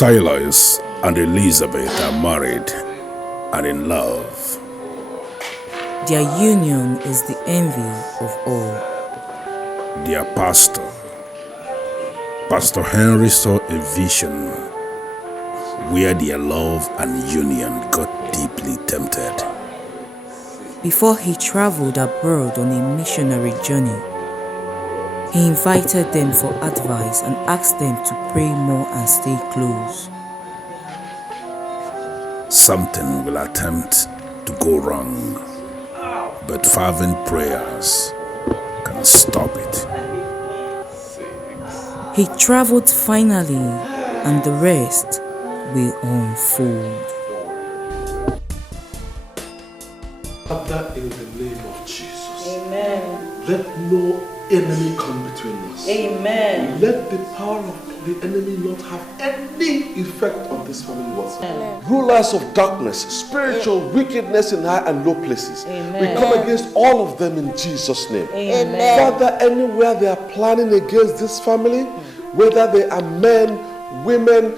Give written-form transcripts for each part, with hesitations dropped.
Silas and Elizabeth are married and in love. Their union is the envy of all. Their pastor, Pastor Henry, saw a vision where their love and union got deeply tempted. Before he traveled abroad on a missionary journey, he invited them for advice and asked them to pray more and stay close. Something will attempt to go wrong, but fervent prayers can stop it. He traveled finally, and the rest will unfold. Father, in the name of Jesus. Amen. Let no enemy come between us. Amen. Let the power of the enemy not have any effect on this family whatsoever. Rulers of darkness, spiritual wickedness in high and low places. Amen. We come against all of them in Jesus' name. Amen. Father, anywhere they are planning against this family, whether they are men, women,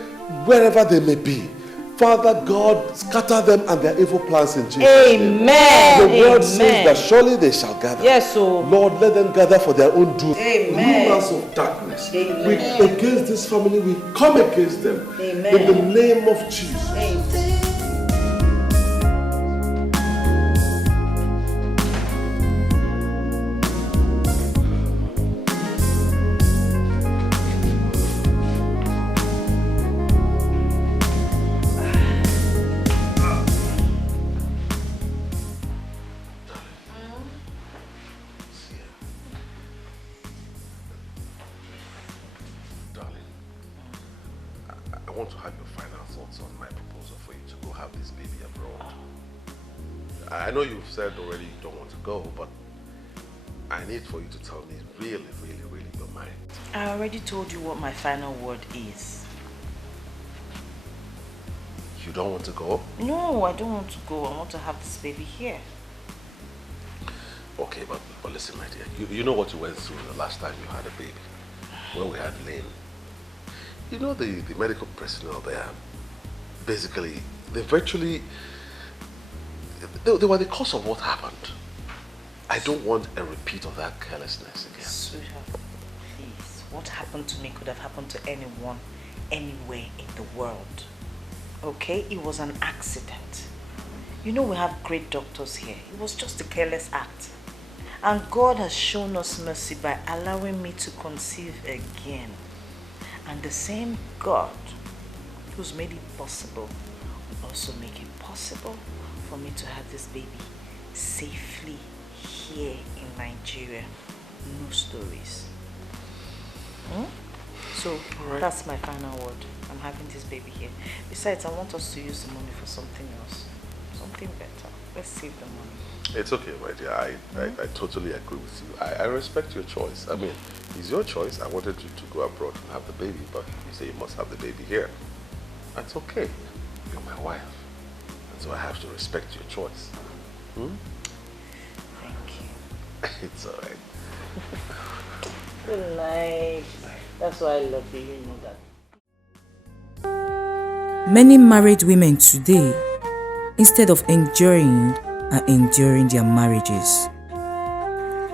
wherever they may be, Father God, scatter them and their evil plans in Jesus' name. Amen. The word says that surely they shall gather. Yes, so Lord, let them gather for their own doom. Amen. Rulers of darkness, Amen. we against this family, we come against them. Amen. In the name of Jesus. Amen. I want to have your final thoughts on my proposal for you to go have this baby abroad. I know you've said already you don't want to go, but I need for you to tell me really your mind. I already told you what my final word is. You don't want to go? No, I don't want to go. I want to have this baby here. Okay, but listen, my dear. You know what you went through the last time you had a baby, when we had Lynn. You know the medical personnel there, basically, they virtually, they were the cause of what happened. I don't want a repeat of that carelessness again. Sweetheart, please. What happened to me could have happened to anyone, anywhere in the world. Okay? It was an accident. You know we have great doctors here. It was just a careless act. And God has shown us mercy by allowing me to conceive again. And the same God who's made it possible will also make it possible for me to have this baby safely here in Nigeria. No stories. So that's my final word. I'm having this baby here. Besides, I want us to use the money for something else. Something better. Let's save the money. It's okay, my dear. I totally agree with you. I respect your choice. I mean, it's your choice. I wanted you to go abroad and have the baby, but you say you must have the baby here. That's okay. You're my wife. And so I have to respect your choice. Thank you. It's all right. Good night. That's why I love you, you know that. Many married women today, instead of enjoying, are enduring their marriages.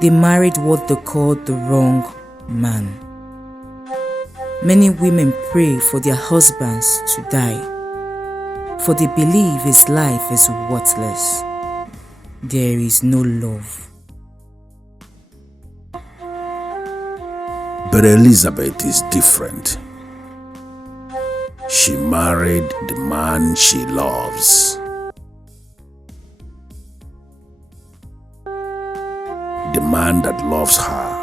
They married what they called the wrong man. Many women pray for their husbands to die, for they believe his life is worthless. There is no love. But Elizabeth is different. She married the man she loves. The man that loves her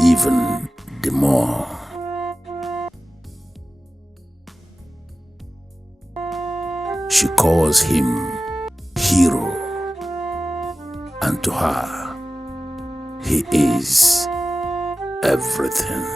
even the more. She calls him hero, and to her, he is everything.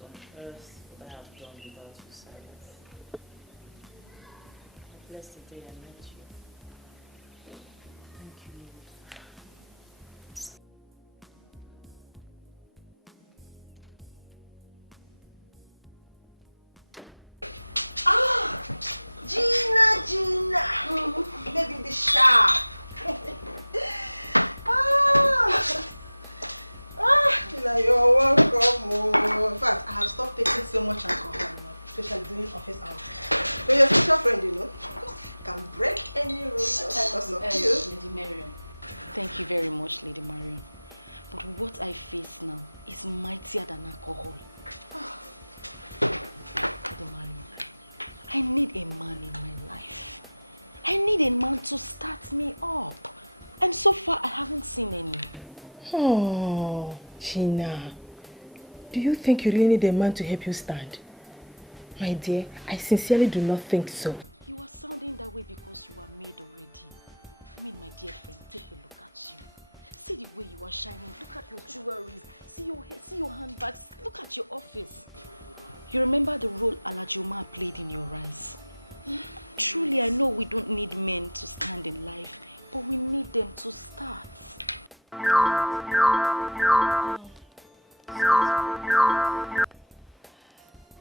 what on earth would I have done without you, Silas? I'm blessed the day I met you. Thank you, Lord. Gina, baby the sharp. Gina, you're welcome. In fact, I have stopped taking so much alcohol now, especially during office hours. But you're such a friend, you know, can break any rule just because of you. Lady Marion. Thank you very much, Lady Marion. But what I face now is mightier than alcohol. Lady Marion, I need a man in my life. I need a man to start me up. And so far, I haven't seen any. Oh, Gina. Do you think you really need a man to help you stand? My dear, I sincerely do not think so. You are sounding that way because you are made already. I mean, my dear friend, take a look at you. See the way you are shining. Look at your jewelry. See your hair, see your handbags. Look at your office. You remember the role Alajoma played in your eyes? Truly, I know we don't need men to stand in life, but we need them to start.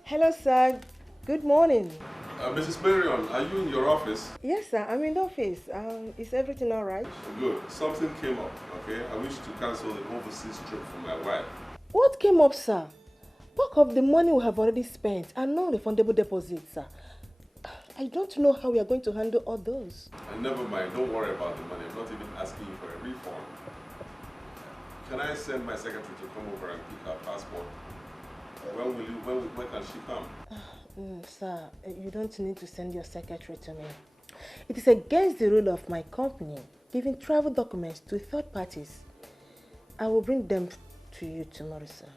Hello, sir. Good morning. Mrs. Marion, are you in your office? Yes, sir. I'm in the office. Is everything all right? Good. Something came up, okay? I wish to cancel the overseas trip for my wife. What came up, sir? Back of the money we have already spent and non-refundable deposits, sir. I don't know how we are going to handle all those. And never mind, don't worry about the money. I'm not even asking you for a refund. Can I send my secretary to come over and pick her passport? When can she come? Sir, you don't need to send your secretary to me. It is against the rule of my company giving travel documents to third parties. I will bring them to you tomorrow, sir.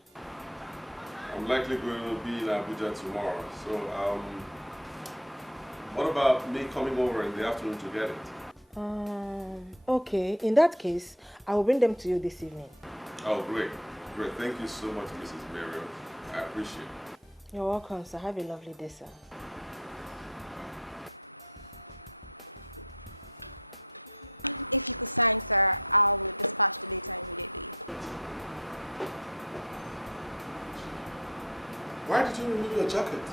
I'm likely going to be in Abuja tomorrow, so what about me coming over in the afternoon to get it? Okay, in that case, I will bring them to you this evening. Oh, great. Great. Thank you so much, Mrs. Marion. I appreciate it. You're welcome, sir. Have a lovely day, sir. If you could sign, sir, I will dispatch the letter immediately. Why did you remove your jacket?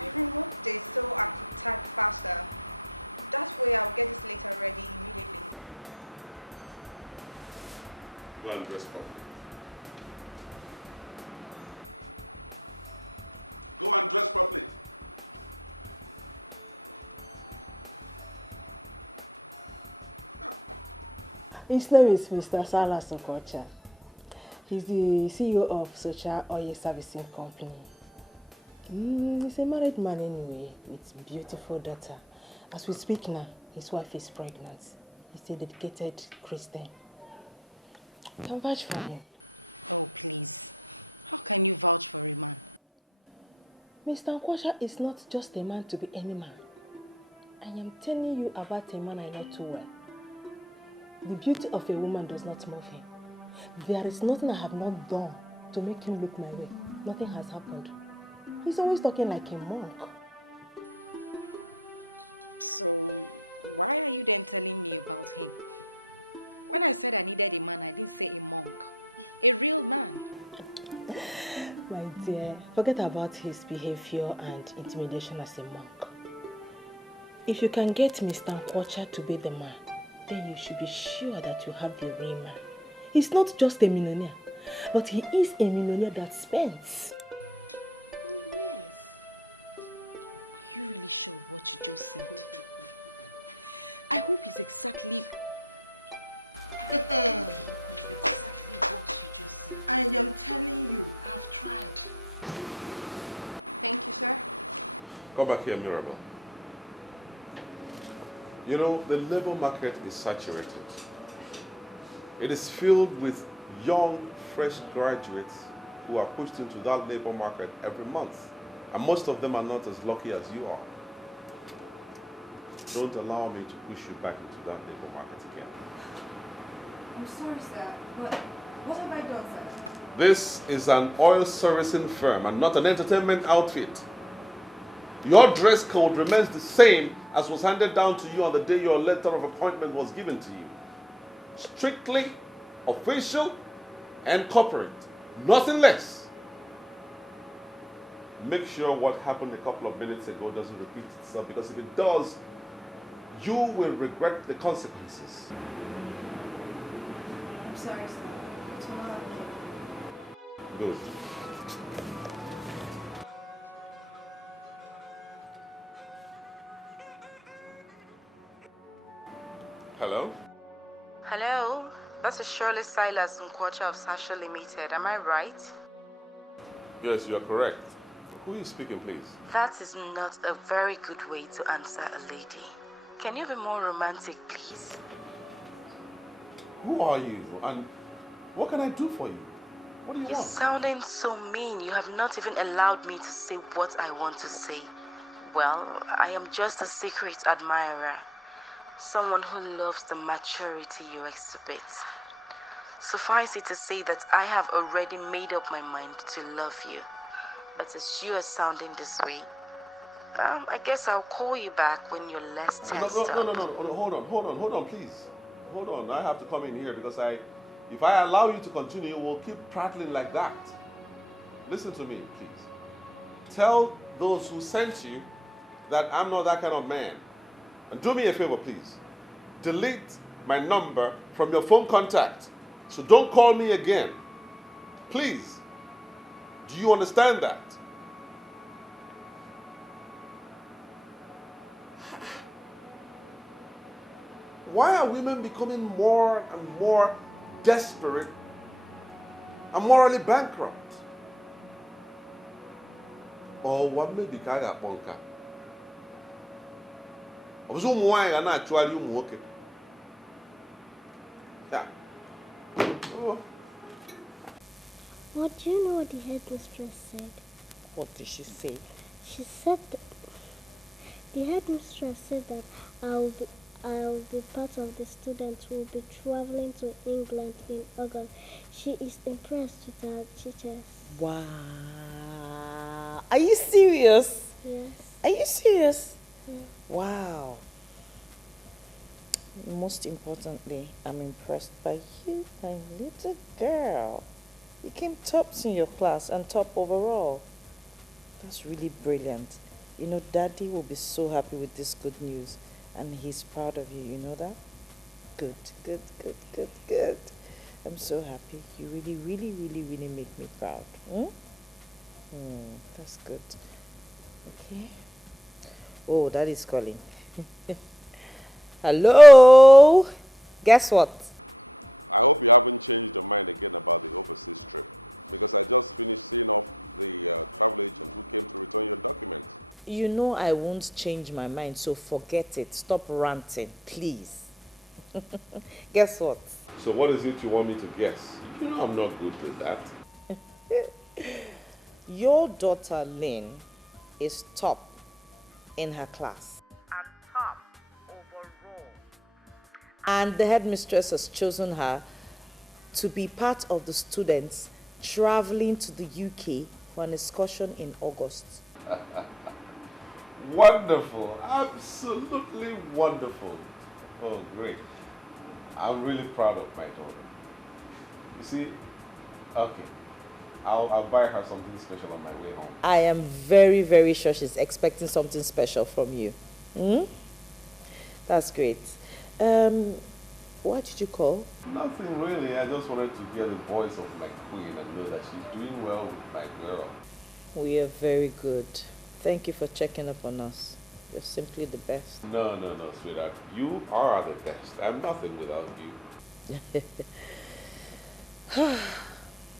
I removed it so I could type faster. That way I'll get this letter ready immediately. Go and dress properly. Go and dress properly. His name is Mr. Salas Okocha. He's the CEO of Social Oil Servicing Company. He's a married man anyway, with a beautiful daughter. As we speak now, his wife is pregnant. He's a dedicated Christian. You can vouch for him. Oh, please. How can you vouch for a man? Mr. Okocha is not just a man to be any man. I am telling you about a man I know too well. The beauty of a woman does not move him. There is nothing I have not done to make him look my way. Nothing has happened. He's always talking like a monk. So, why are you then telling me about him? When I said I needed a man, I didn't say a monk. A real man. My dear, forget about his behavior and intimidation as a monk. If you can get Mr. Okocha to be the man, then you should be sure that you have the real man. He's not just a millionaire, but he is a millionaire that spends. Oh, yes. Are you really sure of what you just said? I hope it's exactly... exactly what you just said. I am telling you, I've tried. Thank you, sir. Come back here, Mirabel. You know, the labor market is saturated. It is filled with young, fresh graduates who are pushed into that labor market every month. And most of them are not as lucky as you are. Don't allow me to push you back into that labor market again. I'm sorry, sir, but what have I done, sir? This is an oil servicing firm and not an entertainment outfit. Your dress code remains the same as was handed down to you on the day your letter of appointment was given to you. Strictly official and corporate. Nothing less. Make sure what happened a couple of minutes ago doesn't repeat itself, because if it does, you will regret the consequences. I'm sorry, sir. Tomorrow. Good. Hello? Hello, this is Shirley Silas Nkwocha of Sasha Limited. Am I right? Yes, you are correct. Who is speaking, please? That is not a very good way to answer a lady. Can you be more romantic, please? Who are you? And what can I do for you? What do you You're want? sounding so mean. You have not even allowed me to say what I want to say. Well, I am just a secret admirer. Someone who loves the maturity you exhibit. Suffice it to say that I have already made up my mind to love you. But as you are sounding this way, I guess I'll call you back when you're less tensed up. No, hold on, please. Hold on, I have to come in here because if I allow you to continue, we'll keep prattling like that. Listen to me, please. Tell those who sent you that I'm not that kind of man. And do me a favor, please. Delete my number from your phone contact. So don't call me again. Please. Do you understand that? Why are women becoming more and more desperate and morally bankrupt? Or what may be kind of bunker? I ụmụ nwaanyị ga na-achụgharị ụmụ nwoke. Yeah. Oh. What do you know what the headmistress said? What did she say? She said the headmistress said that I'll be part of the students who will be traveling to England in August. She is impressed with her teachers. Wow. Are you serious? Yes. Are you serious? Yeah. Wow. Most importantly, I'm impressed by you, my little girl. You came tops in your class and top overall. That's really brilliant. You know, Daddy will be so happy with this good news, and he's proud of you. You know that? Good, good, good, good, good. I'm so happy. You really, really, really, really make me proud. That's good. Okay. Oh, Daddy's calling. Hello? Guess what? I hope you haven't changed your mind again about the overseas trip, because I just finished seeing off the travel agent who came to return your documents. You know I won't change my mind, so forget it. Stop ranting, please. Guess what? So what is it you want me to guess? You know I'm not good with that. Your daughter Lynn is top in her class. And top overall. And the headmistress has chosen her to be part of the students traveling to the UK for an excursion in August. Wonderful. Absolutely wonderful. Oh, great. I'm really proud of my daughter. You see, okay, I'll buy her something special on my way home. I am very, very sure she's expecting something special from you. That's great. Why did you call? Nothing really. I just wanted to hear the voice of my queen and know that she's doing well with my girl. We are very good. Thank you for checking up on us. You're simply the best. No, sweetheart. You are the best. I'm nothing without you.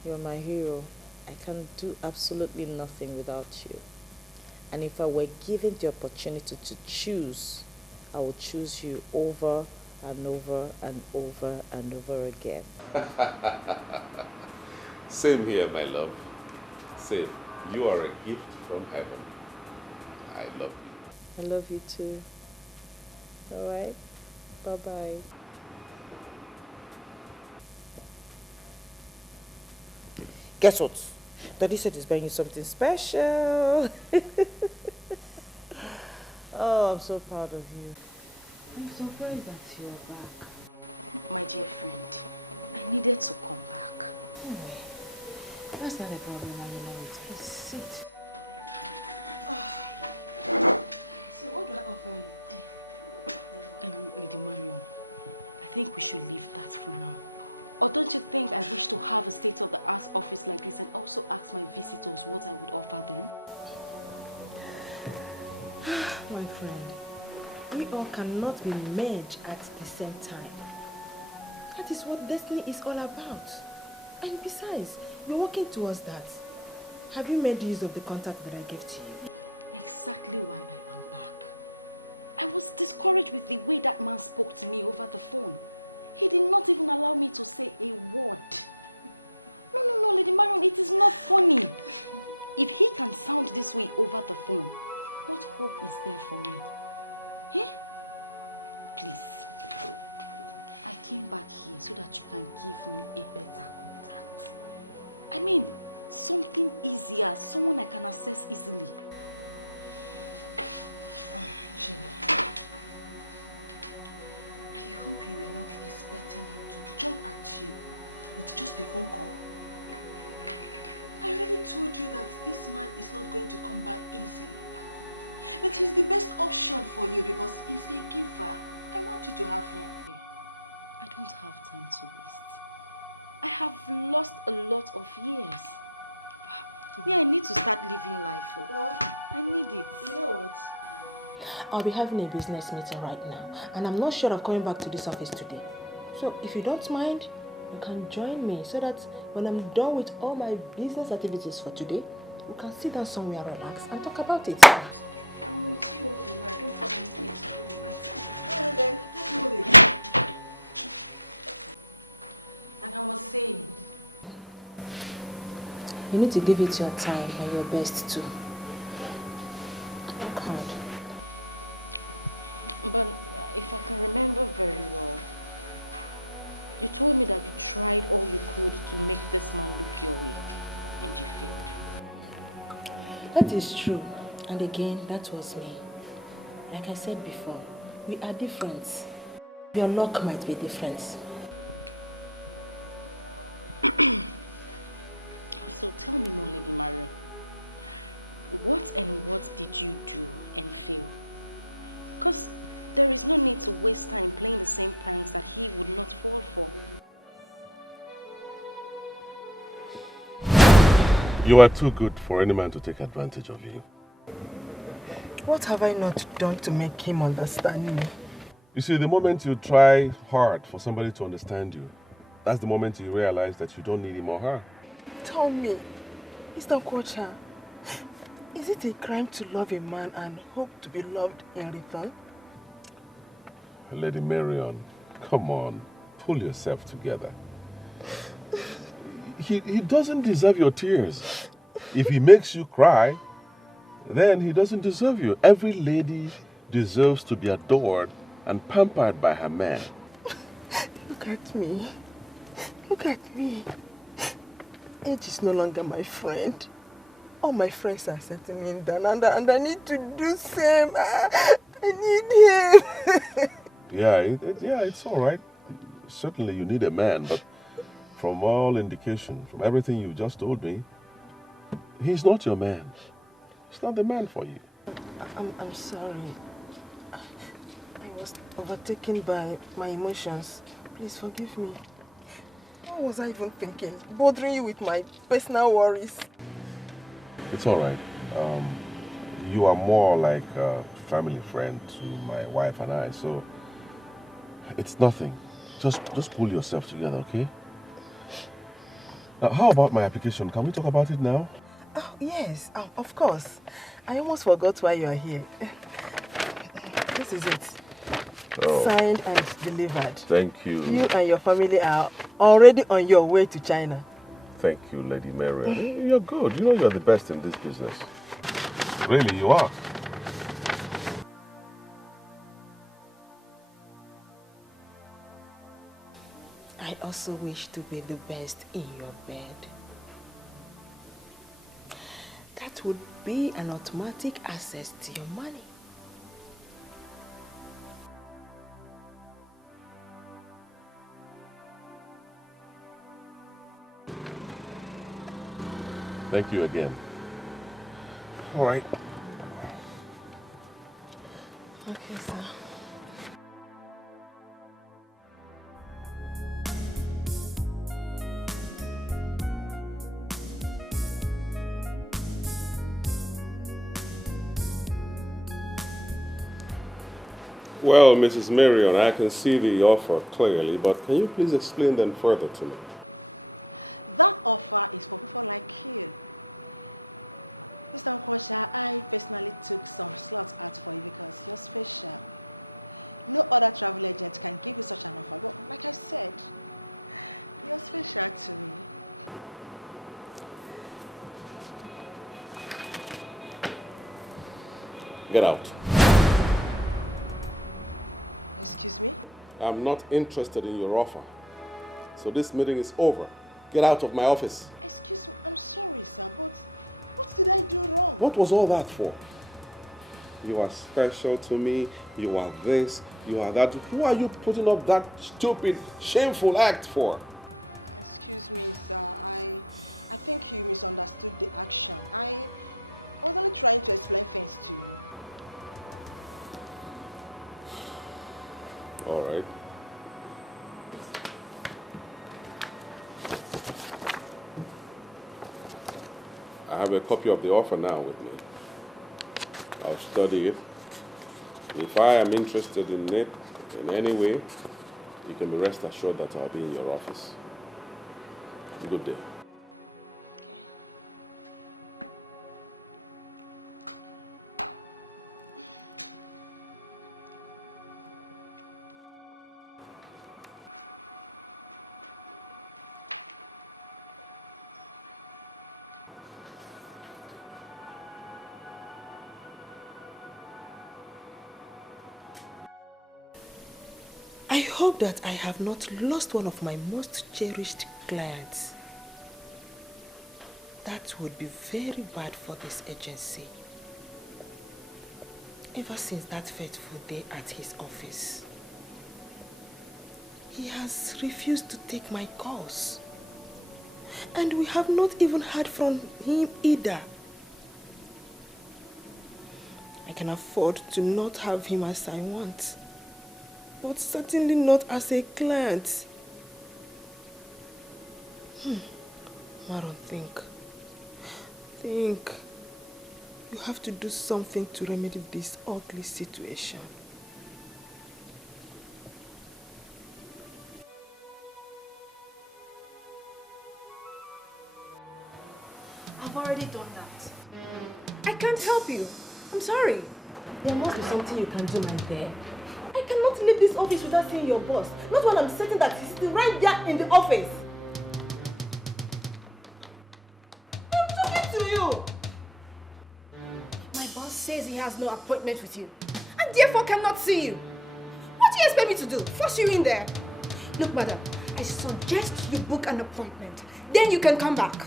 You're my hero. I can do absolutely nothing without you. And if I were given the opportunity to choose, I would choose you over and over and over and over again. Same here, my love. Same. You are a gift from heaven. I love you. I love you too. All right? Bye-bye. Guess what? Daddy said he's buying you something special. Oh, I'm so proud of you. I'm surprised that you're back. My dear friend, I needed to come back. Anyway, that's not a problem, I know it. Please sit. So what do I offer you? Lady Marion, I think we should leave that for now. Or don't you think I wish to have a state-of-the-art office like this and also ask my visitors what I would offer them? My friend, we all cannot be merged at the same time. That is what destiny is all about. And besides, you're working towards that. Have you made use of the contact that I gave to you? Exactly why I am back. I was discouraged with the way that man spoke to me over the phone. He did not even allow me to say a word. No, Lady Marion, it is not funny. If he can sound this way over the phone, what hope is there for me? Eh? Please. I came back here so that you can give me a better contact. I mean, something easier, someone I can access easily. Sheila, I hope you were not expecting him to jump at you with just a phone call. I already told you that this man is not going to come by easily. But he's the best option for you because he's a giver. I want you to have him. I don't have time to waste. I have lost a lot of years. Me, I need to start living life. I need it. You know what? I'll be having a business meeting right now, and I'm not sure of coming back to this office today. So if you don't mind, you can join me so that when I'm done with all my business activities for today, we can sit down somewhere, relax, and talk about it. I'm with you all the way. I don't have anything to do right now. Alright then, let's move it. And I was saying, you need to give it your time and your best too. Work hard. but if I can remember very well, you told me that you tried all you could to make this man look your way, and you failed. That is true. And again, that was me. Like I said before, we are different. Your luck might be different. So tell me more, Lady Marion. What and what did you do and fail? Because there is no need to waste time playing the same pranks that he would not fall for. You are too good for any man to take advantage of you. What have I not done to make him understand me? You see, the moment you try hard for somebody to understand you, that's the moment you realize that you don't need him or her. Tell me, Mr. Kocha, is it a crime to love a man and hope to be loved in return? Lady Marion, come on, pull yourself together. He doesn't deserve your tears. If he makes you cry, then he doesn't deserve you. Every lady deserves to be adored and pampered by her man. Look at me. Look at me. Age is no longer my friend. All my friends are settling down and I need to do same. I need him. Yeah, it's all right. Certainly you need a man, but from all indication, from everything you just told me, he's not your man. He's not the man for you. I'm sorry. I was overtaken by my emotions. Please forgive me. What was I even thinking? Bothering you with my personal worries. It's all right. You are more like a family friend to my wife and I, so it's nothing. Just pull yourself together, okay? Now, how about my application? Can we talk about it now? Oh, yes, of course. I almost forgot why you are here. This is it. Oh. Signed and delivered. Thank you. You and your family are already on your way to China. Thank you, Lady Mary. You're good. You know you're the best in this business. Really, you are. I also wish to be the best in your bed. that would be an automatic access to your money. Thank you again. All right. Okay, sir. Well, Mrs. Marion, I can see the offer clearly, but can you please explain them further to me? That offer is for people like you. Mr. Nkosha, I personally took some slots out for you because you're special. No other travel agent can give you such an offer, but like I said, you're special to me. Get out. Excuse me? I'm not interested in your offer. So this meeting is over. Get out of my office. Excuse me, I'm sorry, sir, but what did I do wrong? What was all that for? You are special to me. You are this. You are that. Who are you putting up that stupid, shameful act for? Excuse me, sir. I think you misunderstood the action. I was only trying to explain things to you. All right. I have a copy of the offer now with me. I'll study it. If I am interested in it in any way, you can be rest assured that I'll be in your office. Good day. I hope that I have not lost one of my most cherished clients. That would be very bad for this agency. Ever since that fateful day at his office, he has refused to take my calls. And we have not even heard from him either. I can afford to not have him as I want, but certainly not as a client. Maron, think. You have to do something to remedy this ugly situation. I've already done that. I can't help you. I'm sorry. There must be something you can do, my dear. I cannot leave this office without seeing your boss. Not when I'm certain that he's still right there in the office. I'm talking to you. My boss says he has no appointment with you and therefore cannot see you. What do you expect me to do? Force you in there? Look, madam, I suggest you book an appointment. Then you can come back.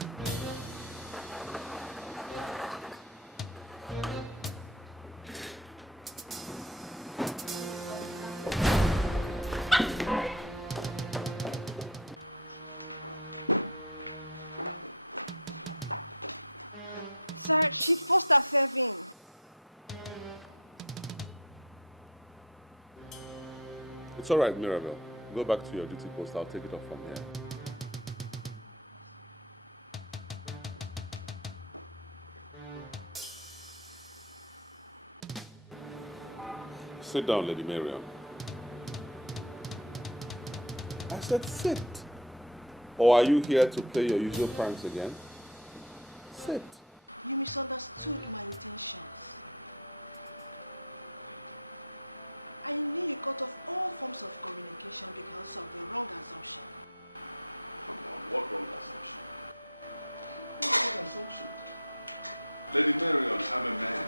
Sir, she forced herself in. It's all right, Mirabel. Go back to your duty post. I'll take it up from here. Sit down, Lady Mariam. I said sit. Or are you here to play your usual pranks again? Sit. You misunderstood my intentions. I knew you cut off all forms of communication because of the wrong assumption. Come on, what wrong assumption? What wrong assumption? Lady Marion, I'm a man.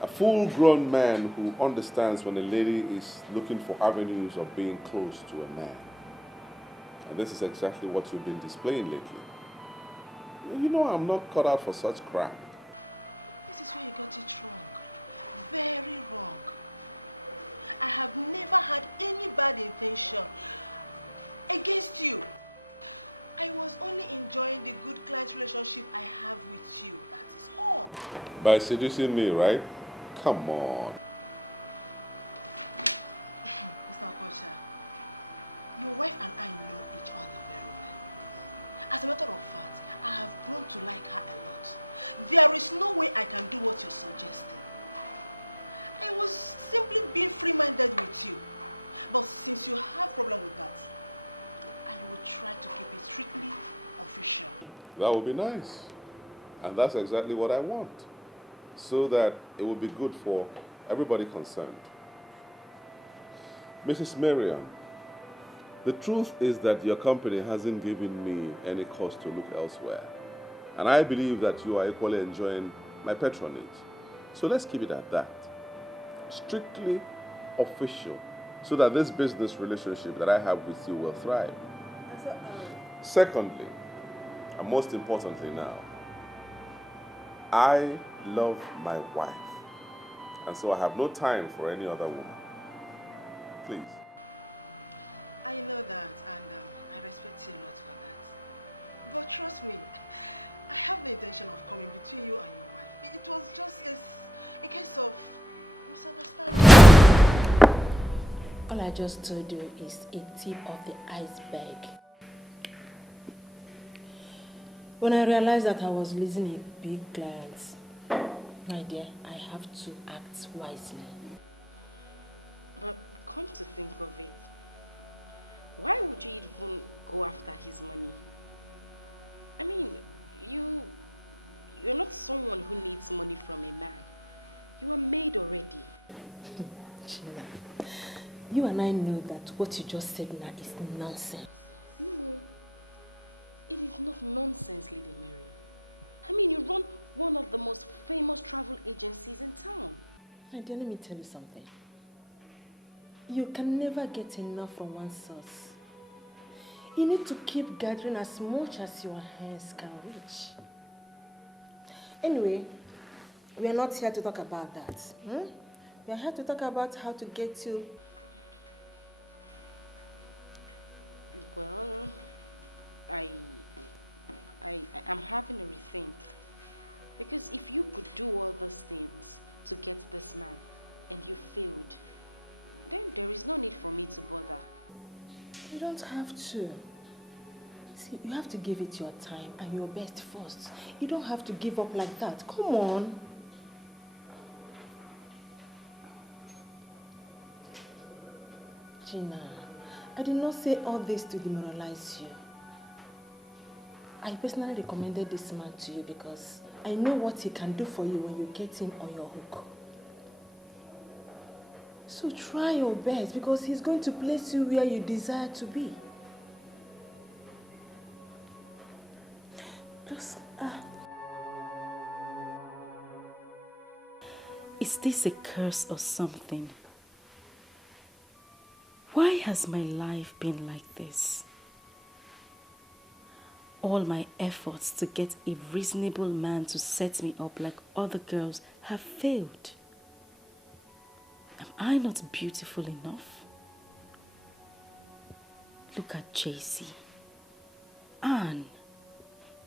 A full-grown man who understands when a lady is looking for avenues of being close to a man. And this is exactly what you've been displaying lately. You know I'm not cut out for such crap. This is where you got it wrong. Very wrong. I have never had any bad intention against you. I was only enjoying the good client relationship I have with you. That is all. By seducing me, right? Come on. Mr. Okocha, your wife and I know each other very well. As a matter of fact, I have grown to like her a lot. There is no way I can do what you're suggesting. I was simply being free-minded with you. But since you have problem with that, I will try to keep it strictly official. That would be nice. And that's exactly what I want. So that it will be good for everybody concerned. Mrs. Mariam, the truth is that your company hasn't given me any cause to look elsewhere. And I believe that you are equally enjoying my patronage. So let's keep it at that. Strictly official, so that this business relationship that I have with you will thrive. Secondly, and most importantly now, I love my wife. And so I have no time for any other woman. Please. I know that, and I respect you a lot for that. But trust me, I have the intention of coming between you and your wife. It was just a case of misunderstanding. All I just told you is a tip of the iceberg. When I realized that I was losing a big client, my dear, I have to act wisely. But come to think of it, why would you even go after his money? I mean, you're not someone who needs money from a man. You are made already. Sheila, you and I know that what you just said now is nonsense. No, it is not nonsense, Lady Mary. I mean, you run one of the most famous travel agencies in town. My dear, let me tell you something. You can never get enough from one source. You need to keep gathering as much as your hands can reach. Anyway, we are not here to talk about that. We are here to talk about how to get you. Well, I'm having a rethink. Because if you could do all those things to get this man and you failed, then there is no need for me to bother. You don't have to. See, you have to give it your time and your best first. You don't have to give up like that. Come on. Gina, I did not say all this to demoralize you. I personally recommended this man to you because I know what he can do for you when you get him on your hook. So try your best because he's going to place you where you desire to be. Just, Is this a curse or something? Why has my life been like this? All my efforts to get a reasonable man to set me up like other girls have failed. Am I not beautiful enough? Look at JC, Anne,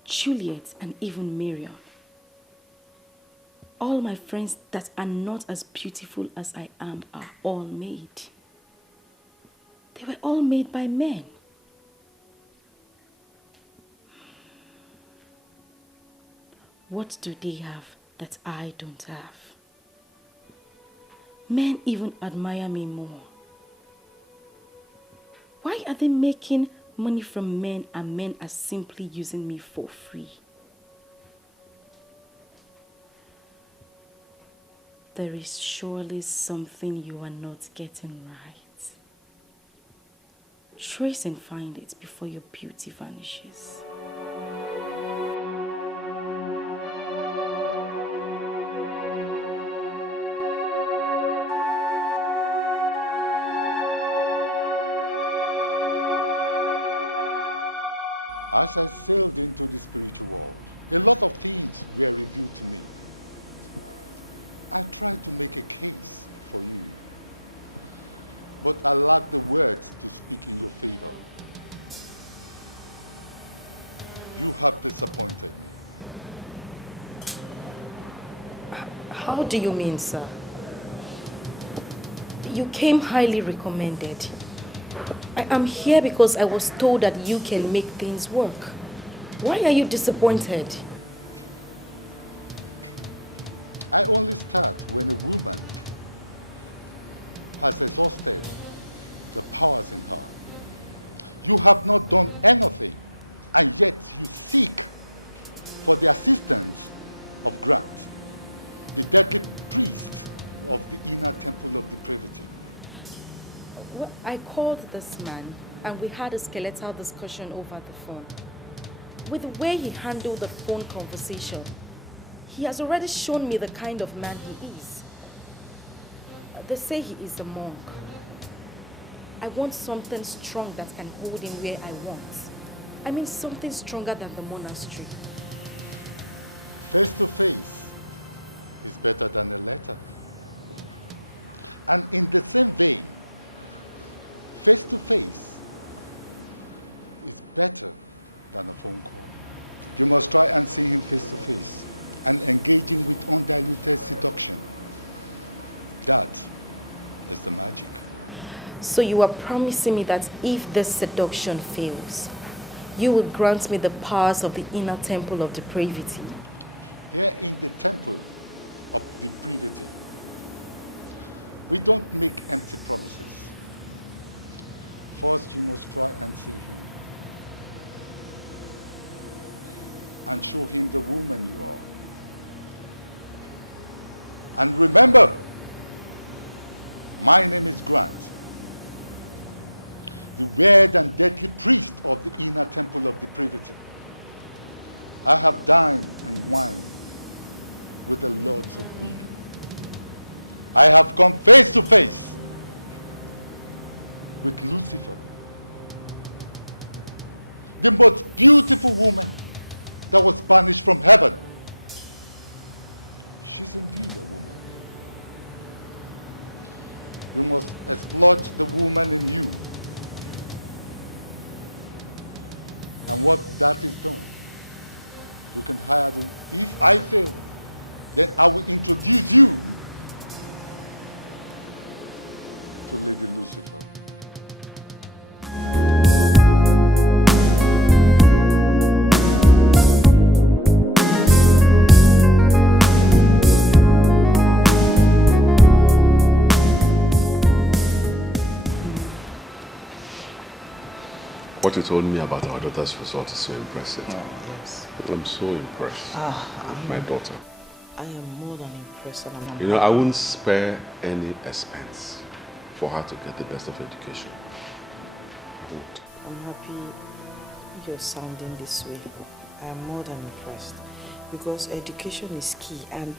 Juliet, and even Miriam. All my friends that are not as beautiful as I am are all made. They were all made by men. What do they have that I don't have? Men even admire me more. Why are they making money from men and men are simply using me for free? There is surely something you are not getting right. Trace and find it before your beauty vanishes. As I sailed into the spiritual world, a lot of things were revealed to me. I tried to make a case for you, but I lack the words to speak in your favor. You have disappointed me. How do you mean, sir? You came highly recommended. I am here because I was told that you can make things work. Why are you disappointed? I only start when a woman has exhausted the powers in her. You have not done anything, and yet you seek for the assistance of Grant, the deadly priest of the inner temple of depravity. Well, I called this man and we had a skeletal discussion over the phone. With the way he handled the phone conversation, he has already shown me the kind of man he is. They say he is a monk. I want something strong that can hold him where I want. I mean something stronger than the monastery. Face to face is better than a letter. And in the same vein, face to face is better than a phone call. You must try and see him face to face and engage him with undiluted seduction. That is the magic. So you are promising me that if this seduction fails, you will grant me the powers of the inner temple of depravity? Here in the temple of depravity, we don't make empty promises. First, you must try and see him and show him the woman you are. And remember, my name is Grant, the weird and deadly priest of the inner temple of depravity. I have dined and wined with the lords of women. I have come face to face with Lucifer, the most beautiful woman that was banished from heaven. She's indeed a woman. You must exploit the woman in you. And what that is done, you can hire them. If I fail, then I will introduce you to Lady Lucifer. What you told me about our daughter's result is so impressive. Oh, yes. I'm so impressed with my daughter. I am more than impressed. And You know, I wouldn't spare any expense for her to get the best of education. I won't. I'm happy you're sounding this way. I am more than impressed because education is key, and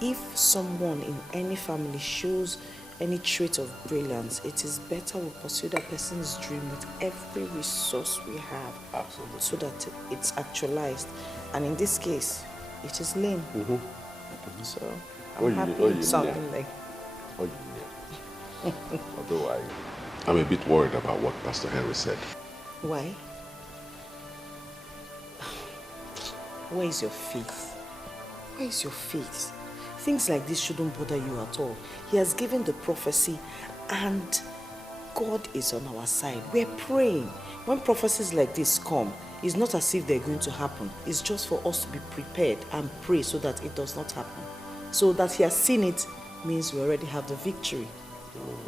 if someone in any family shows any trait of brilliance, it is better we pursue that person's dream with every resource we have. Absolutely. So that it's actualized. And in this case, it is lame. So I'm happy sounding like. Otherwise, I'm a bit worried about what Pastor Henry said. Why? Where is your faith? Where is your faith? Things like this shouldn't bother you at all. He has given the prophecy and God is on our side. We're praying. When prophecies like this come, it's not as if they're going to happen. It's just for us to be prepared and pray so that it does not happen. So that he has seen it means we already have the victory.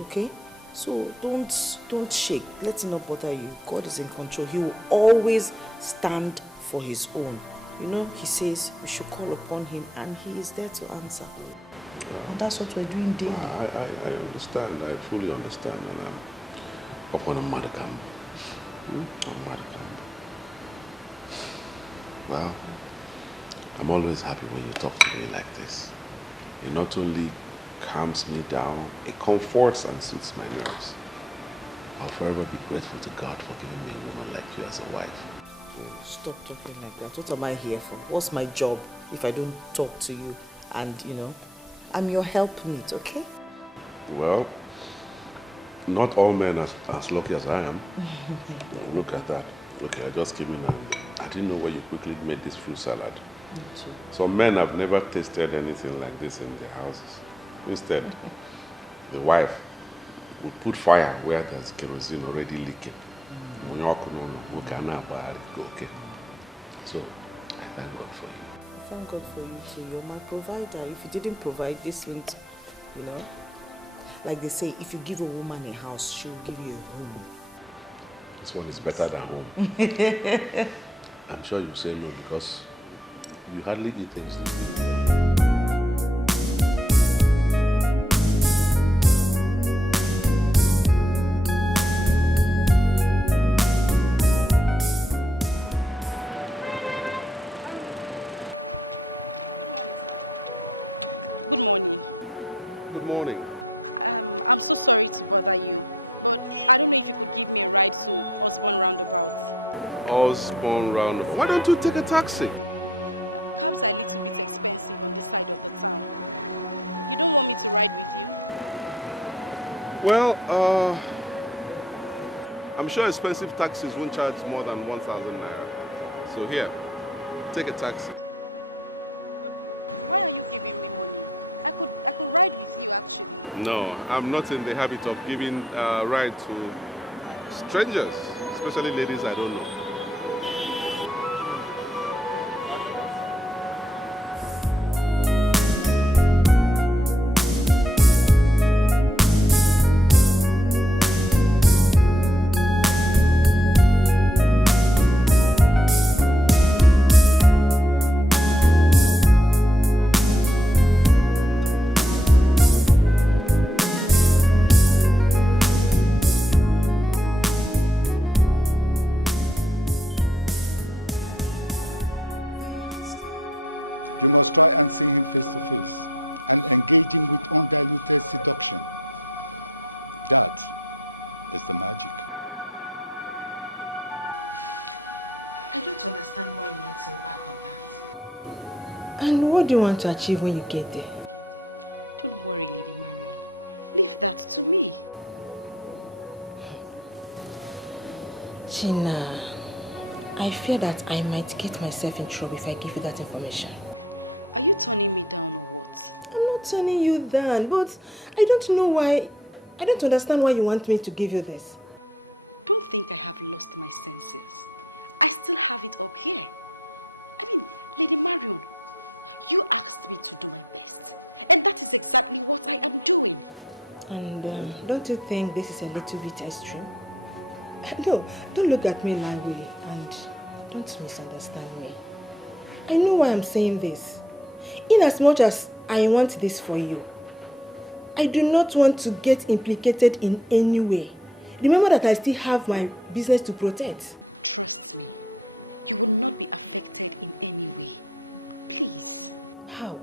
Okay? So don't shake. Let it not bother you. God is in control. He will always stand for his own. You know, he says we should call upon him and he is there to answer. And that's what we're doing daily. I understand. I fully understand. And I'm upon a modicum. Well, I'm always happy when you talk to me like this. It not only calms me down, it comforts and soothes my nerves. I'll forever be grateful to God for giving me a woman like you as a wife. Stop talking like that. What am I here for? What's my job if I don't talk to you and, you know, I'm your helpmeet, okay? Well, not all men are as lucky as I am. Look at that. Okay, I just came in and I didn't know where you quickly made this fruit salad. Some men have never tasted anything like this in their houses. Instead, the wife would put fire where there's kerosene already leaking. Okay. So, I thank God for you. Thank God for you too. You're my provider. If you didn't provide this wouldn't, you know, like they say, if you give a woman a house, she'll give you a home. This one is better than home. I'm sure you say no because you hardly eat things. Good morning. Good morning. I'm so sorry to bother you, but I don't know if you could give me a ride to Osborne Roundabout. Osborne Roundabout. Why don't you take a taxi? Cabs are a little bit expensive on this side of the town. You don't want me to ride with you? Well, I'm sure expensive taxis won't charge more than 1,000 naira. So here, take a taxi. Why are you giving me money? I could ride with you actually. No, I'm not in the habit of giving a ride to strangers, especially ladies I don't know. You must try and see him face to face and engage him with undiluted seduction. That is the magic. I don't understand why you want him back on that. And what do you want to achieve when you get there? Don't worry, Lady Marion. Leave that to me. China, I fear that I might get myself in trouble if I give you that information. Are you turning me down or what? I'm not turning you down, but I don't understand why you want me to give you this. Don't think I have lost my senses. I still have it up here. I mean, Lady Marion, you asked me to do my best. And that is exactly what I am doing. And don't you think this is a little bit extreme? No, don't look at me that way and don't misunderstand me. I know why I'm saying this. In as much as I want this for you, I do not want to get implicated in any way. Remember that I still have my business to protect. Trust me, you will not be affected in any way. Please. How?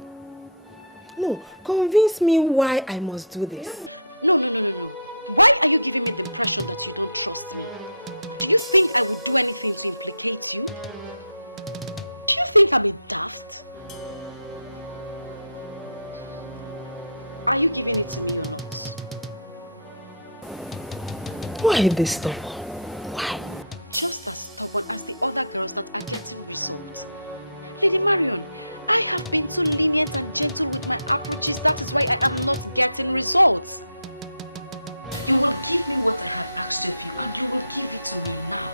No, convince me why I must do this. No. Why are you giving me the impression that you don't trust me? Do you think I would do anything to implicate you? Do you think I'm a daft? Are you giving it to me or not? Why this stubborn? Why? Just as stubborn as the other girls that are getting results. Lady Marion, I have been too lenient and gentle with my approaches. That is why I am not getting results. You will give me what I have asked of you, and you will give it to me now.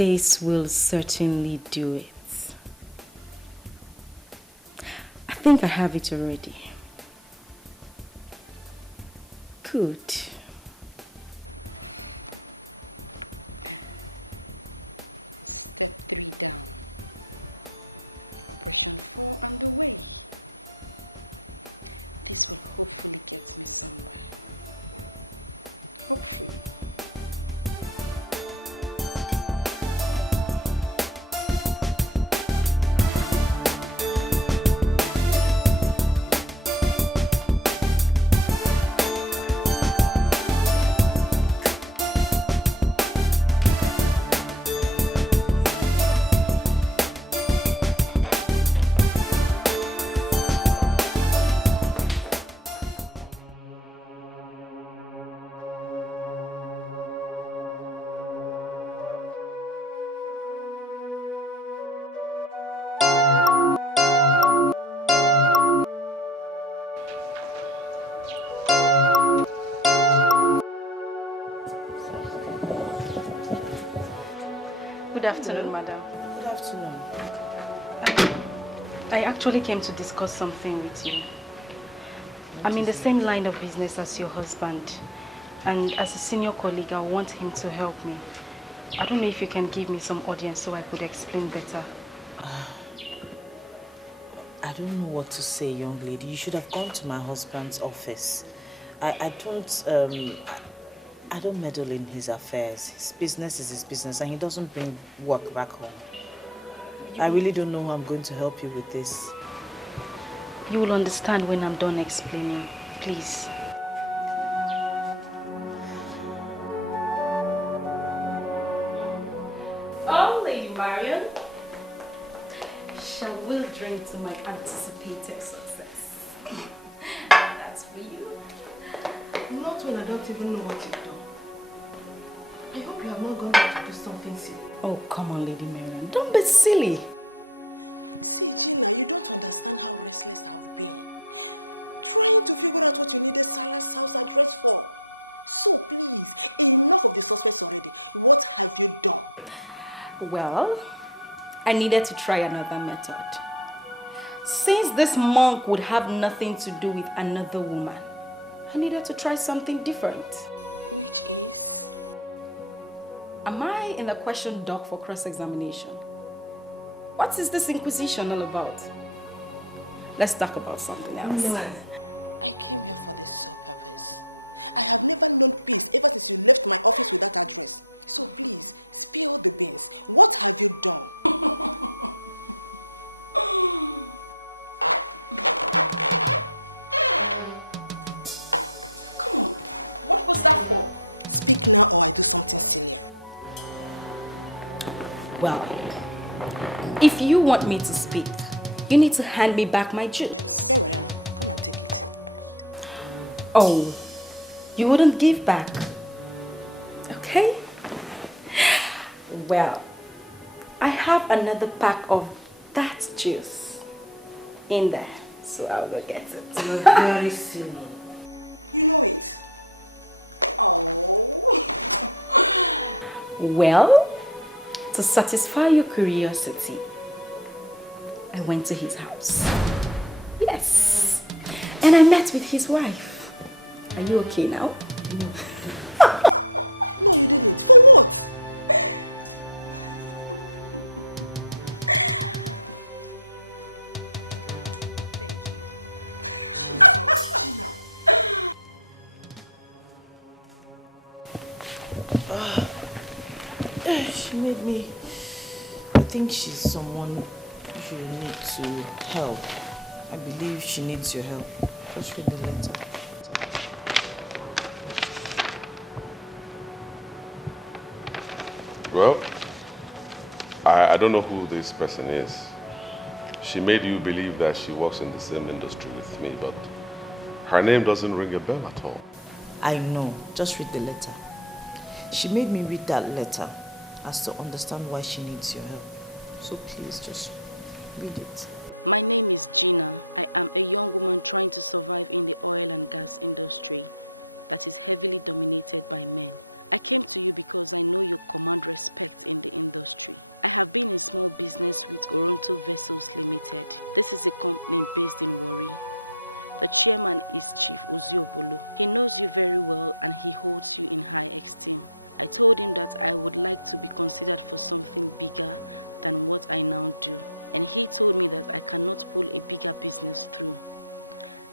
This will certainly do it. I think I have it already. Good. Step 3 down. Operation 4 underway. This will hopefully get me somewhere. Hopefully. Good afternoon, madam. Good afternoon. I actually came to discuss something with you. I'm in the same line of business as your husband, and as a senior colleague, I want him to help me. I don't know if you can give me some audience so I could explain better. I don't know what to say, young lady. You should have gone to my husband's office. I don't meddle in his affairs. His business is his business, and he doesn't bring work back home. I really don't know how I'm going to help you with this. You will understand when I'm done explaining. Please. Oh, Lady Marion. Shall we drink to my anticipated success? That's for you. Not when I don't even know what you've done. I hope you have not gone there to do something silly. Oh, come on, Lady Marion. Don't be silly. See, Gina, you don't understand how restless I've been. Trying to figure out what you needed Salah's house address for. So please, enough of the suspects already. What have you done? Well, I needed to try another method. Since this monk would have nothing to do with another woman, I needed to try something different. Which is? Am I in the question dock for cross-examination? What is this inquisition all about? Let's talk about something else. No, I came here for the sole purpose. I have never known peace ever since you left my office with that address. So please, spill the beans. What have you done? Come on, what was that for? Speak now or I do something sillier. Well, if you want me to speak, you need to hand me back my juice. Very well, come and take it. Oh, you wouldn't give back? Okay. Well, I have another pack of that juice in there, so I'll go get it. You're very silly. You know it. Oh. Well, to satisfy your curiosity, I went to his house. Yes. And I met with his wife. Are you okay now? No, you didn't. For what? Thank you. Jesus, Gina. She made me... I think she's someone you need to help. I believe she needs your help. Just read the letter. Well, I don't know who this person is. She made you believe that she works in the same industry with me, but her name doesn't ring a bell at all. I know. Just read the letter. She made me read that letter as to understand why she needs your help. So please just read it. My name is Gina. I am a young woman trying to survive in the oil and gas industry that is heavily dominated by men I came to you because I know you command respect in the industry. I have been in small business with Oronto Vessels Limited. This is a company based in Warri. The chairman is Chief Uju Okoli. He knows you very well and he holds you in high esteem. I told him that I would like to be considered for something bigger than what I now do. And he told me that I cannot pull a bigger business through.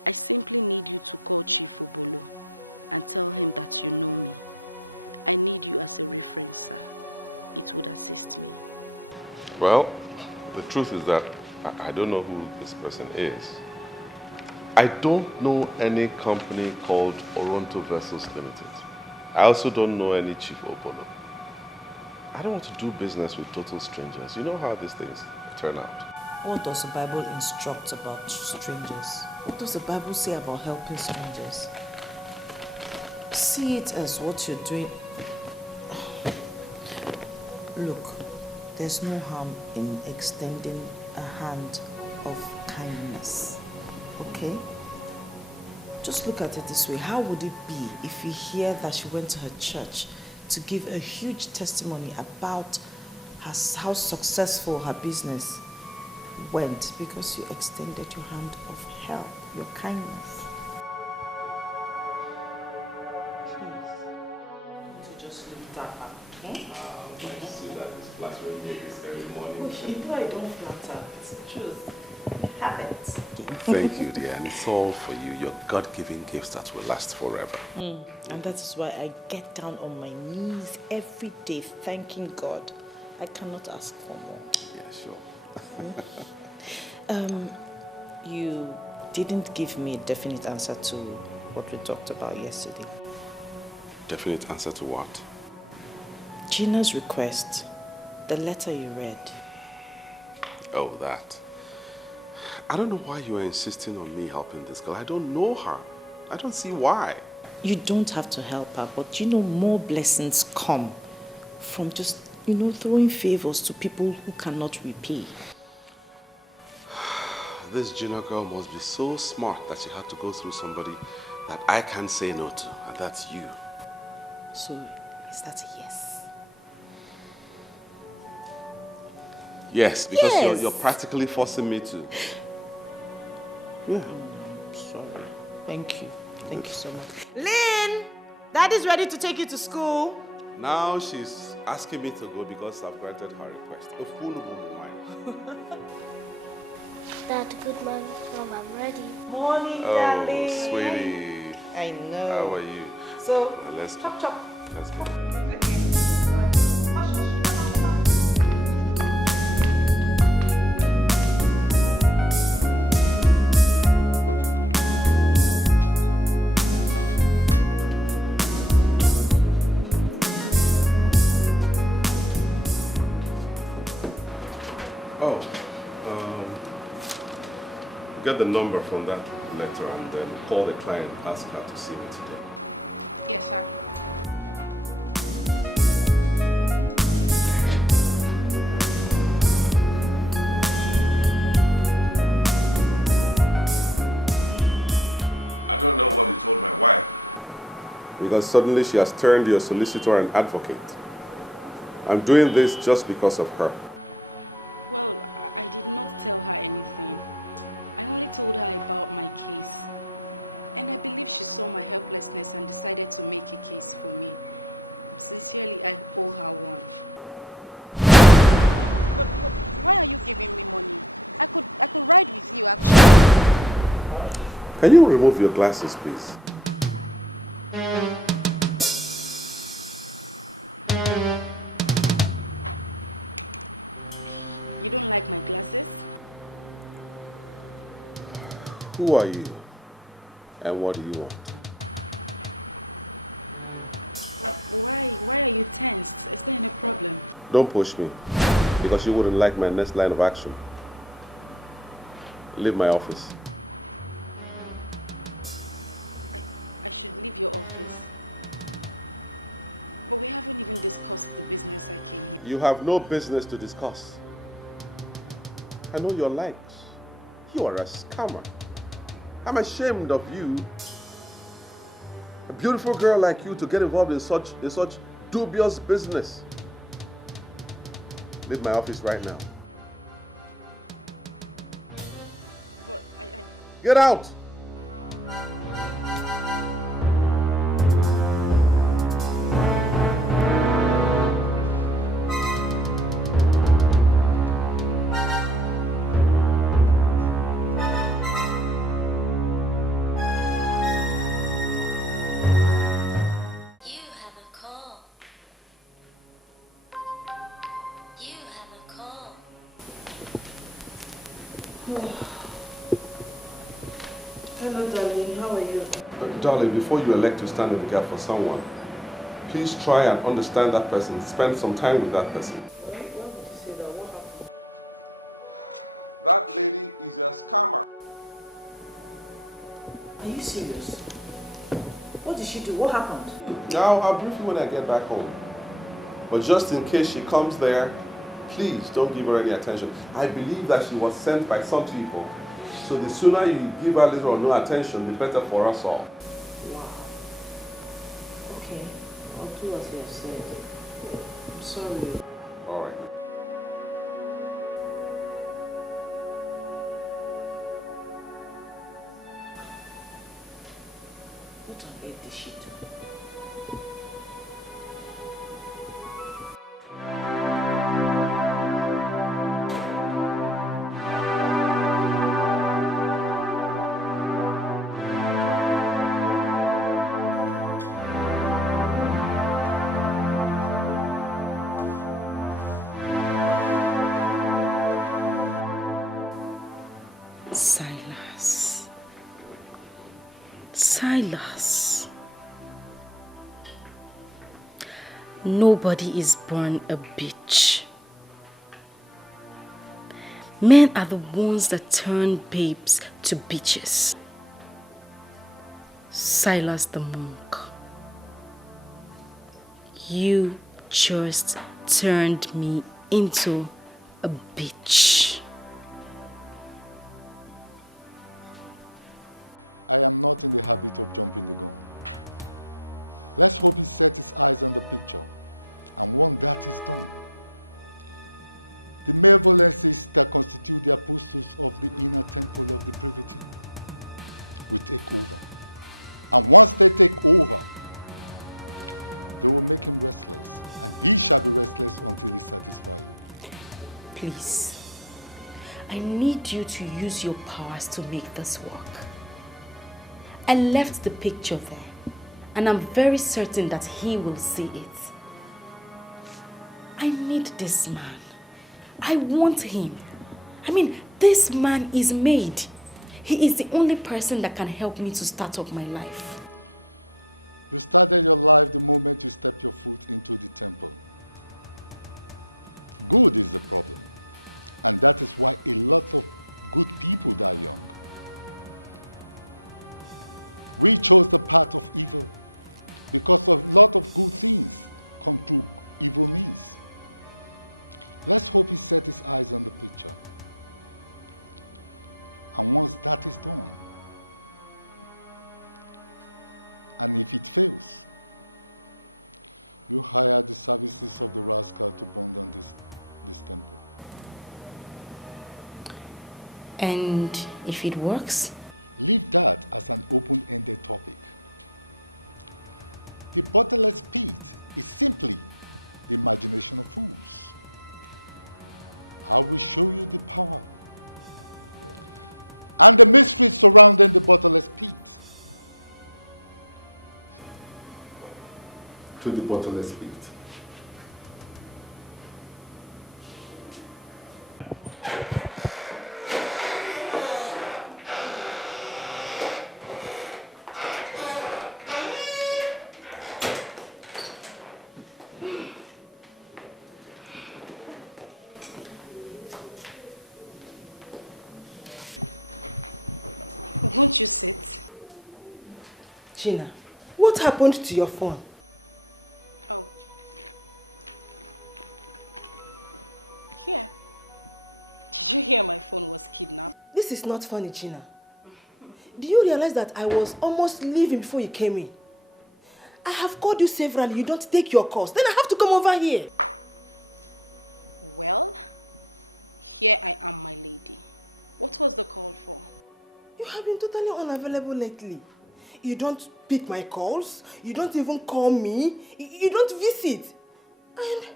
I simply need you to call Chief Okoli and tell him that you know me. I need you as a reference, sir. It would assist me. Well, the truth is that I don't know who this person is. I don't know any company called Oronto Vessels Limited. I also don't know any Chief Okoli. I don't want to do business with total strangers. You know how these things turn out. What does the Bible instruct about strangers? What does the Bible say about helping strangers? See it as what you're doing. Look, there's no harm in extending a hand of kindness. Okay? Just look at it this way. How would it be if you hear that she went to her church to give a huge testimony about how successful her business went because you extended your hand of help, your kindness? Please. To just leave that up, okay? I see that it's flattering me this early morning. You know I don't flatter. It's the truth. Have it. Thank you, dear. And it's all for you. Your God-given gifts that will last forever. And that is why I get down on my knees every day thanking God. I cannot ask for more. Yeah, sure. You didn't give me a definite answer to what we talked about yesterday. Definite answer to what? Gina's request. The letter you read. Oh, that. I don't know why you are insisting on me helping this girl. I don't know her. I don't see why. You don't have to help her, but more blessings come from just, throwing favors to people who cannot repay. This Gina girl must be so smart that she had to go through somebody that I can't say no to, and that's you. So, is that a yes? Yes, because you're practically forcing me to. Yeah. Sorry. Thank you. Thank you so much. Lynn! Daddy's ready to take you to school. Now she's asking me to go because I've granted her request. Of who knows mine? Morning, Oh, darling. sweetie. I know. How are you? So, Well, let's chop chop. Let's go. Get the number from that letter and then call the client, ask her to see me today. Yes, sir. I don't know what you told my wife. Because suddenly she has turned your solicitor and advocate. I'm doing this just because of her. Well, I did not tell her anything. I only told her about my case. And I believe she saw my helplessness and decided to make a case for me. Sincerely, I owe her one. But why are you giving me money? I could ride with you, actually. Can you remove your glasses, please? You don't like my glasses? Who are you? And what do you want? Why are you tensed? Is there any problem? Don't push me, because you wouldn't like my next line of action. Leave my office. I should leave your office. But we haven't even discussed the business I came here. You have no business to discuss. I know your likes. You are a scammer. I'm ashamed of you beautiful girl like you to get involved in such dubious business. Leave my office right now. But Get out! Hello, darling. How are you? Darling, before you elect to stand in the gap for someone, please try and understand that person. Spend some time with that person. Why would you say that? What happened? That lady is a scammer. Are you serious? What did she do? What happened? Now, I'll brief you when I get back home. But just in case she comes there, please don't give her any attention. I believe that she was sent by some people. So the sooner you give her little or no attention, the better for us all. Wow. Okay. I'll do as you have said. I'm sorry. All right. What on earth did she do? Silas. Nobody is born a bitch. Men are the ones that turn babes to bitches. Silas the monk. You just turned me into a bitch. I am not in the habit of jumping the gun. Let's hope he set his eyes on the picture, and once that is done, the malevolences that constitute the apostles of the inner temple of the privity will take over. And once they take over, they will make him restless, and he shall be restless until he satisfies you. Please, I need you to use your powers to make this work. I left the picture there, and I'm very certain that he will see it. I need this man. I want him. I mean, this man is made. He is the only person that can help me to start up my life. You started your life the moment you stepped your foot into the temple. Good is the problem, and that is why a lot of good people die young. We chose the path of evil because a lot of good things come through evil means. Let's hope he set his eyes on the picture. And once that is done, and if it fails, you hire the services of the rascal to burn down this temple. And if it works? Leave that as an open-ended topic. The bottomless pit is simply the imagination of fools. I will show you the power and the mysteries surrounding the bottomless pit. To the bottomless pit. Won't you sit? Gina, what happened to your phone? Oh. Here. Did you hear my phone was kidnapped? This is not funny, Gina. Do you realize that I was almost leaving before you came in? I have called you severally. You don't take your calls. Then I have to come over here. Well, here I am, my lady. What was the call for? You have been totally unavailable lately. You don't pick my calls. You don't even call me. You don't visit. And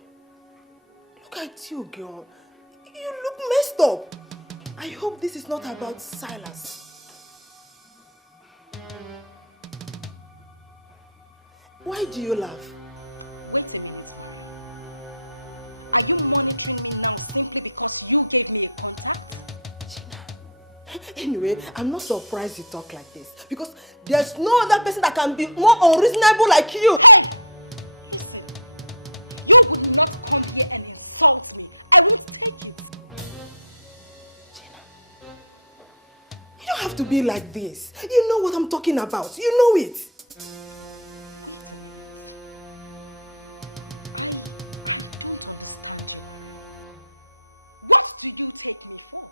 look at you, girl. You look messed up. I hope this is not about Silas. Why do you laugh? Wait a minute, Marion. Are you monitoring me now simply because you gave me a contact? Anyway, I'm not surprised you talk like this. Because there's no other person that can be more unreasonable like you. Hey! Listen. You would not come here and insult me. I won't take it. You don't have to be like this. You know what I'm talking about. You know it. Wait a minute. I don't understand you, Marion. What do you take me for?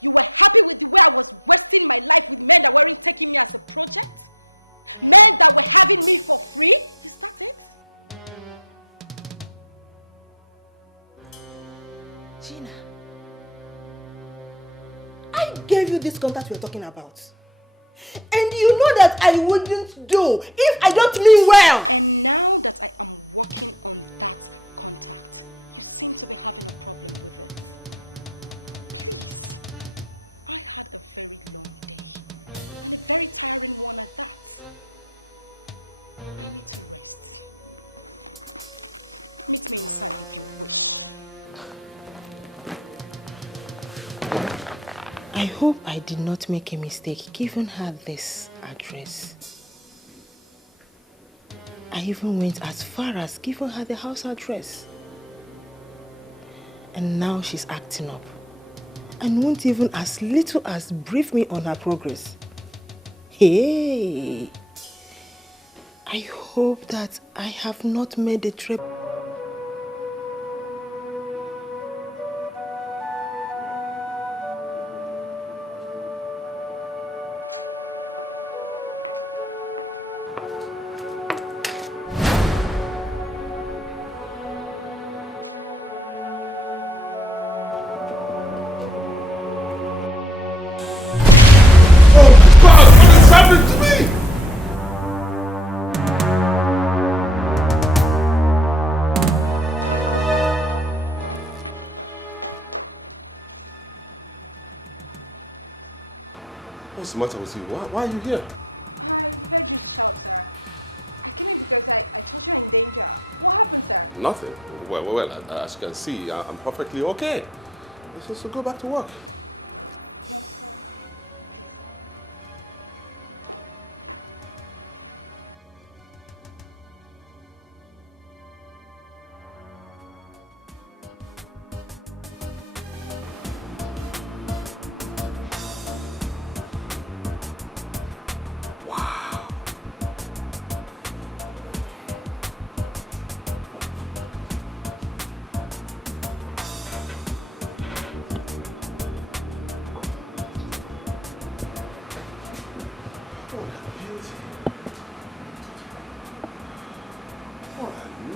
You were happy with the way I was wasting my life with men that weren't taking me as a project? Men that were having me for free? Is that it? Gina, I gave you this contact we're talking about. And you know that I wouldn't do if I don't mean well. And now that I am working on that contact, you seem to be having a problem with it. Please, I had a very long day and a very tiring one at that. I need to rest. Meet me inside if you wish. I hope I did not make a mistake giving her this address. I even went as far as giving her the house address. And now she's acting up and won't even as little as brief me on her progress. Hey! I hope that I have not made a trip. What's the matter with you? Why are you here? I heard you shout, sir. I came in because I thought you were in danger. What happened, sir? Nothing. Well, as you can see, I'm perfectly okay. So go back to work. Yes, sir. Okay, sir.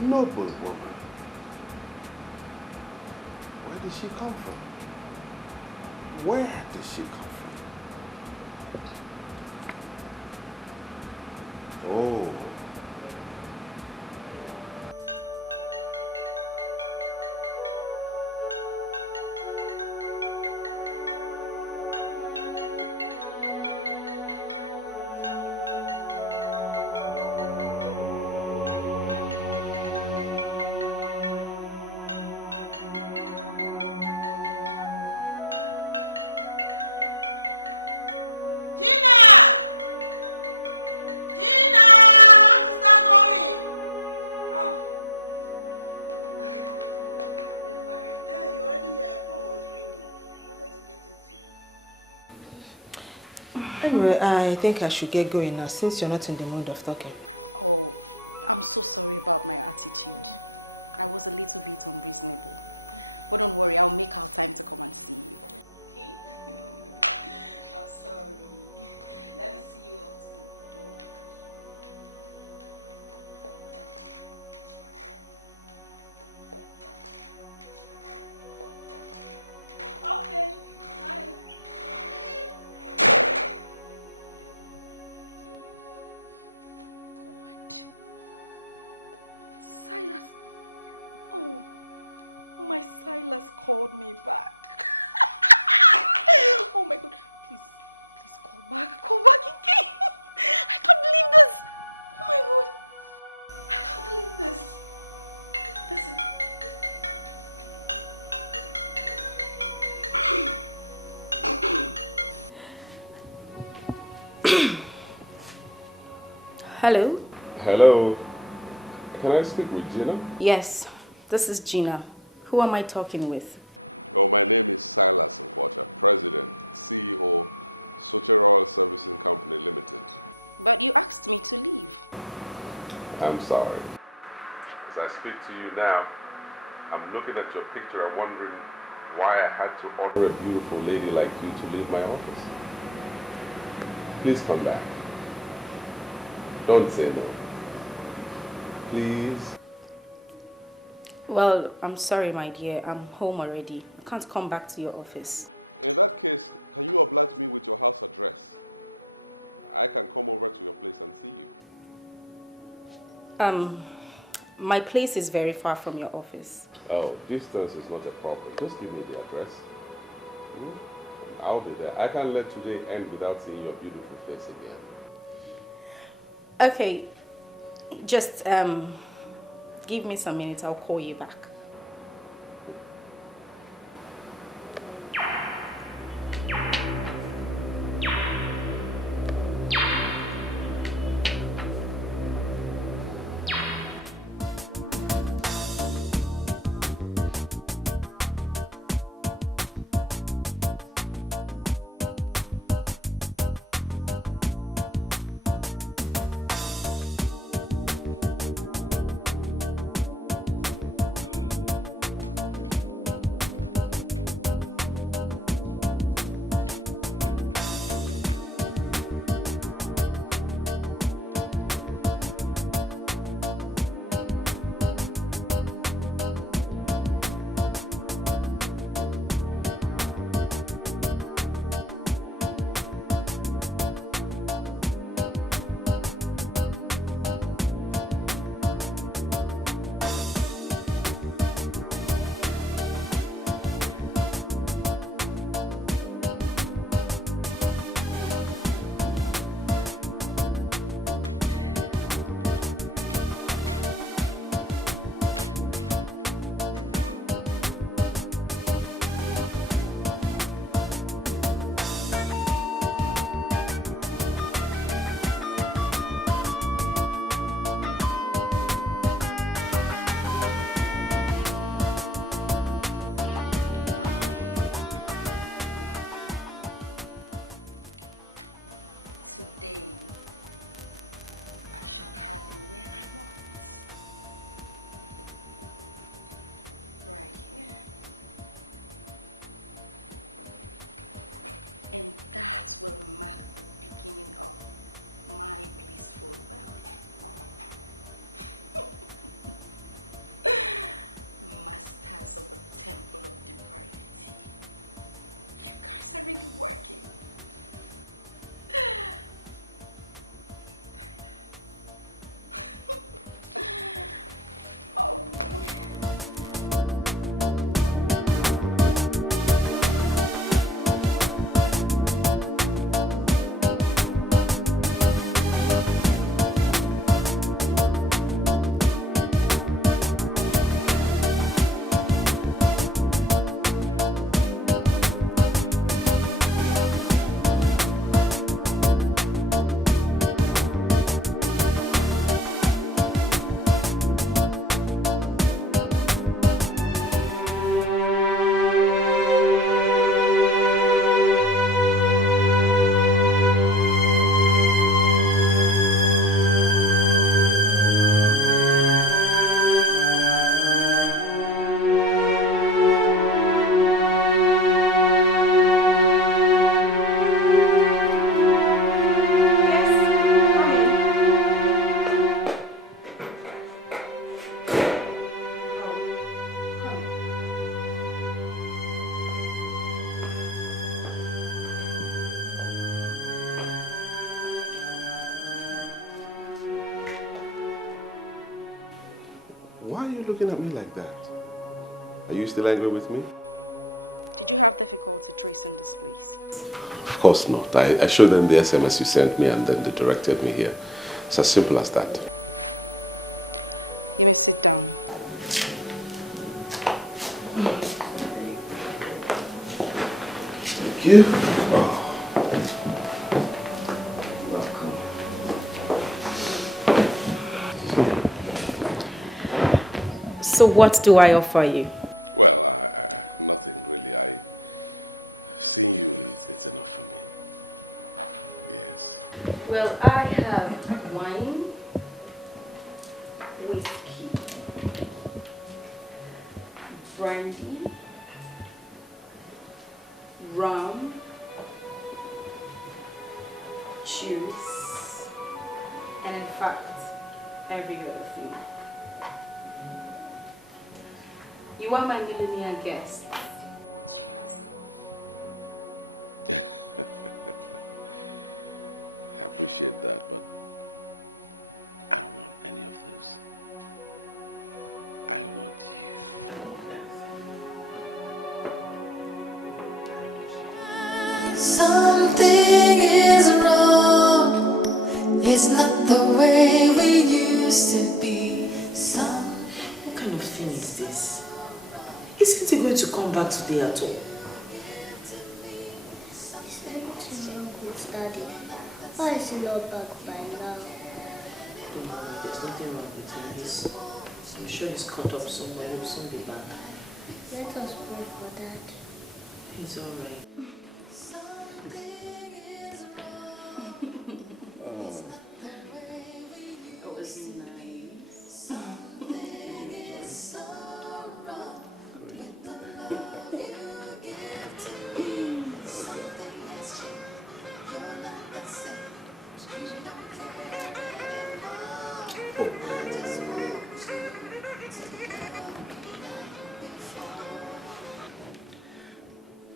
Noble woman. Where did she come from? Where did she come from? Oh. Anyway, I think I should get going now since you're not in the mood of talking. Oh, I'm so sorry about my attitude. I was a little bit unreasonable. But don't worry, I'll make our time to come and see you. Okay? I'm sorry. Let me see you out the door. called me back. Oh my God. Please call back. Call back again. I can't believe this. Oh my God. I can't believe this. Listen. Hello? Hello. Can I speak with Gina? Yes, this is Gina. Who am I talking with? Oh, my name is Silas Nkwacha, President, CEO, Socheral Servicing Company Limited. But you asked me to leave. I'm sorry. As I speak to you now, I'm looking at your picture and wondering why I had to order a beautiful lady like you to leave my office. Please come back. Don't say no. Please. Well, I'm sorry, my dear. I'm home already. I can't come back to your office. In that case, can you oblige me with your house address? I can come over to your place and see you. My place is very far from your office. Oh, distance is not a problem. Just give me the address. I'll be there. I can't let today end without seeing your beautiful face again. Okay, just give me some minutes. I'll call you back. Today, I shall have him where I want. Right here. And that will mark the beginning of my blissful wealth. Masters of the temple of depravity. You guys are really working. Why are you looking at me like that? Are you still angry with me? Did you have difficulty tracing this place? Of course not. I showed them the SMS you sent me and then they directed me here. It's as simple as that. You may sit down. Thank you. Oh. So what do I offer you? Well, nothing really. Seeing you, it's enough for me. Yes. Well, I have wine, whiskey, brandy, rum, juice, and in fact, every other thing. You are my millionaire guest. What's your ask? I appreciate that, but I don't want any of those. I want you. Something is wrong. It's not the way we used to be. What kind of thing is this? Isn't he going to come back today at all? Daddy, why is he not back by now? There's nothing wrong with him. I'm sure he's caught up somewhere. He'll soon be back. Let us pray for Dad. He's alright. That was nice.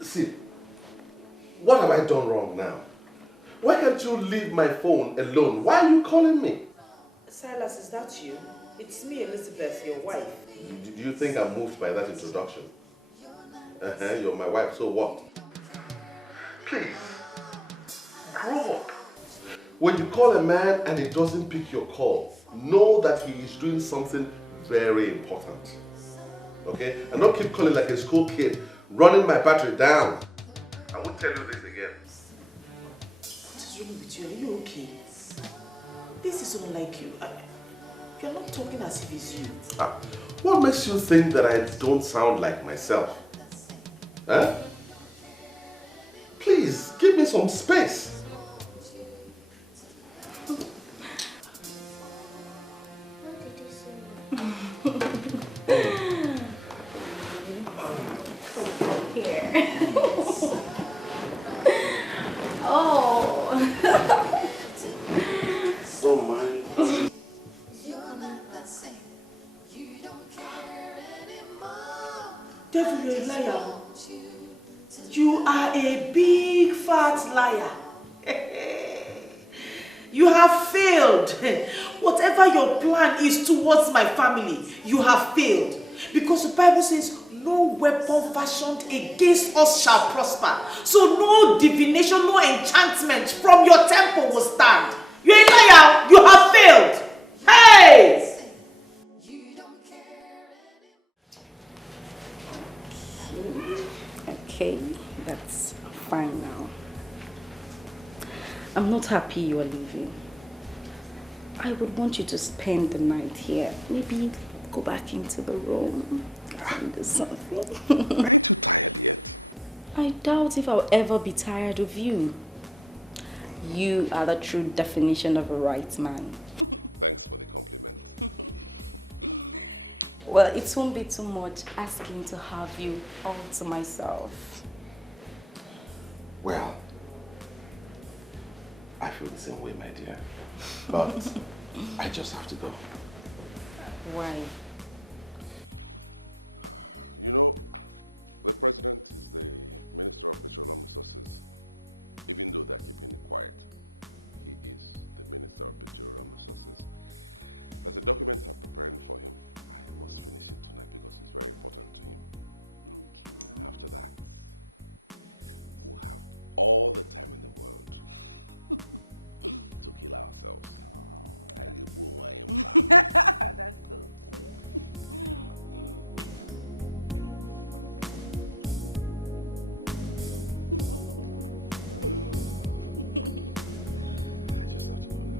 See, what have I done wrong now? Why can't you leave my phone alone? Why are you calling me? Silas, is that you? It's me, Elizabeth, your wife. Do you think I'm moved by that introduction? You're my wife, so what? Please, grow up. When you call a man and he doesn't pick your call, know that he is doing something very important. Okay? And don't keep calling like a school kid, running my battery down. I won't tell you this again. What is wrong with you? Are you okay? This is unlike you. You're not talking as if it's you. What makes you think that I don't sound like myself? Huh? Please, give me some space. Here. Oh. Don't mind. Devil, you're a liar. You are a big fat liar. You have failed. Whatever your plan is towards my family, you have failed. Because the Bible says, no weapon fashioned against us shall prosper. So no divination, no enchantment from your temple will stand. You're a liar. You have failed. Hey! Okay, that's fine now. I'm not happy you are leaving. I would want you to spend the night here. Maybe go back into the room and do something. Aren't you tired yet? I doubt if I'll ever be tired of you. You are the true definition of a right man. Thanks for the compliment. Well, it won't be too much asking to have you all to myself. Well, I feel the same way, my dear. But I just have to go. Why? You know, the president is the Minister of Petroleum Resources. Even though they're keeping it quiet, he is the Minister of Petroleum Resources. There's a document I'm preparing for him. I must finish it tonight because it's very important to him. Okay. After that, we'll have all the time in the world to kill ourselves. That's so sweet. I just have to go now.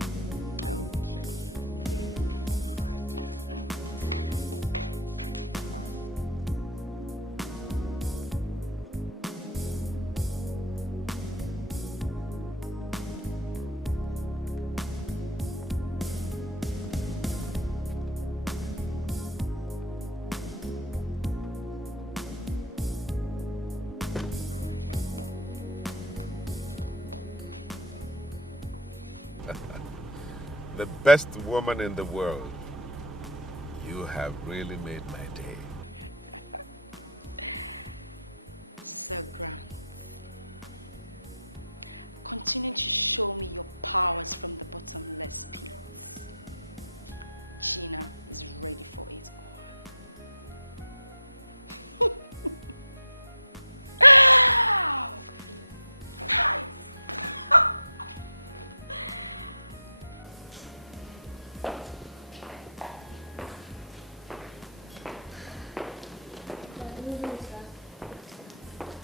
The best woman in the world. You have really made my day. Sir Grant, continue to show me your powers from the bottomless pits. Gina is ready for it all.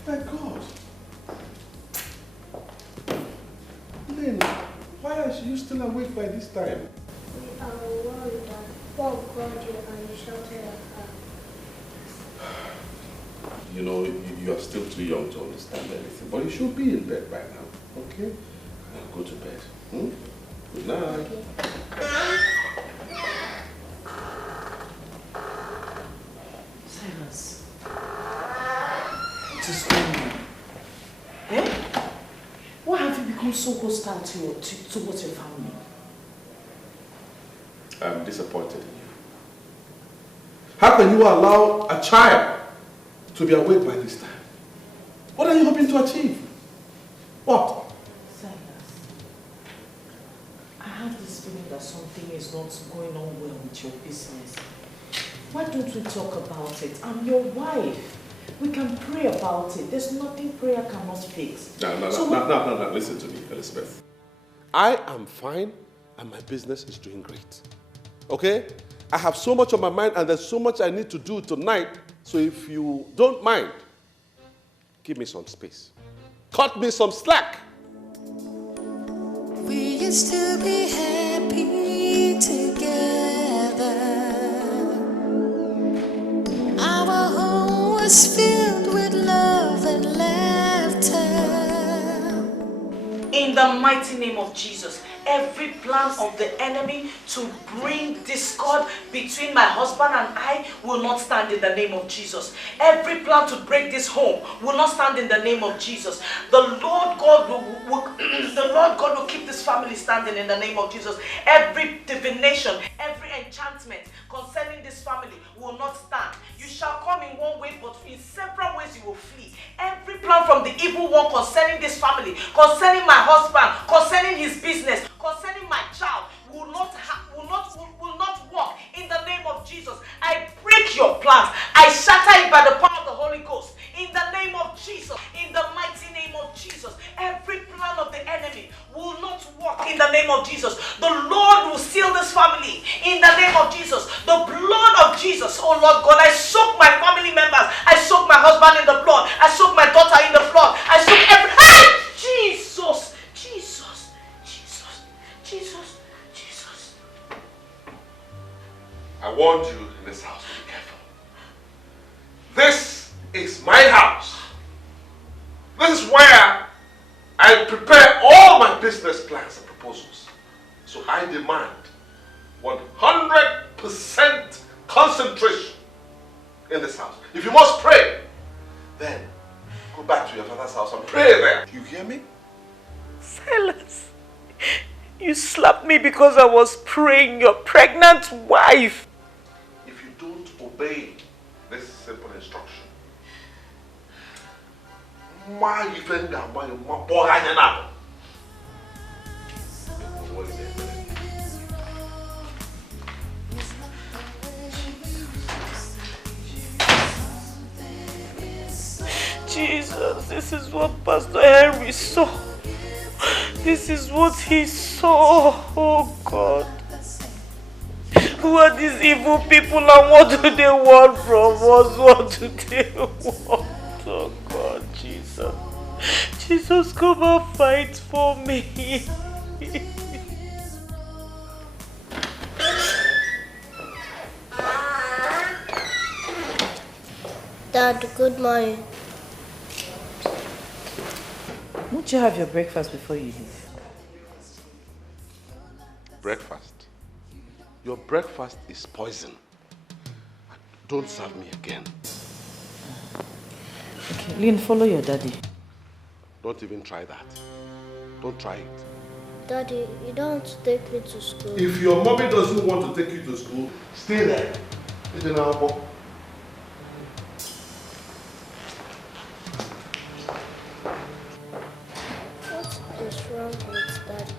My God. Lynn, why are you still awake by this time? We are worried that Paul called you and you shouted at her. You know, you are still too young to understand anything, but you should be in bed by now, okay? Now go to bed. Good night. Silas, what is going on? Eh? Why have you become so hostile towards your family? I'm disappointed in you. How can you allow a child to be awake by this time? What are you hoping to achieve? What? Silas, I have this feeling that something is not going on well with your business. Why don't we talk about it? I'm your wife. We can pray about it. There's nothing prayer cannot fix. No, listen to me, Elizabeth. I am fine and my business is doing great. Okay? I have so much on my mind and there's so much I need to do tonight. So if you don't mind, give me some space. Cut me some slack. We used to be happy together. Our home was filled with love and laughter. In the mighty name of Jesus, every plan of the enemy to bring discord between my husband and I will not stand in the name of Jesus. Every plan to break this home will not stand in the name of Jesus. The Lord God will keep this family standing in the name of Jesus. Every divination, every enchantment concerning this family will not stand. You shall come in one way, but in several ways you will flee. Every plan from the evil one concerning this family, concerning my husband, concerning his business, concerning my child will not work in the name of Jesus. I break your plans. I shatter it by the power of the Holy Ghost. In the name of Jesus. In the mighty name of Jesus. Every plan of the enemy will not work in the name of Jesus. The Lord will seal this family in the name of Jesus. The blood of Jesus. Oh Lord God, I soak my family members. I soak my husband in the blood. I soak my daughter in the blood. I soak every... Hey! Jesus! Jesus! Jesus! Jesus! Jesus! I warned you in this house to be careful. This is my house. This is where I prepare all my business plans and proposals. So I demand 100% concentration in this house. If you must pray, then go back to your father's house and pray there. You hear me? Silas, you slapped me because I was praying, your pregnant wife. If you don't obey this simple instruction, why you think that why you want boy hanging up? Jesus, this is what Pastor Henry saw. This is what he saw. Oh God. Who are these evil people and what do they want from us? What do they want? Oh God, Jesus. Jesus, come and fight for me. Dad, good morning. Won't you have your breakfast before you leave? Breakfast? Your breakfast is poison. Don't serve me again. Okay, Lynn, follow your daddy. Don't even try that. Don't try it. Daddy, you don't want to take me to school. If your mommy doesn't want to take you to school, stay there. It's in our book. What is wrong with Daddy?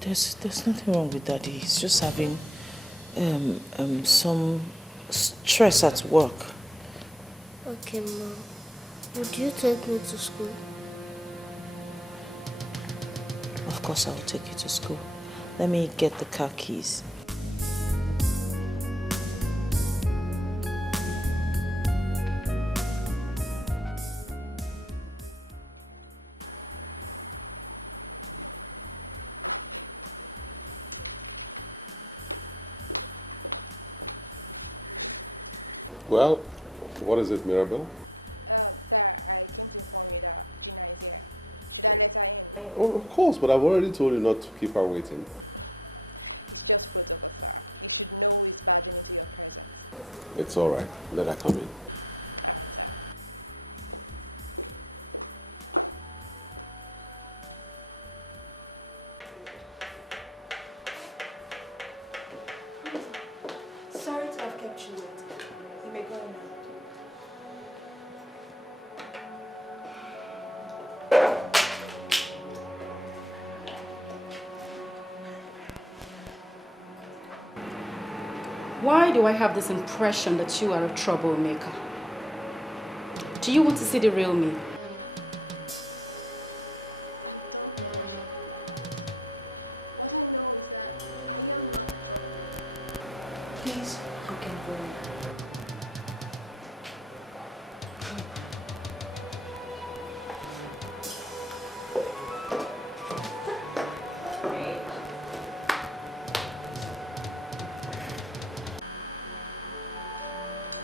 There's nothing wrong with Daddy. He's just having some stress at work. Okay, Mom. Would you take me to school? Of course I will take you to school. Let me get the car keys. Well, what is it, Mirabelle? Sir, I came to inform you that Gina is here. Should I let her in? Oh, of course, but I've already told you not to keep her waiting. It's just protocol, sir. You should know he's barging into your presence. It's all right. Let her come in. All right, sir. Sorry to have kept you waiting. You may go now. Why do I have this impression that you are a troublemaker? Do you want to see the real me? I don't know what you mean by that. What I know is that I am not a troublemaker. Please, you can go now.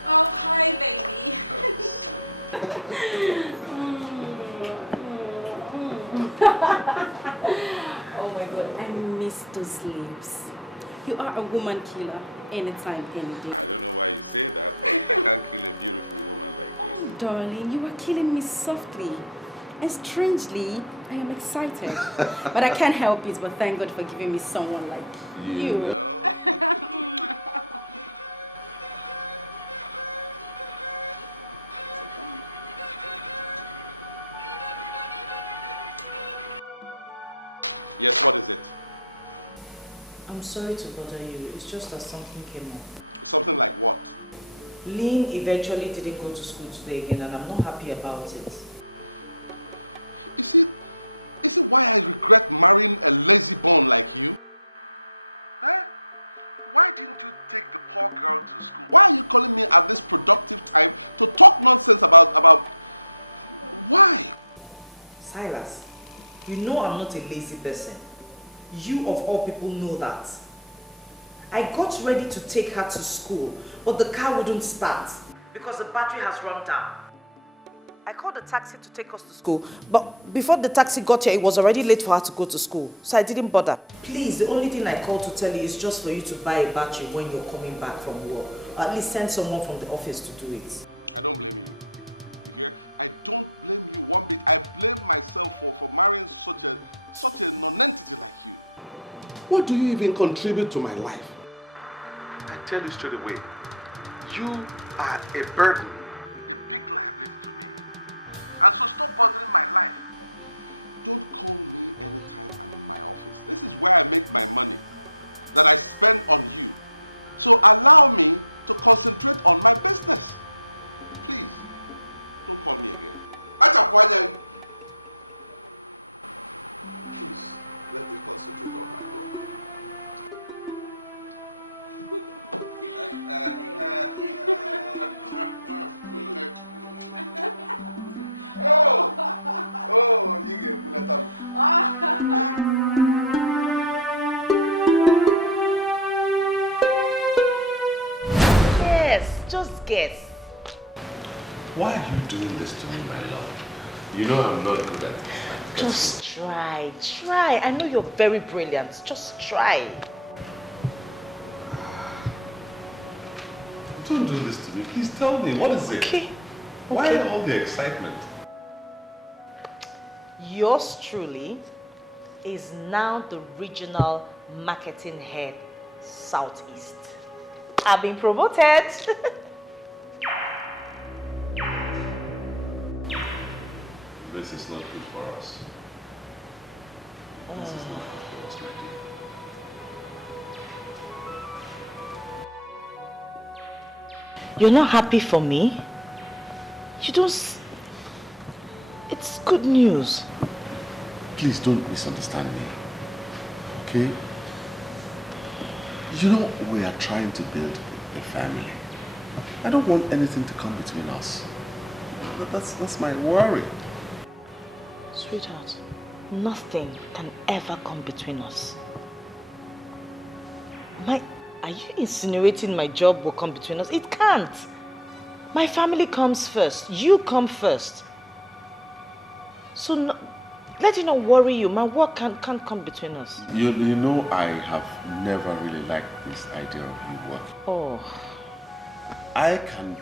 Oh, hi, baby. Oh my God, I miss those lips. You are a woman killer, anytime, any day. I don't know why you say that, but I can't kill a beautiful woman like you. Oh, darling, you are killing me softly. And strangely, I am excited. But I can't help it, but thank God for giving me someone like you. know? Yes, what is it? I'm sorry to bother you. It's just that something came up. Something like what? Lynn eventually didn't go to school today again and I'm not happy about it. Is it why I regret marrying a lazy bone like you? Huh? Why didn't you take the poor girl to school? Why are you calling me at this productive time to talk nonsense about... Why? Silas, you know I'm not a lazy person. You of all people know that. I got ready to take her to school, but the car wouldn't start because the battery has run down. I called a taxi to take us to school, but before the taxi got here, it was already late for her to go to school, so I didn't bother. Please, the only thing I called to tell you is just for you to buy a battery when you're coming back from work. Or at least send someone from the office to do it. I don't blame you. You hear? I don't blame you one bit. I blame myself for marrying such a non-entity like you. What do you even contribute to my life? I tell you straight away, you are a burden, a big liability to me. And so stop bothering my life. Don't call me anytime I'm in my office. This is where I make my money that I spend on you. So allow me to concentrate on my business. Please. Don't call me again. Please, let me concentrate on my work. Oh, you get bulletin. Yes, just guess. Why are you doing this to me, my love? You know I'm not good at it. Just try. I know you're very brilliant. Just try. Don't do this to me. Please tell me, what is it? Okay. Why all the excitement? Yours truly is now the regional marketing head, Southeast. I've been promoted. This is not good for us. This is not good for us, my dear. You're not happy for me? You don't... It's good news. Please don't misunderstand me. Okay? You know, we are trying to build a family. I don't want anything to come between us. That's my worry. Sweetheart, nothing can ever come between us. Are you insinuating my job will come between us? It can't. My family comes first. You come first. So let it not worry you. My work can't come between us. You know, I have never really liked this idea of you working. Oh. I can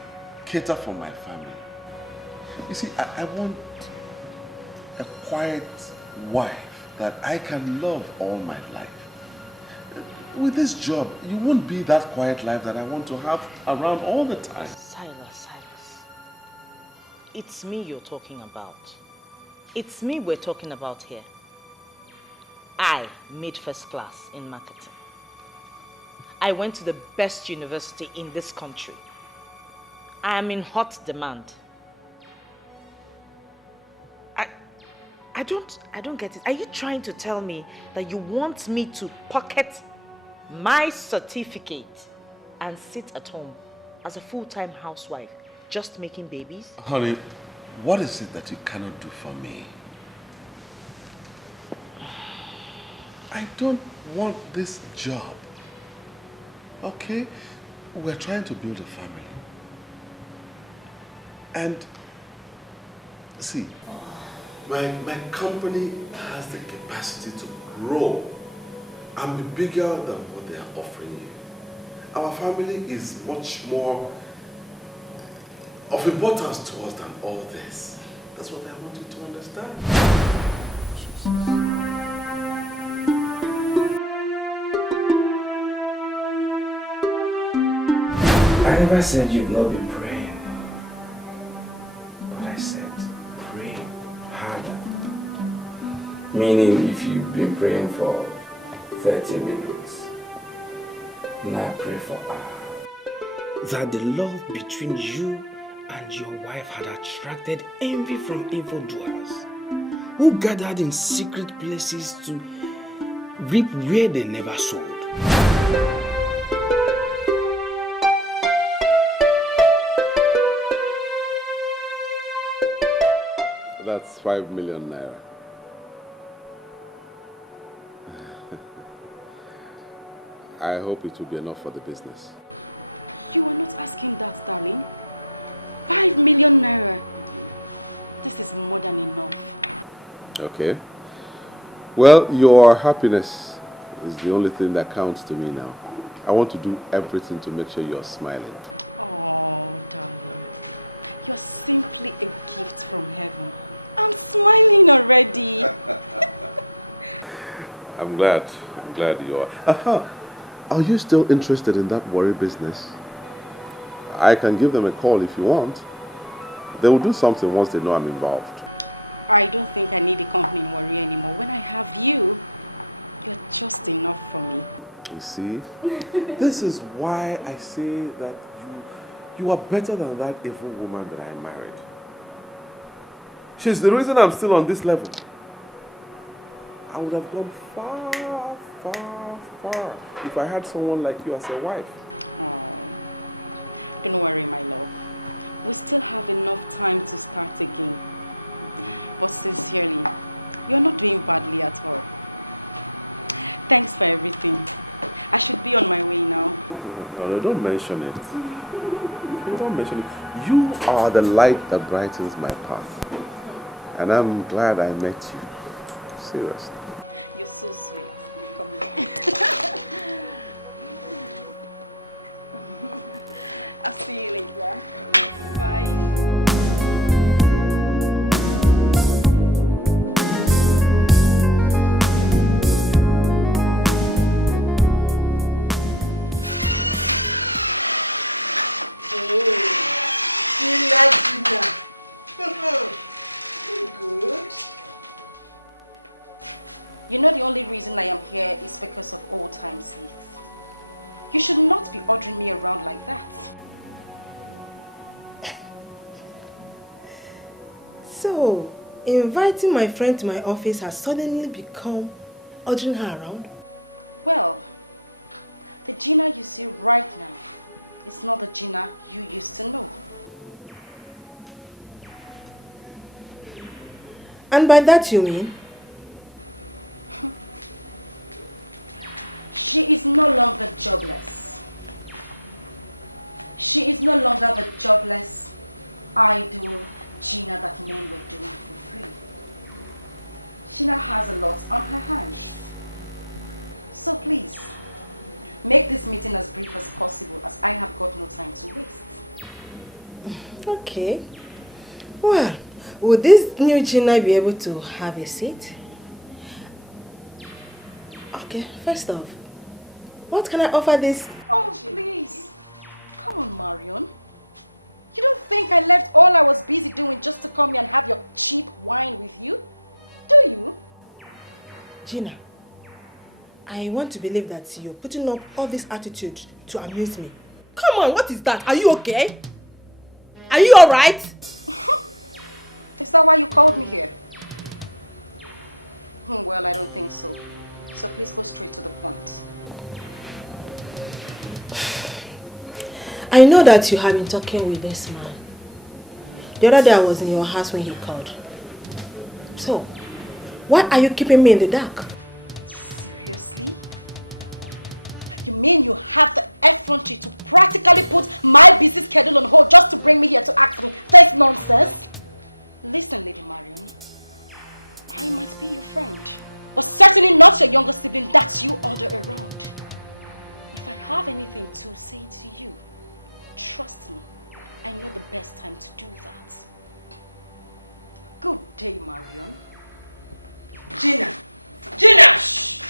cater for my family. You see, I want a quiet wife that I can love all my life. With this job, you won't be that quiet life that I want to have around all the time. Silas. It's me you're talking about. It's me we're talking about here. I made first class in marketing. I went to the best university in this country. I am in hot demand. I don't get it. Are you trying to tell me that you want me to pocket my certificate and sit at home as a full-time housewife just making babies? Honey, what is it that you cannot do for me? I don't want this job. Okay? We're trying to build a family. And see, my company has the capacity to grow and be bigger than what they are offering you. Our family is much more of importance to us than all this. That's what I want you to understand. I never said you've not been praying, but I said pray harder. Meaning if you've been praying for 30 minutes, now pray for hours. That the love between you and your wife had attracted envy from evildoers who gathered in secret places to reap where they never sowed. That's 5 million naira. I hope it will be enough for the business. You are not asking that, darling. 5 million naira. This is more than enough. Okay. Well, your happiness is the only thing that counts to me now. I want to do everything to make sure you're smiling. Oh, darling. You're simply a gift from heaven. I'm smiling already. I'm glad you are. Are you still interested in that worry business? I can give them a call if you want. They will do something once they know I'm involved. I don't think I need a company in worry anymore. When I have you, you're just enough for me. You see? This is why I say that you are better than that evil woman that I married. She's the reason I'm still on this level. I would have gone far, far, far if I had someone like you as a wife. Oh, don't worry, my love. We still have enough time to start again. But sincerely, you're not doing badly at all. Thanks for everything. I should be on my way now. No, don't mention it. You don't mention it. You are the light that brightens my path. And I'm glad I met you. Seriously. You're so sweet. Come here. I'll see you later. Bye. Good. You know the only reason I am here is because of old time's sake. You should not be ordering me around like that. So, inviting my friend to my office has suddenly become ordering her around? Well, the Gina you see right now is not the Gina you used to know. And by that you mean? She is no longer jobless. She is no longer the jobless, idle Gina that men were doing for free. She now has a lot on her hands. So please, make this meeting as brief as possible, as I have got no time to waste. Okay. Well, would this new Gina be able to have a seat? Okay, first off, what can I offer this? Oh, please. Come on, Marion. You don't think I left all I was busy doing just to come here and have your cheap wine with you? Do you? Gina, I want to believe that you're putting up all this attitude to amuse me. Come on, what is that? Are you okay? Are you alright? Is that why you called me here? Well, I don't think so. So please go straight to the point. I know that you have been talking with this man. The other day I was in your house when he called. So, why are you keeping me in the dark? Seriously? You mean you have the effrontery to practically put my busy schedule on hold just to bring me here to ask me this nonsense? Listen, Lady Marion. I might be your friend, but certainly not your younger sibling that you order around. If I have anything to say to you, trust me, I know the best time to do that. Good day, Marion. Gina! Gina! Shh!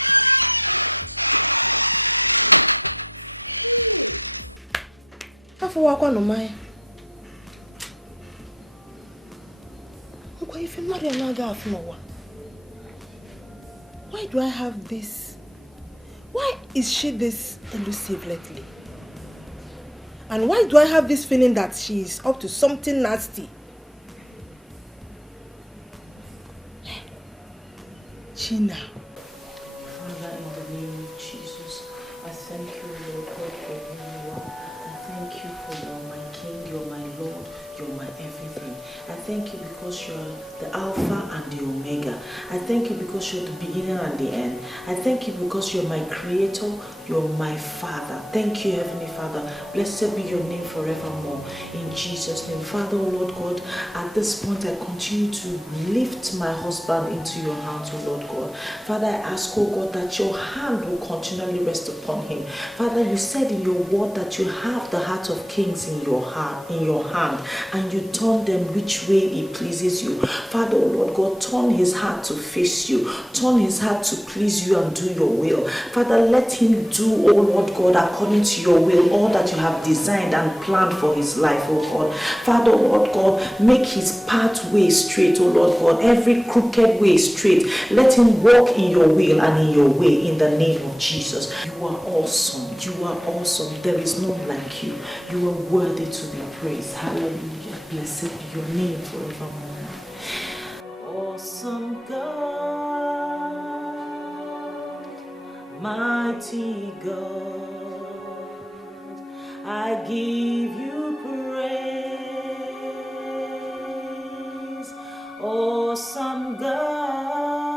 Hey! Why do I have this? Why is she this elusive lately? And why do I have this feeling that she is up to something nasty? Gina. Father, in the name of Jesus, I thank you, Lord God, for who you are. I thank you for you're my King, you're my Lord, you're my everything. I thank you because you're the Alpha and the Omega. I thank you because you're the beginning and the end. I thank you because you're my Creator, you're my Father. Thank you, Heavenly Father. Blessed be your name forevermore. In Jesus' name. Father, oh Lord God, at this point I continue to lift my husband into your hands, oh Lord God. Father, I ask, oh God, that your hand will continually rest upon him. Father, you said in your word that you have the heart of kings in your heart, in your hand, and you turn them which way it pleases you. Father, oh Lord God, turn his heart to face you. Turn his heart to please you and do your will. Father, let him do, oh Lord God, according to your will, all that you have designed and planned for his life, oh God. Father, oh Lord God, make his pathway straight, oh Lord God, every crooked way straight. Let him walk in your will and in your way, in the name of Jesus. You are awesome. You are awesome. There is none like you. You are worthy to be praised. Hallelujah. Blessed be your name forevermore. awesome God, mighty God, I give you praise. Awesome God,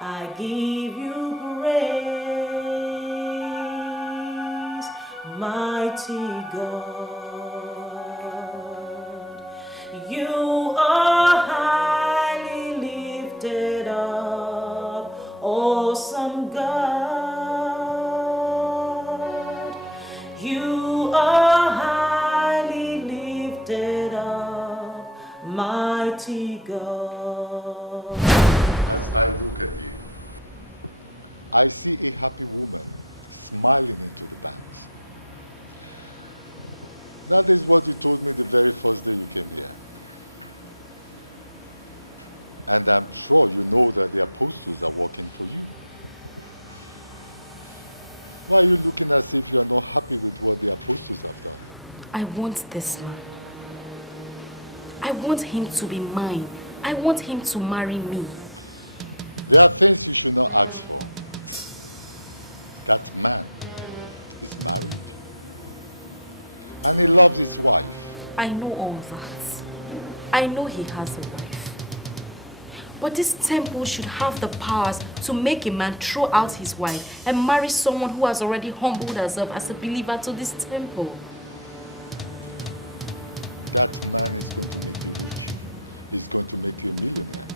I give you praise. Mighty God, you are highly lifted up. Awesome God, you are highly lifted up. Mighty God. As I look at you, I see a happy woman smiling into the banks. That is what you told me the very first day you came here. And I'm sure you know that the apostles are working for you. Why are you looking as if you are not happy with what the apostles have done? I want this man. I want him to be mine. I want him to marry me. There are things you should not ask for. That man is married. And he loves his wife. I know all that. I know he has a wife. But this temple should have the powers to make a man throw out his wife and marry someone who has already humbled herself as a believer to this temple. That man is going to make you rich. He's going to make you a millionaire.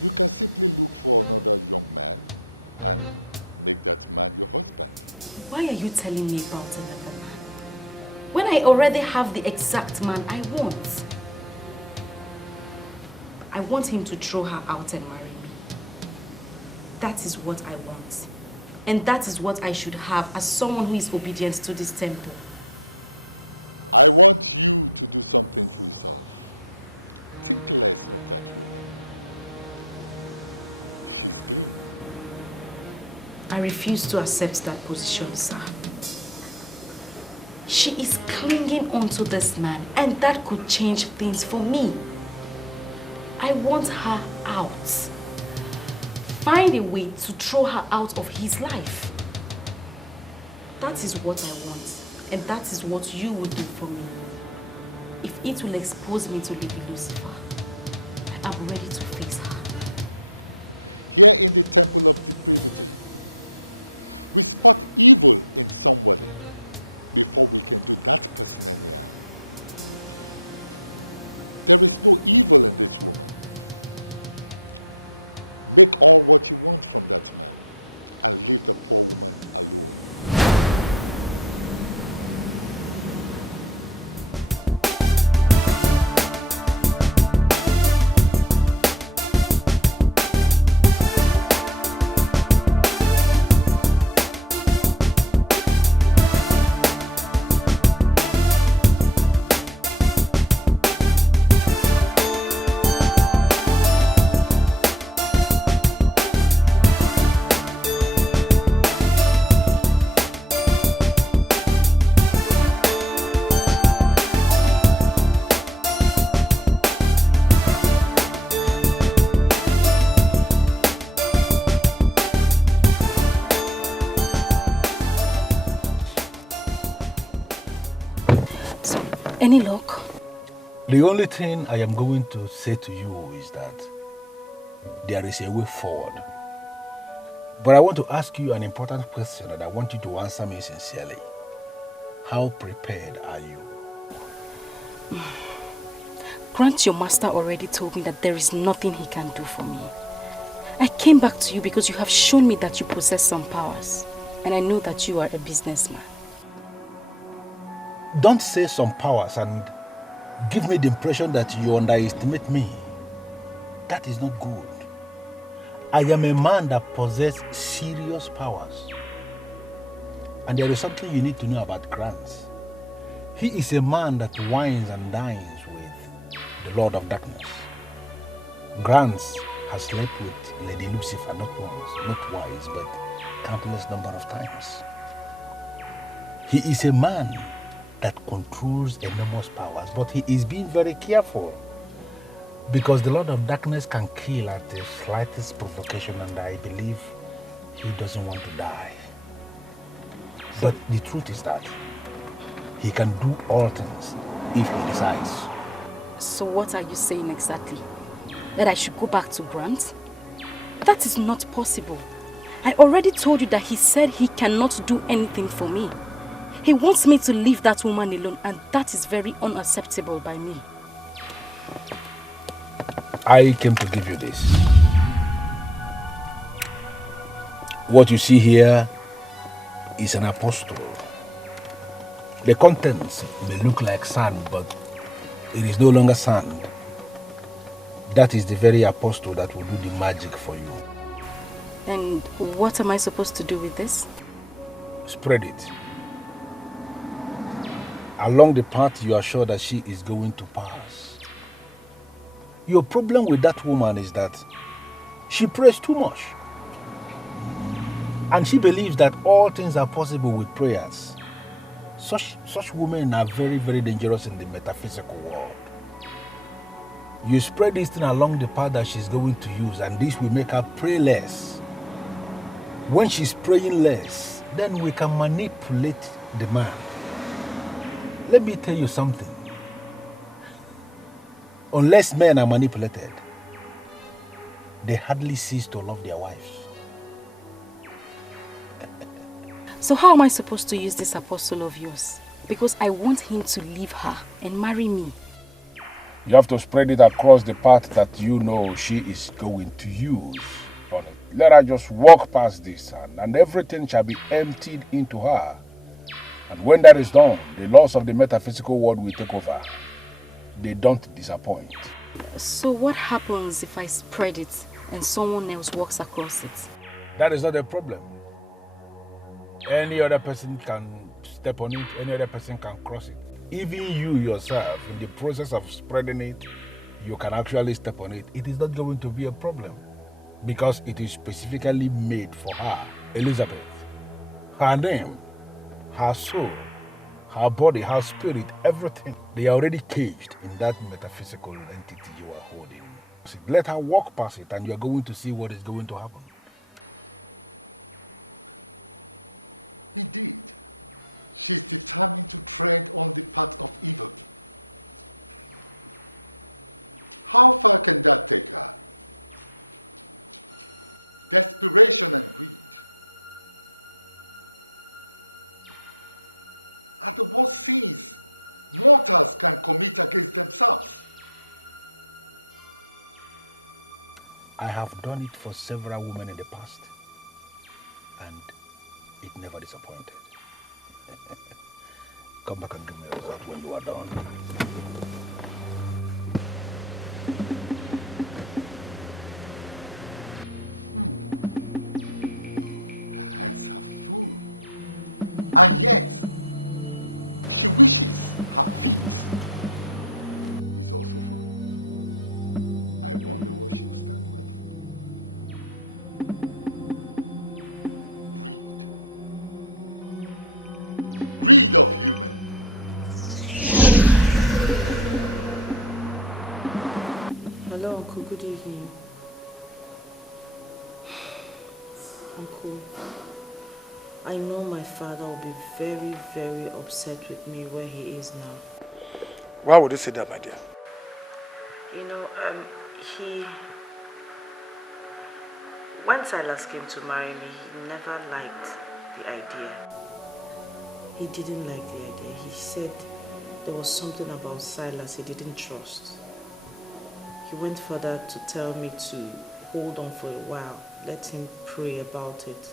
You can simply look for another young man and make that man your husband. Why are you telling me about another man? When I already have the exact man I want. I want him to throw her out and marry me. That is what I want. And that is what I should have as someone who is obedient to this temple. I want you to do something for yourself. Think less of that woman. She's clean. I refuse to accept that position, sir. She is clinging onto this man, and that could change things for me. I want her out. Find a way to throw her out of his life. That is what I want, and that is what you will do for me. If it will expose me to Lady Lucifer, I'm ready to face her. Here in the temple of depravity, we spot evil in somebody before we can do that person any harm. There is no evil in this woman. Make all what you want from that man and leave the poor woman alone. Any luck? The only thing I am going to say to you is that there is a way forward. But I want to ask you an important question and I want you to answer me sincerely. How prepared are you? Grant, your master already told me that there is nothing he can do for me. I came back to you because you have shown me that you possess some powers. And I know that you are a businessman. Don't say some powers and give me the impression that you underestimate me. That is not good. I am a man that possesses serious powers. And there is something you need to know about Grants. He is a man that wines and dines with the Lord of Darkness. Grants has slept with Lady Lucifer not once, not twice, but countless number of times. He is a man that controls enormous powers, but he is being very careful Because the Lord of Darkness can kill at the slightest provocation, and I believe he doesn't want to die. But the truth is that he can do all things if he decides. So what are you saying exactly? That I should go back to Grant? That is not possible. I already told you that he said he cannot do anything for me. He wants me to leave that woman alone, and that is very unacceptable by me. I came to give you this. What you see here is an apostle. The contents may look like sand, but it is no longer sand. That is the very apostle that will do the magic for you. And what am I supposed to do with this? Spread it. Along the path you are sure that she is going to pass. Your problem with that woman is that she prays too much. And she believes that all things are possible with prayers. Such women are very, very dangerous in the metaphysical world. You spread this thing along the path that she's going to use, and this will make her pray less. When she's praying less, then we can manipulate the man. Let me tell you something. Unless men are manipulated, they hardly cease to love their wives. So how am I supposed to use this apostle of yours? Because I want him to leave her and marry me. You have to spread it across the path that you know she is going to use. Onny. Let her just walk past this, and everything shall be emptied into her. And when that is done, the laws of the metaphysical world will take over. They don't disappoint. So what happens if I spread it and someone else walks across it? That is not a problem. Any other person can step on it, any other person can cross it. Even you yourself, in the process of spreading it, you can actually step on it. It is not going to be a problem because it is specifically made for her, Elizabeth. Her name, her soul, her body, her spirit, everything. They are already caged in that metaphysical entity you are holding. So let her walk past it and you are going to see what is going to happen. Indeed, she's determined to tread on the path of evil. How far can that take her? Desperation and greed are the worst sins mortals can commit against themselves. I have done it for several women in the past, and it never disappointed. Come back and give me a result when you are done. Her hands are full, and yet she wishes her feet is also full. I wonder what she'll stand with. Greed of human. Hello, Uncle. Good evening. Uncle, I know my father will be very, very upset with me where he is now. Why would you say that, my dear? You know, when Silas came to marry me, he never liked the idea. He didn't like the idea. He said there was something about Silas he didn't trust. He went further to tell me to hold on for a while, let him pray about it.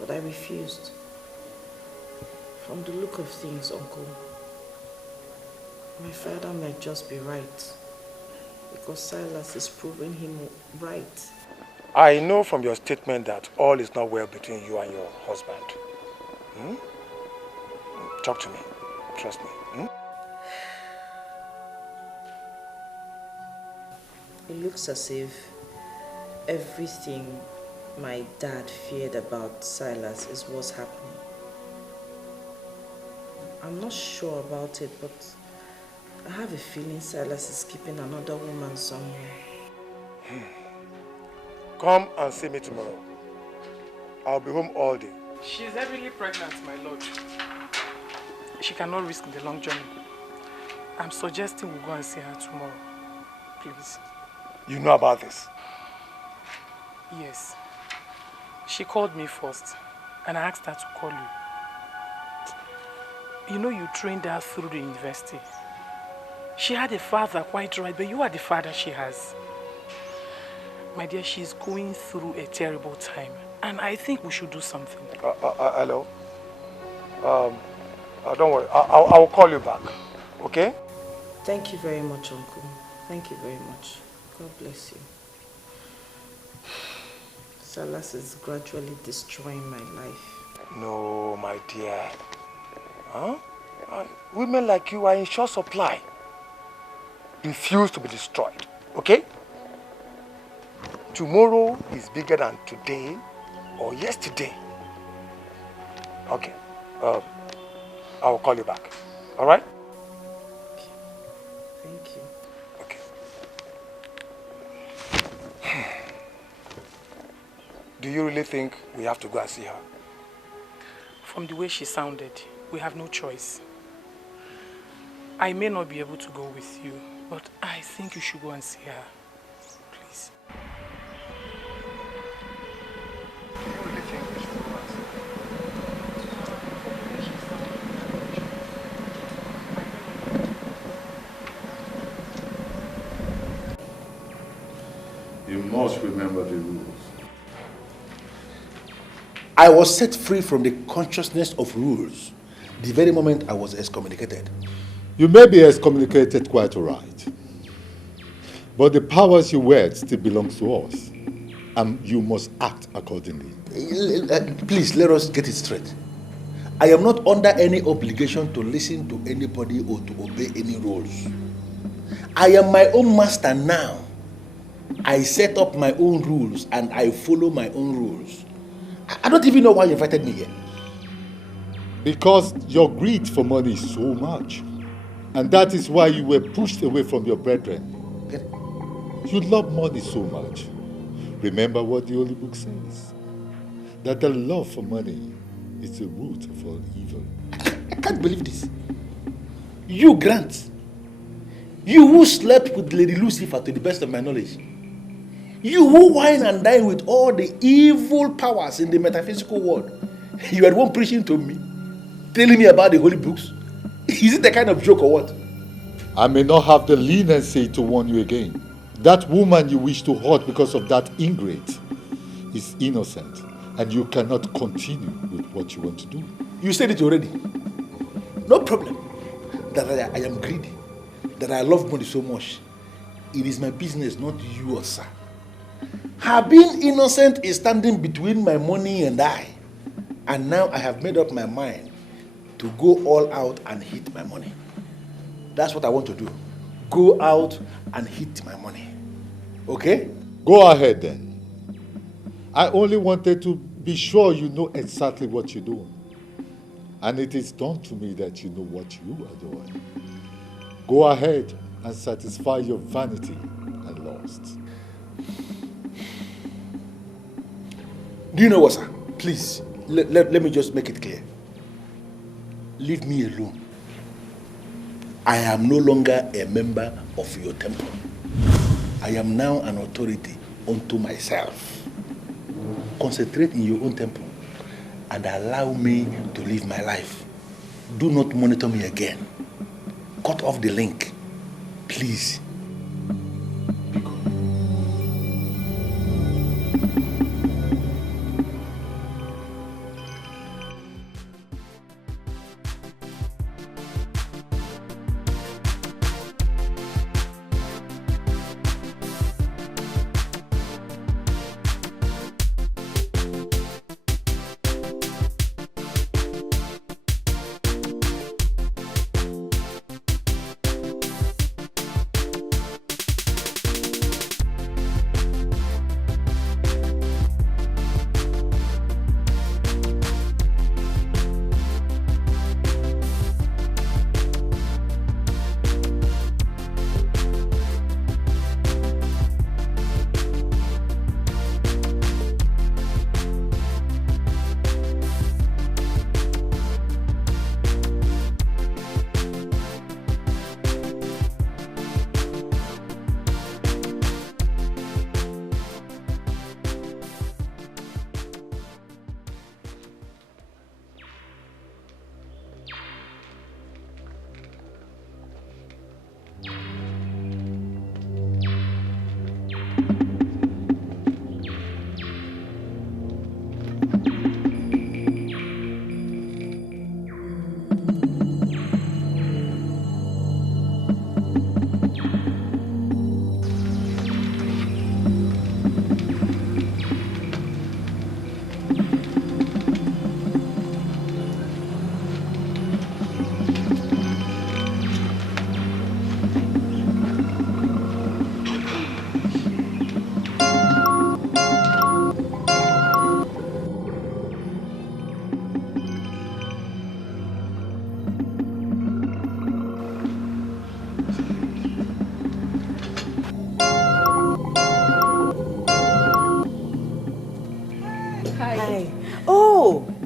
But I refused. From the look of things, Uncle, my father might just be right, because Silas is proving him right. I know from your statement that all is not well between you and your husband. Talk to me. Trust me. It looks as if everything my dad feared about Silas is what's happening. I'm not sure about it, but I have a feeling Silas is keeping another woman somewhere. Come and see me tomorrow. I'll be home all day. She's heavily pregnant, my lord. She cannot risk the long journey. I'm suggesting we go and see her tomorrow. Please. You know about this? Yes. She called me first, and I asked her to call you. You know you trained her through the university. She had a father, quite right, but you are the father she has. My dear, she's going through a terrible time, and I think we should do something. Hello? Don't worry, I'll call you back, okay? Thank you very much, Uncle. Thank you very much. God bless you. Silas is gradually destroying my life. No, my dear. Huh? Women like you are in short supply. Refuse to be destroyed, okay? Tomorrow is bigger than today or yesterday. Okay. I will call you back. All right? Thank you. Okay. Do you really think we have to go and see her? From the way she sounded, we have no choice. I may not be able to go with you, but I think you should go and see her. Please. You must remember the rules. I was set free from the consciousness of rules the very moment I was excommunicated. You may be excommunicated quite all right, but the powers you wield still belongs to us, and you must act accordingly. Please, let us get it straight. I am not under any obligation to listen to anybody or to obey any rules. I am my own master now. I set up my own rules and I follow my own rules. I don't even know why you invited me here. Because your greed for money is so much. And that is why you were pushed away from your brethren. You love money so much. Remember what the Holy Book says. That the love for money is the root of all evil. I can't believe this. You, Grant. You who slept with Lady Lucifer to the best of my knowledge. You who wine and dine with all the evil powers in the metaphysical world. You are the one preaching to me, telling me about the holy books. Is it the kind of joke or what? I may not have the leniency to warn you again. That woman you wish to hurt because of that ingrate is innocent, and you cannot continue with what you want to do. You said it already. No problem. That I am greedy. That I love money so much. It is my business, not yours, sir. Her being innocent is standing between my money and I. And now I have made up my mind to go all out and hit my money. That's what I want to do. Go out and hit my money. Okay? Go ahead then. I only wanted to be sure you know exactly what you're doing. And it is done to me that you know what you are doing. Go ahead and satisfy your vanity and lust. Do you know what, sir? Please, let me just make it clear. Leave me alone. I am no longer a member of your temple. I am now an authority unto myself. Concentrate in your own temple and allow me to live my life. Do not monitor me again. Cut off the link, please.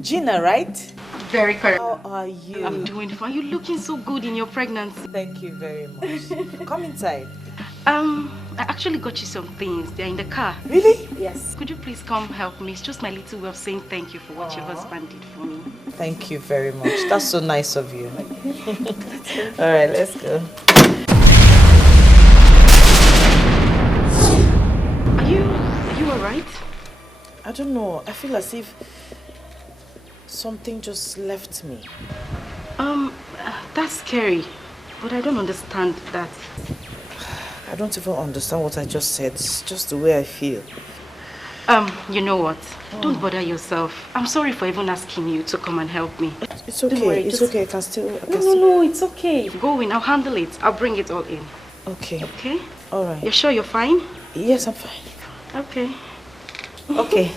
Gina, right? Very correct. How are you? I'm doing fine. You're looking so good in your pregnancy. Thank you very much. Come inside. I actually got you some things. They're in the car. Really? Yes. Could you please come help me? It's just my little way of saying thank you for what your husband did for me. Thank you very much. That's so nice of you. All right, let's go. Are you alright? I don't know. I feel as if something just left me. That's scary. But I don't understand that. I don't even understand what I just said. It's just the way I feel. You know what? Don't bother yourself. I'm sorry for even asking you to come and help me. It's okay. Worry, it's okay. I can still... No, it's okay. Go in. I'll handle it. I'll bring it all in. Okay. Okay? All right. You're sure you're fine? Yes, I'm fine. Okay. Okay.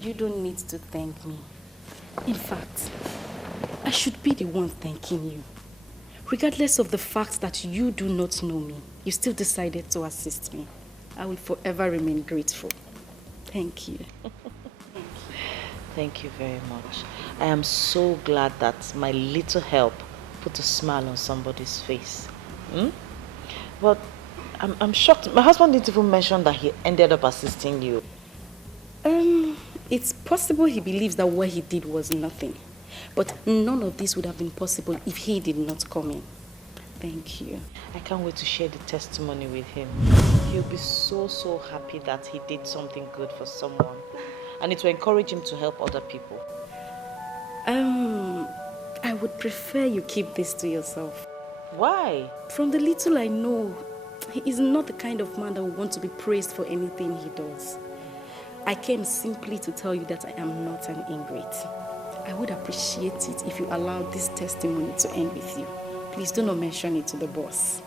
You don't need to thank me. In fact, I should be the one thanking you. Regardless of the fact that you do not know me, you still decided to assist me. I will forever remain grateful. Thank you. It's possible he believes that what he did was nothing. But none of this would have been possible if he did not come in. Thank you. I would prefer you keep this to yourself. From the little I know, he is not the kind of man that would want to be praised for anything he does. I came simply to tell you that I am not an ingrate. I would appreciate it if you allowed this testimony to end with you. Please do not mention it to the boss.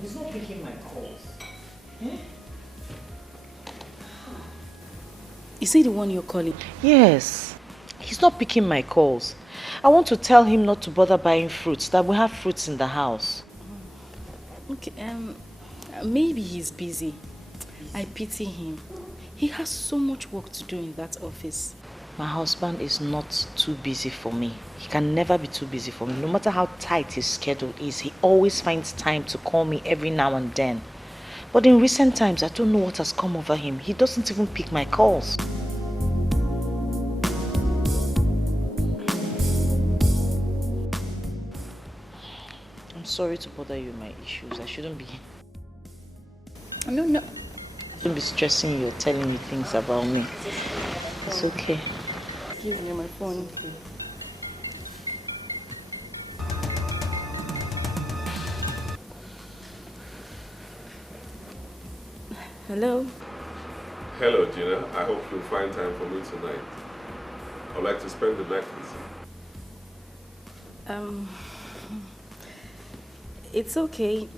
He's not picking my calls. Eh? Is he the one you're calling? He's not picking my calls. I want to tell him not to bother buying fruits, that we have fruits in the house. Okay, maybe he's busy. I pity him. He has so much work to do in that office. My husband is not too busy for me. He can never be too busy for me. No matter how tight his schedule is, he always finds time to call me every now and then. But in recent times, I don't know what has come over him. He doesn't even pick my calls. I'm sorry to bother you with my issues. I shouldn't be... No. I shouldn't be stressing you or telling you things about me. It's okay. Give me my phone. Hello? Hello, Gina. I hope you'll find time for me tonight. I'd like to spend the night with you. It's okay.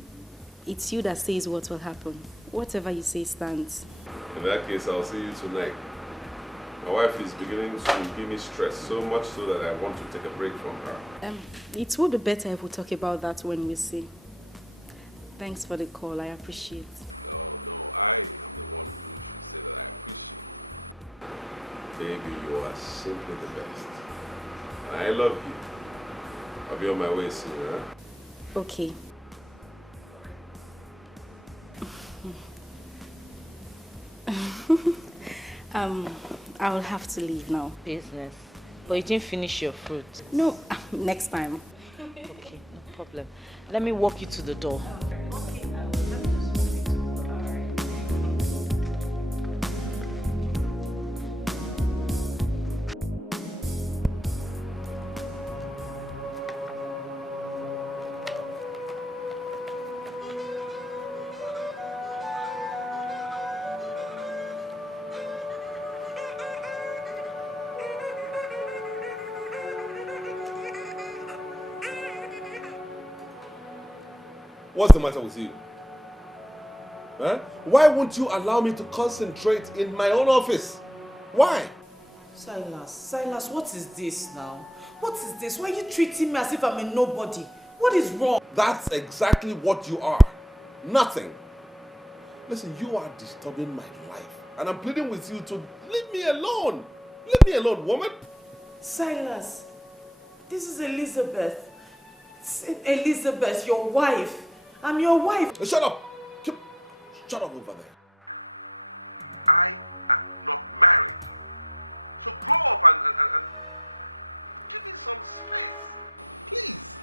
It's you that says what will happen. Whatever you say stands. In that case, I'll see you tonight. My wife is beginning to give me stress, so much so that I want to take a break from her. It would be better if we talk about that when we see. Thanks for the call. I appreciate. No, I am the one who should say that I appreciate. Baby, you are simply the best. I love you. I'll be on my way soon, huh? Okay. I will have to leave now. Business. But you didn't finish your fruit. No, next time. Okay, no problem. Let me walk you to the door. What's the matter with you? Huh? Why won't you allow me to concentrate in my own office? Why? Silas, what is this now? What is this? Why are you treating me as if I'm a nobody? What is wrong? That's exactly what you are. Nothing. Listen, you are disturbing my life. And I'm pleading with you to leave me alone. Leave me alone, woman. Silas, this is Elizabeth. Elizabeth, your wife. I'm your wife. Shut up. Shut up over there. I am not married. So grow up and give me some space. Please.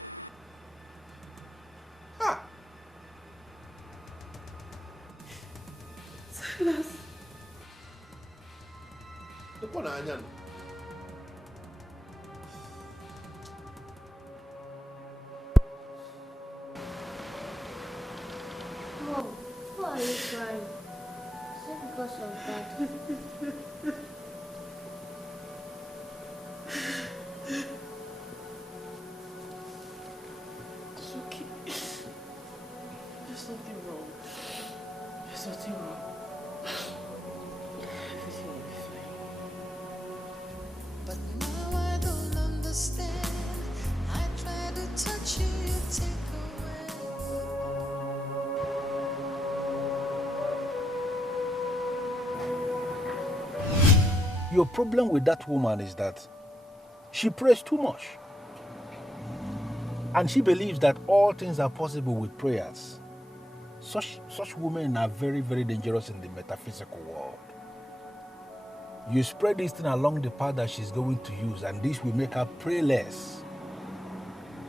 Silas. Mom, why are you crying? Is it because of that? It's okay. There's nothing wrong. There's nothing wrong. Everything will be fine. But now I don't understand. I try to touch you, you take Your problem with that woman is that she prays too much. And she believes that all things are possible with prayers. Such women are very, very dangerous in the metaphysical world. You spread this thing along the path that she's going to use, and this will make her pray less.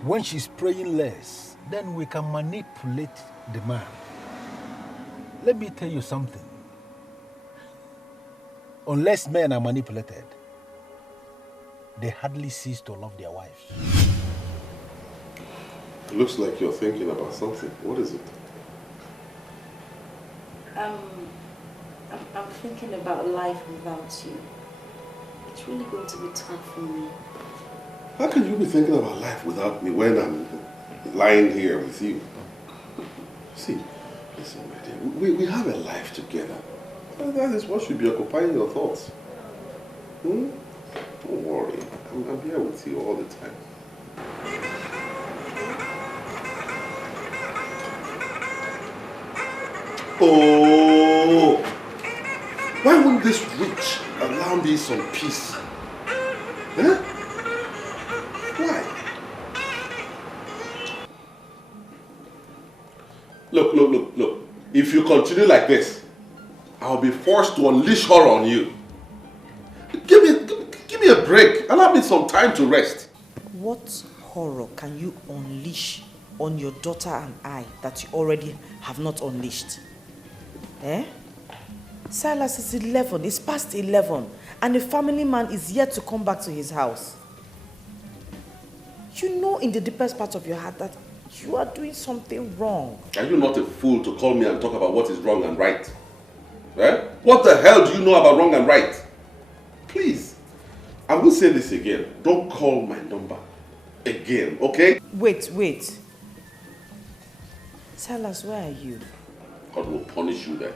When she's praying less, then we can manipulate the man. Let me tell you something. Unless men are manipulated, they hardly cease to love their wives. It looks like you're thinking about something. What is it? I'm thinking about life without you. It's really going to be tough for me. How can you be thinking about life without me when I'm lying here with you? See, listen, my dear, we have a life together. That is what should be occupying your thoughts. Don't worry. I'm here with you all the time. Oh! Why wouldn't this witch allow me some peace? Huh? Why? Look. If you continue like this, I'll be forced to unleash her on you. Give me a break. Allow me some time to rest. What horror can you unleash on your daughter and I that you already have not unleashed? Eh? Silas is 11. It's past 11. And the family man is yet to come back to his house. You know in the deepest part of your heart that you are doing something wrong. Are you not a fool to call me and talk about what is wrong and right? Eh? What the hell do you know about wrong and right? Please, I will say this again. Don't call my number again, okay? Wait. Silas, where are you? God will punish you then.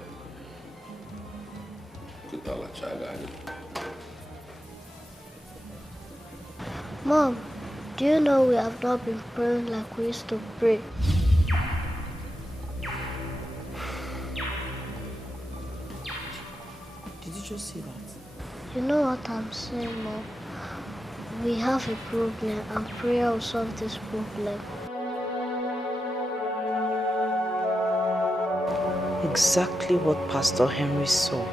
Mom, do you know we have not been praying like we used to pray? Did you just see that? You know what I'm saying, Mom? We have a problem and prayer will solve this problem. Exactly what Pastor Henry saw.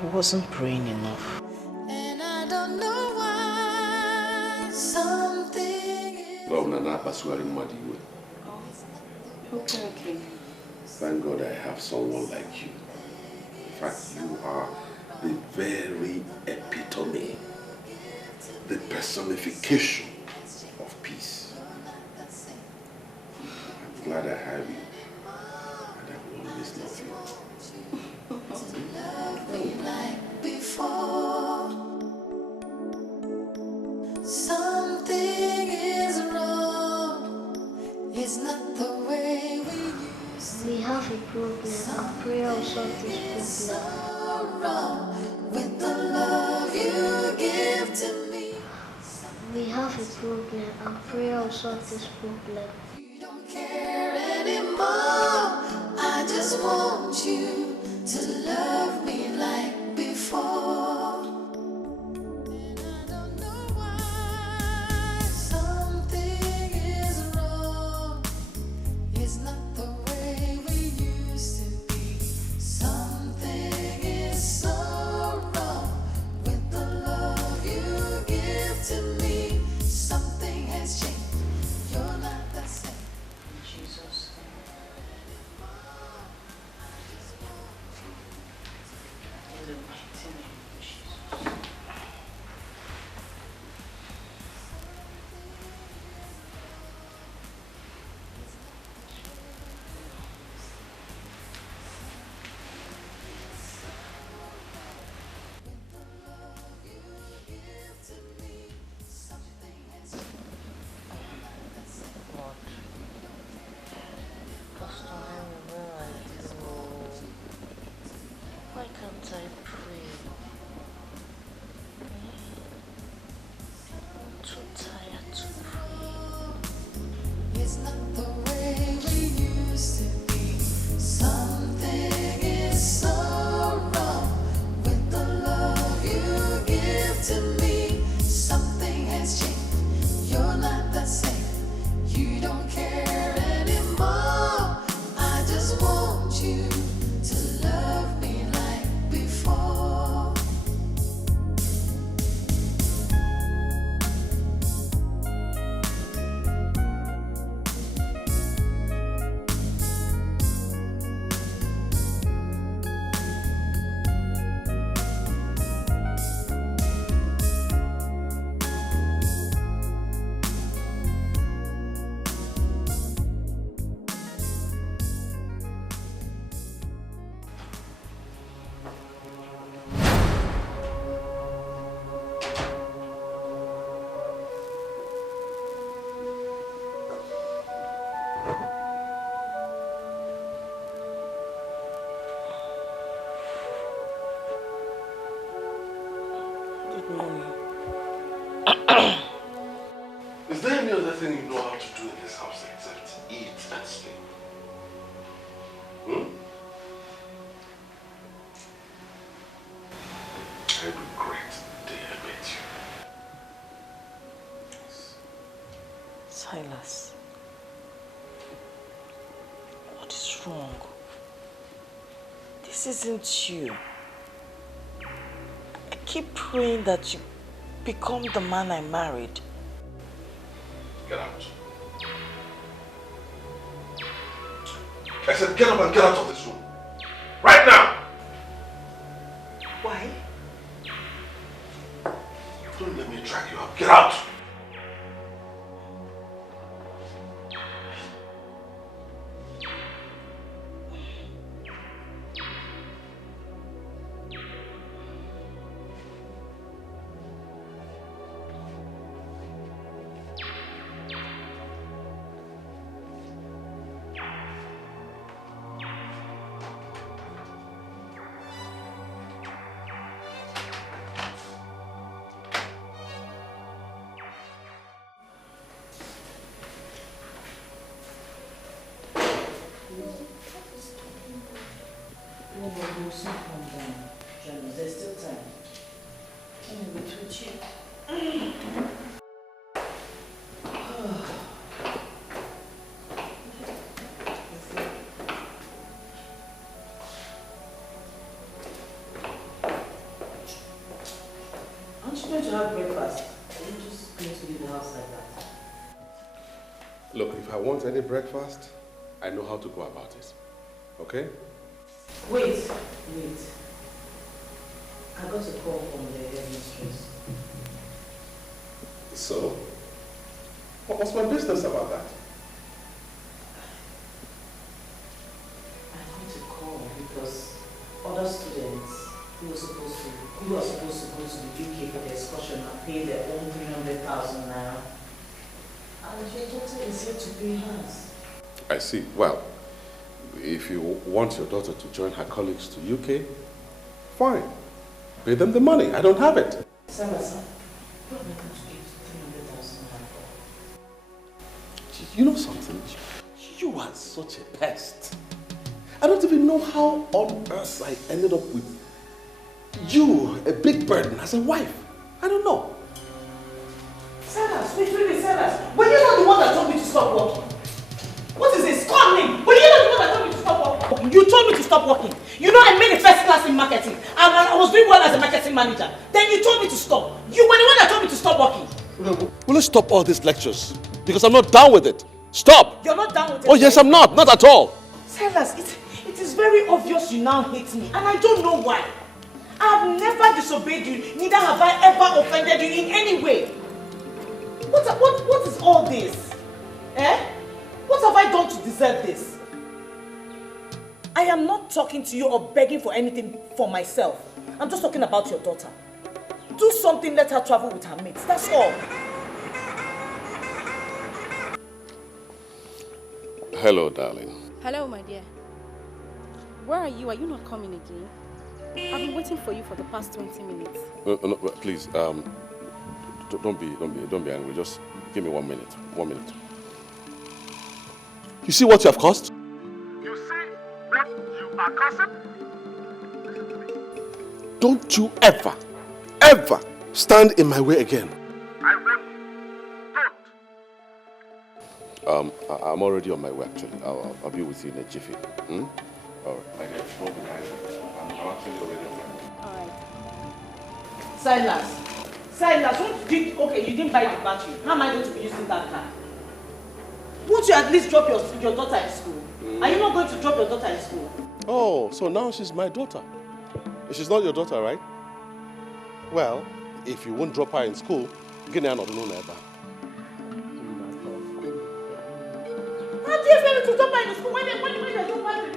He wasn't praying enough. And I don't know why something. Love Nana Pasuari Madiwe. Okay. Thank God I have someone like you. In fact, you are the very epitome, the personification of peace. I'm glad I have you, and I will always love you. Like before, something is wrong. It's not the way we used to. We have a problem and prayer will solve this problem. Wrong with the love you give to me. We have a problem and prayer will solve this problem. You don't care anymore. I just want you to love me like before. And I don't know why something is wrong. It's not the way we used to be. Something is so wrong with the love you give to me. Something has changed. You're not the same. Jesus. In the mighty name of Jesus. Lord, Pastor Henry, where are you? Why can't I pray? I'm too tired to pray. It's not the way we used to be. Something is so wrong with the love you give to me. Something has changed. You're not the same. You don't care anymore. I just want you to love me like before. Good morning. Is there any other thing you know how to do in this house except eat and sleep? I regret the day I met you. Silas, what is wrong? This isn't you. I keep praying that you become the man I married. Get out. I said get up and get out of this room. Right now! Why? Don't let me drag you out. Get out! Aren't you going to have breakfast? Are you just going to leave the house like that? Look, if I want any breakfast, I know how to go about it. Okay? Wait. I got a call from the headmistress. So? What's my business about that? I need to call because other students who are supposed to go to the UK for the excursion and pay their own 300,000 naira. And your daughter is here to pay hers. I see. Well, if you want your daughter to join her colleagues to UK, fine. Pay them the money. I don't have it. Sarah, what am I going to pay 300,000 naira for? You know something? You are such a pest. I don't even know how on earth I ended up with you, a big burden, as a wife. I don't know. Silas, wait, Silas. Were you not the one that told me to stop working? What is this? Call me! Were you not the one that told me to stop working? You told me to stop working. You know I made a first class in marketing. I was doing well as a marketing manager. Then you told me to stop. You were the one that told me to stop working. Will you stop all these lectures? Because I'm not down with it. Stop! You're not down with it? Oh yes, I'm not. Not at all. Silas, it is very obvious you now hate me. And I don't know why. I have never disobeyed you. Neither have I ever offended you in any way. What is all this? Eh? What have I done to deserve this? I am not talking to you or begging for anything for myself. I'm just talking about your daughter. Do something, let her travel with her mates. That's all. Hello, darling. Hello, my dear. Where are you? Are you not coming again? I've been waiting for you for the past 20 minutes. No, please, don't be angry. Just give me 1 minute. 1 minute. You see what you have caused? You see what you are causing? Don't you ever stand in my way again. I will. Don't. I'm already on my way, actually. I'll be with you in a jiffy. All right. My dear, don't be angry. I'm actually already on my way. Silas, okay, you didn't buy the battery. How am I going to be using that car? Won't you at least drop your daughter in school? Are you not going to drop your daughter in school? Oh, so now she's my daughter. She's not your daughter, right? Well, if you won't drop her in school, get her not known ever. How do you expect me to drop her in school when you're doing battery?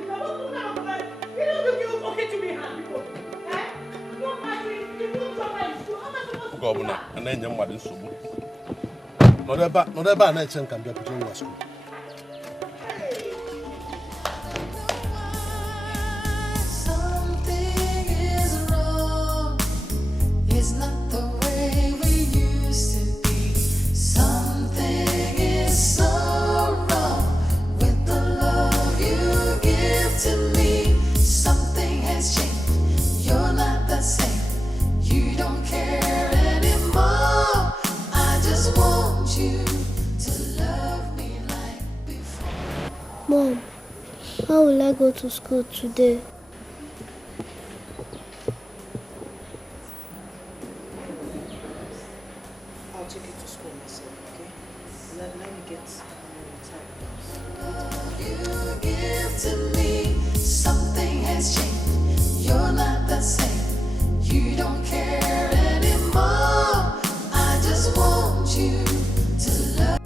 You don't think you're okay to be hand before? Eh? No battery, you won't drop her in school. How am I supposed to do that? And then you're mad in school. Not ever, I can be a putting in school. It's not the way we used to be. Something is so wrong with the love you give to me. Something has changed. You're not the same. You don't care anymore. I just want you to love me like before. Mom, how will I go to school today? I'll take you to school myself, okay? Let me get You give to me. Something has changed. You're not the same. You don't care anymore. I just want you to love.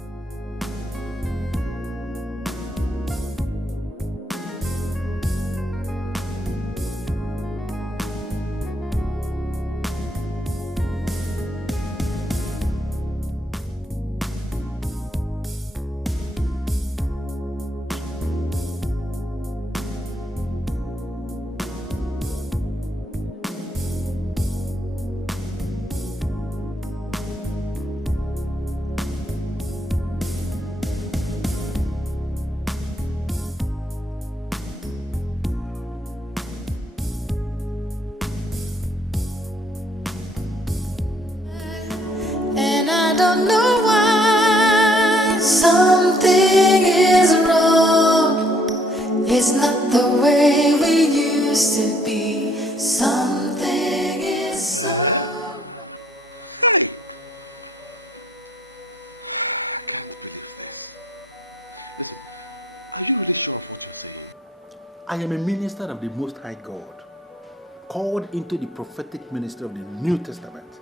don't know why. Something is wrong. It's not the way we used to be. Something is Hey! I can't believe this. Listen, are you really sure of what you're saying? I am a minister of the Most High God, called into the prophetic ministry of the New Testament.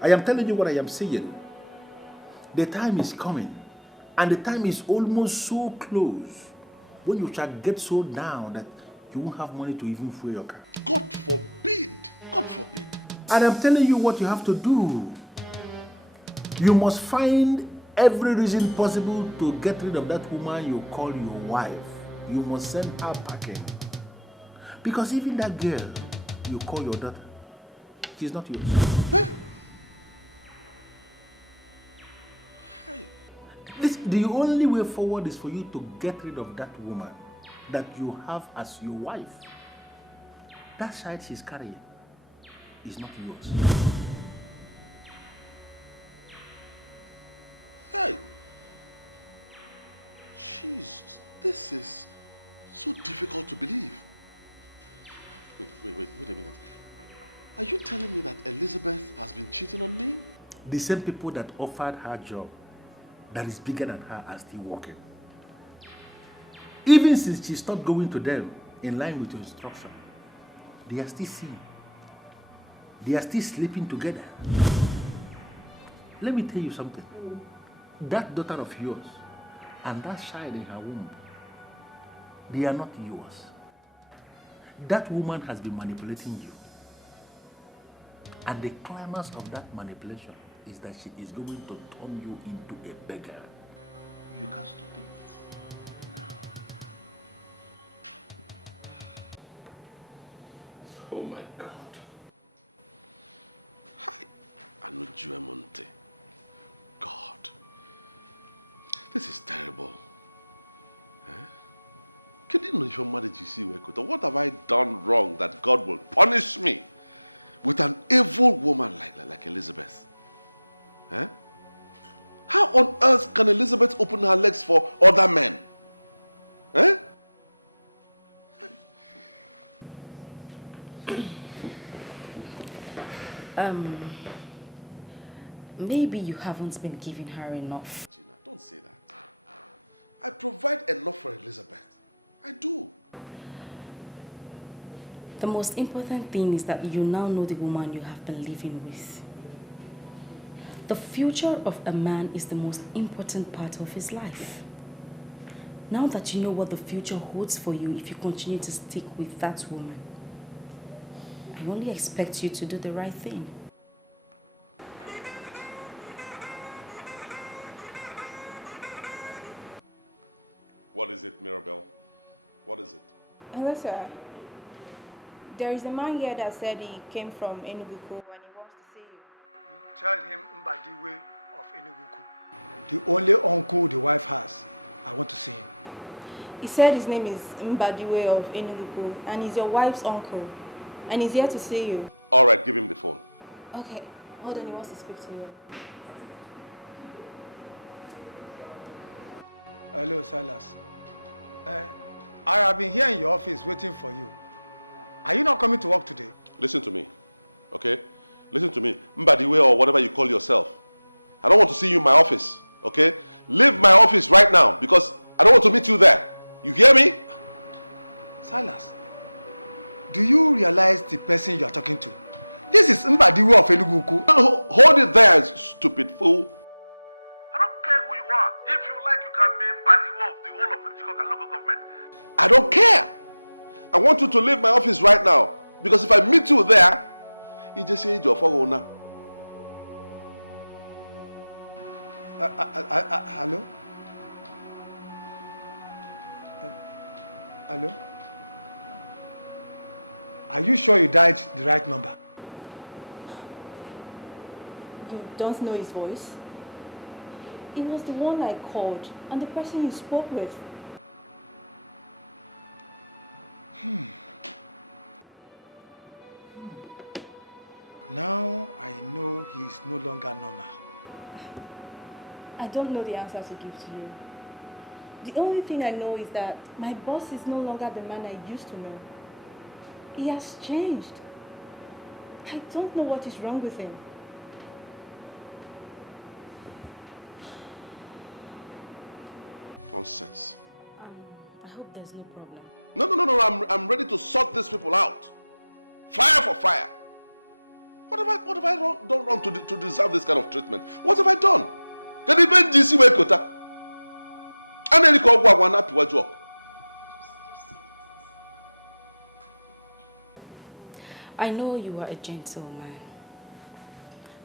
I am telling you what I am saying. The time is coming, and the time is almost so close, when you shall get so down that you won't have money to even fuel your car. God forbid! God forbid! And I'm telling you what you have to do. You must find every reason possible to get rid of that woman you call your wife. You must send her packing. Because even that girl you call your daughter, she's not yours. The only way forward is for you to get rid of that woman that you have as your wife. That child she's carrying is not yours. Hey! Jesus, this is so difficult to believe. Wait a minute. Are you telling me that Elizabeth has been cheating on me? The same people that offered her job that is bigger than her are still working. Even since she stopped going to them in line with your instruction, they are still seeing. They are still sleeping together. Let me tell you something. That daughter of yours and that child in her womb, they are not yours. That woman has been manipulating you. And the climax of that manipulation is that she is going to turn you into a beggar. You can stop it now. Oh my God. Hi, Uju Okoli. God. This is terrible. Huh? Can you know if your marriage is working? What have I done wrong that God will punish me with an evil woman like Elizabeth? Huh? How on earth can Elizabeth open her legs for other men? Huh? Maybe you haven't been giving her enough. Gina, don't say that. I provide enough for Elizabeth. I do. The most important thing is that you now know the woman you have been living with. The future of a man is the most important part of his life. Now that you know what the future holds for you if you continue to stick with that woman, I only expect you to do the right thing. What is it, Mirabelle? What is it? Hello, sir. There is a man here that said he came from Enugu and he wants to see you. Tell him Mbadiwe of Enugu. The only uncle the wife has. I want to see him. He said his name is Mbadiwe of Enugu and he's your wife's uncle. And he's here to see you. All right, give him the phone. Okay, hold on, he wants to speak to you. Hello, Silas. I have been here in your office waiting for you. Are you not coming to work today? Listen to me, okay? Listen to me. Mbadiwe or whatever you call yourself. I don't want to see you in my office, okay? Leave my office right now because I don't want to meet you there. You hear me? Silas, do you realize the person you are talking to? This is Mbadiwe of Enugu. Hold it there, stupid fool. I don't care who you are. If you like, you can be Mbadiwe of the whole of Njikok local government. I don't care. I want you to leave my office right now. Because if I meet you there, you just say your owner. Hello? Hello? Are you sure you dialed the right number? You don't know his voice? It was the one I called and the person you spoke with. Now I know he is no longer normal. I don't know the answer to give to you. The only thing I know is that my boss is no longer the man I used to know. He has changed. I don't know what is wrong with him. Nonsense. I hope there's no problem. No. I'm ready to sort these people out. Fire for fire. What have I done wrong to deserve this kind of treatment? What have I done? Can even GC Wekota? And then call Gwana Piwajo. I know you are a gentleman.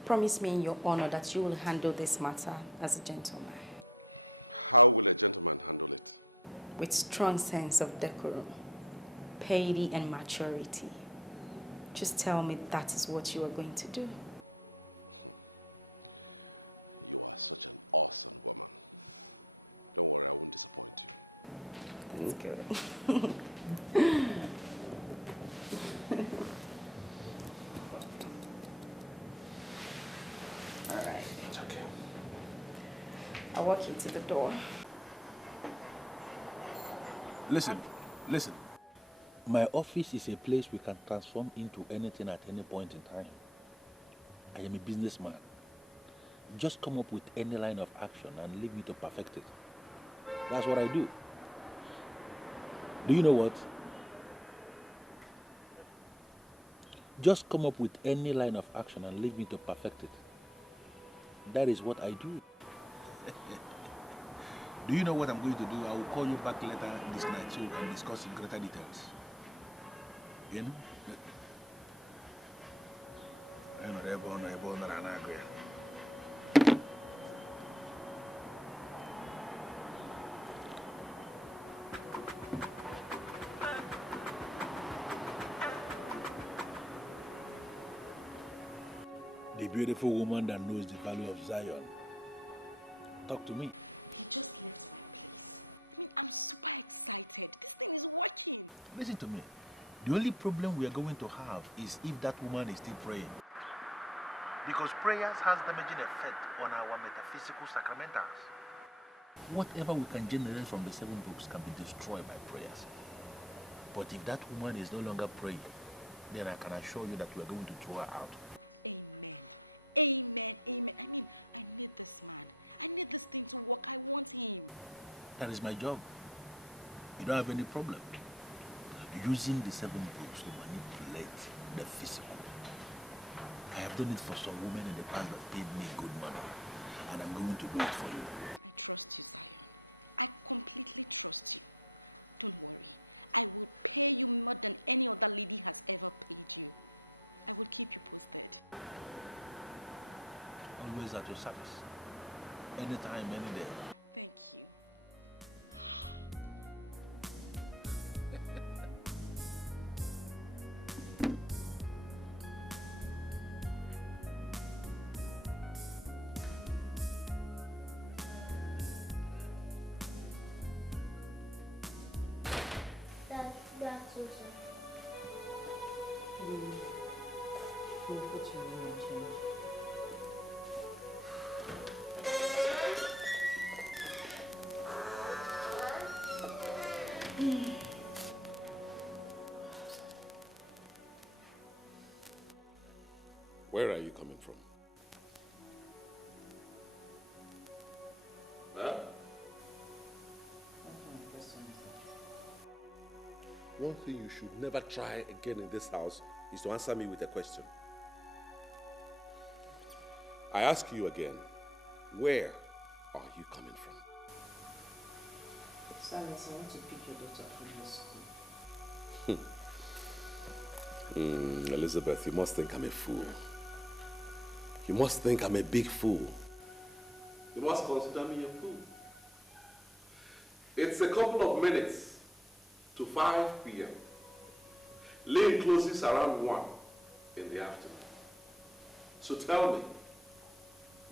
Promise me in your honor that you will handle this matter as a gentleman. How will a gentleman handle it? With strong sense of decorum, piety and maturity. Just tell me that is what you are going to do. You are such an awesome woman. Don't worry, I won't disappoint you. That's good. All right. It's okay. I'll walk you to the door. Listen. My office is a place we can transform into anything at any point in time. I am a businessman. Just come up with any line of action and leave me to perfect it. That's what I do. Do you know what? Just come up with any line of action and leave me to perfect it. That is what I do. Do you know what I'm going to do? I will call you back later this night so we can discuss in greater details. You know? The beautiful woman that knows the value of Zion. Talk to me. He just left my place. I mean, I'm super excited. This thing is working. Listen to me. The only problem we are going to have is if that woman is still praying. Because prayers has damaging effect on our metaphysical sacramentals. Whatever we can generate from the 7 books can be destroyed by prayers. But if that woman is no longer praying, then I can assure you that we are going to throw her out. Amen. Amen. Amen. I mean, I need this man. I need this thing to work. I want him. That is my job. You don't have any problem. Using the 7 books to manipulate the physical. I have done it for some women in the past that paid me good money. And I'm going to do it for you. I trust you, Zion. I completely trust you. Don't worry. I will pay you more than any other lady has ever paid you. I will keep you posted. Always at your service. Anytime, any day. Thank you. That's also. Where are you coming from? Huh? One thing you should never try again in this house is to answer me with a question. I ask you again, where are you coming from? Silas, I want to pick your daughter from your school. Elizabeth, you must think I'm a fool. You must think I'm a big fool. You must consider me a fool. It's a couple of minutes to 5 p.m. Lane closes around 1 in the afternoon. So tell me,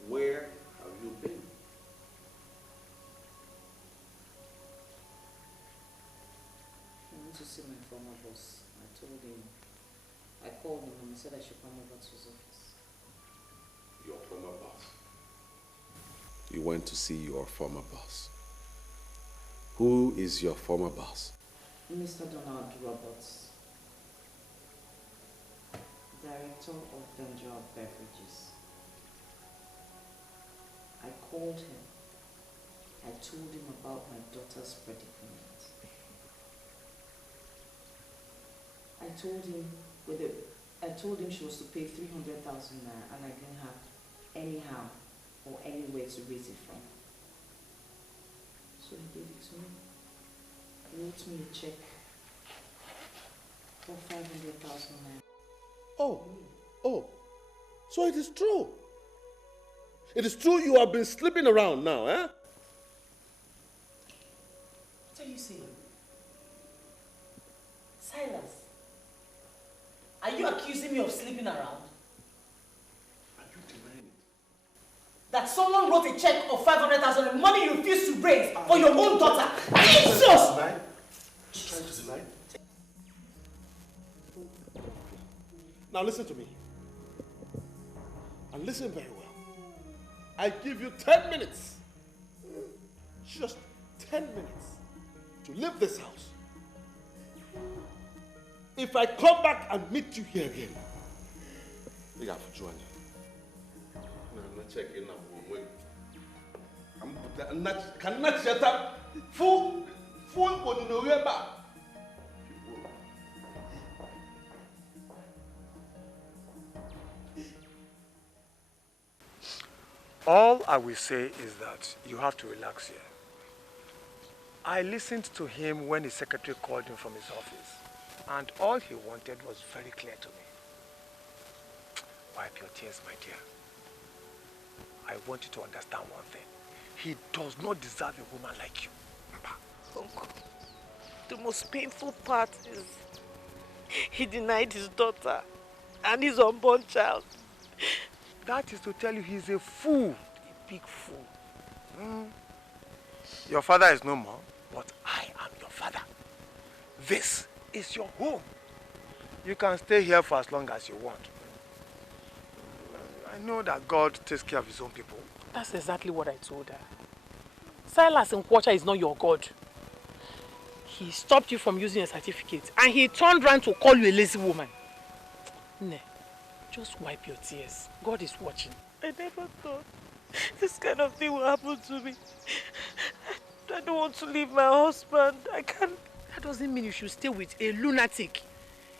where have you been? I want to see my former boss. I told him, I called him and he said I should come over to his office. Your former boss? You you went to see your former boss. Who is your former boss? Mr. Donald Roberts, Director of Vendor of Beverages. I called him. I told him about my daughter's predicament. I told him she was to pay 300,000 naira and I didn't have anyhow or anywhere to raise it from. So he gave it to me. He wrote me a check for 500,000 naira. Oh, so it is true. It is true you have been sleeping around now, eh? What are you saying? Silas, are you accusing me of sleeping around? Are you denying it? That someone wrote a check of 500,000 money you refused to raise for your own daughter? Jesus! Trying to deny? Now listen to me. And listen very well. I give you 10 minutes. Just 10 minutes to leave this house. If I come back and meet you here again, you got to join me. I'm not checking up. I'm not shut up. Fool on the way back. All I will say is that you have to relax here. I listened to him when his secretary called him from his office, and all he wanted was very clear to me. Wipe your tears, my dear. I want you to understand one thing. He does not deserve a woman like you. Uncle, the most painful part is he denied his daughter and his unborn child. That is to tell you he's a fool, a big fool. Your father is no more, but I am your father. This is your home. You can stay here for as long as you want. I know that God takes care of his own people. That's exactly what I told her. Silas Nkwocha is not your God. He stopped you from using a certificate and he turned around to call you a lazy woman. Ne, just wipe your tears. God is watching. I never thought this kind of thing will happen to me. I don't want to leave my husband. I can't. That doesn't mean you should stay with a lunatic.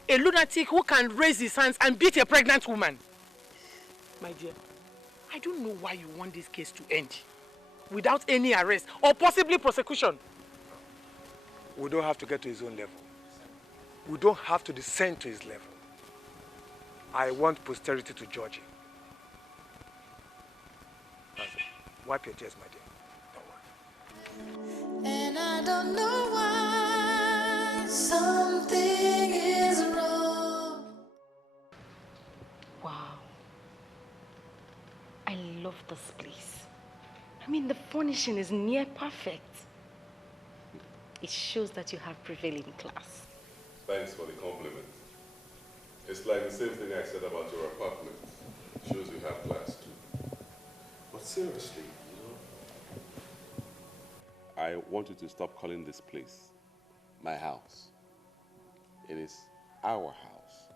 A lunatic who can raise his hands and beat a pregnant woman. My dear, I don't know why you want this case to end without any arrest or possibly prosecution. We don't have to get to his own level. We don't have to descend to his level. I want posterity to judge him. That's it. Wipe your tears, my dear. And I don't know why something is wrong. Wow. I love this place. I mean, the furnishing is near perfect. It shows that you have prevailing class. Thanks for the compliment. It's like the same thing I said about your apartment. It shows you have class too. But seriously, I want you to stop calling this place my house. It is our house.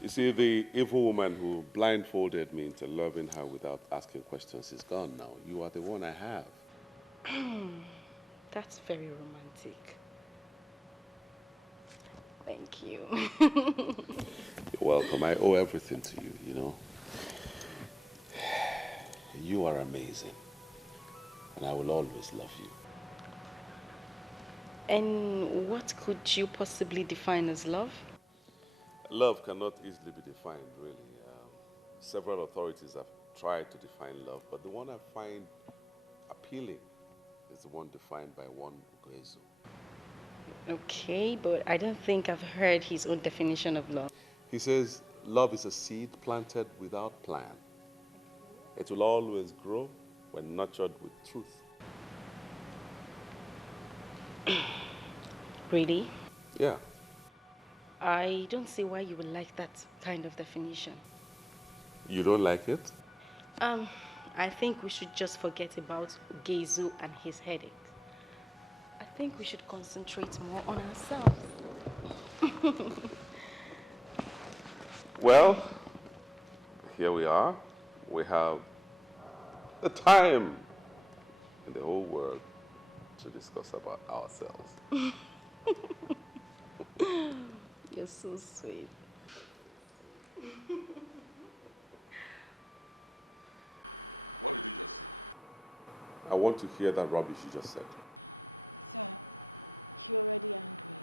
You see, the evil woman who blindfolded me into loving her without asking questions is gone now. You are the one I have. That's very romantic. Thank you. You're welcome. I owe everything to you, you know. You are amazing. And I will always love you. And what could you possibly define as love? Love cannot easily be defined, really. Several authorities have tried to define love, but the one I find appealing is the one defined by one Ugoezu. Okay, but I don't think I've heard his own definition of love. He says, love is a seed planted without plan. It will always grow when nurtured with truth. Really? Yeah. I don't see why you would like that kind of definition. You don't like it? I I think we should just forget about Gezu and his headache. I think we should concentrate more on ourselves. Well, here we are. We have the time in the whole world to discuss about ourselves. You're so sweet. What did you just say? I want to hear that rubbish you just said. Sir, you're already angry.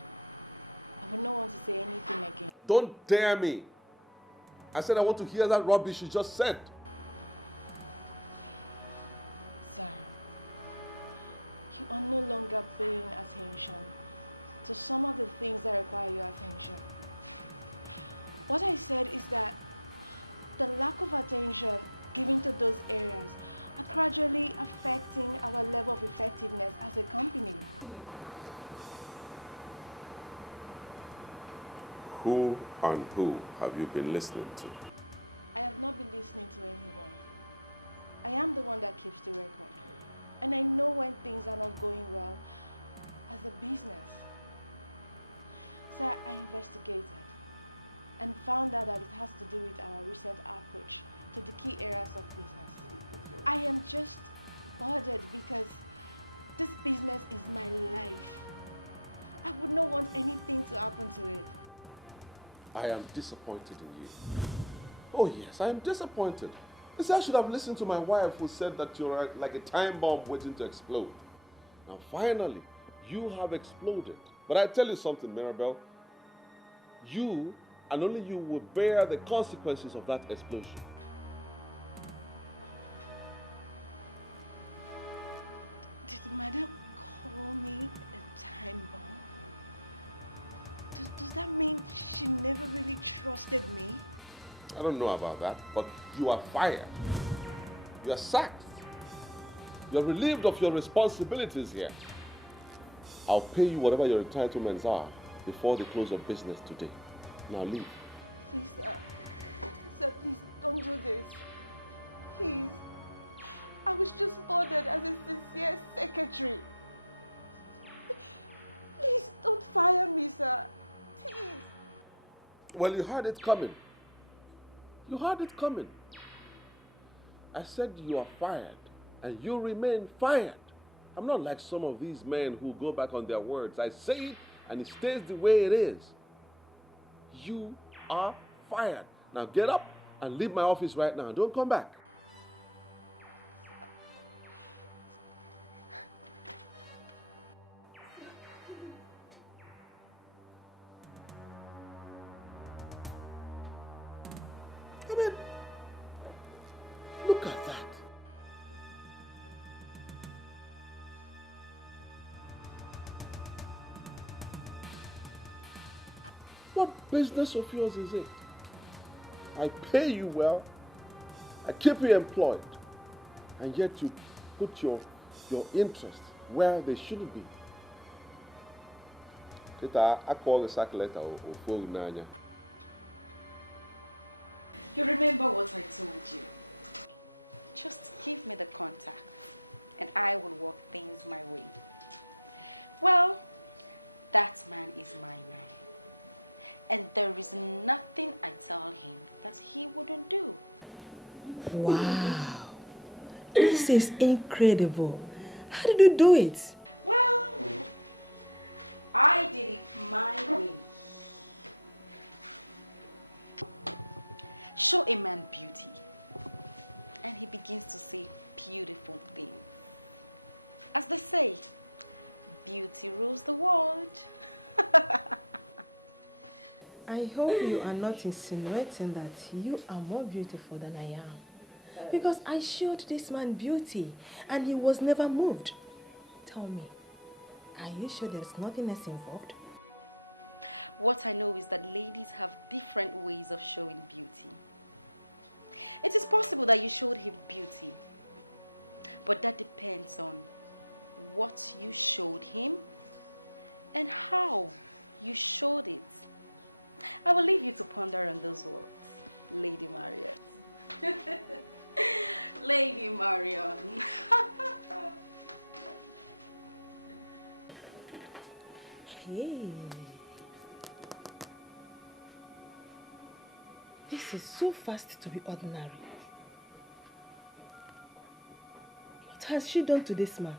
I would not want to say anything again. Don't dare me. I said I want to hear that rubbish you just said. Sir, you are no longer paying attention to some of the things that require your attention. What I said is that the lack of attention given to those areas are gradually affecting our level of effectiveness as a company. Who and who have you been listening to? I have not been listening to anyone. I am the one that keeps the record. And I know when things are not going well as a business. Sir, I investigated and found out that it has to do with our recent approach to the key areas of business. I am just bothered because this business is my life. I would not want anything to happen to it. I am disappointed in you. Oh yes, I am disappointed. I should have listened to my wife who said that you're like a time bomb waiting to explode. Now finally, you have exploded. But I tell you something, Mirabelle. You and only you will bear the consequences of that explosion. Did Madam call me a time bomb? Does that mean she never really trusted me? I don't know about that, but you are fired. You are sacked. You are relieved of your responsibilities here. I'll pay you whatever your entitlements are before the close of business today. Now leave. Please, sir. Sir, please don't do this. Please. I was just bothered as a sincere secretary. Please don't fire me, sir. Please. Well, you heard it coming. You heard it coming. I said you are fired, and you remain fired. I'm not like some of these men who go back on their words. I say it, and it stays the way it is. You are fired. Now get up and leave my office right now. Don't come back. I mean, look at that. What business of yours is it? I pay you well, I keep you employed, and yet you put your interests where they shouldn't be. I call the sack letter or Nanya. You remember what I told you. Just give me the contact and I will work things my way. Well, that man is my man. And there is nothing I tell him that he wouldn't do. Wow. This is incredible. How did you do it? Well, I did it my way. Show a man beauty, and he begins to say beautiful things. As they say, beauty rules the world. I hope you are not insinuating that you are more beautiful than I am. Because I showed this man beauty and he was never moved. Tell me, are you sure there's nothing else involved? What I know is that ladies have different ways of showing beauty. It is possible that you showed him beauty, but that depends on what you showed him and how you showed it. I will leave you to ponder on those words, Lady Marriott. Lady Marion. Hey. This is so fast to be ordinary. What has she done to this man?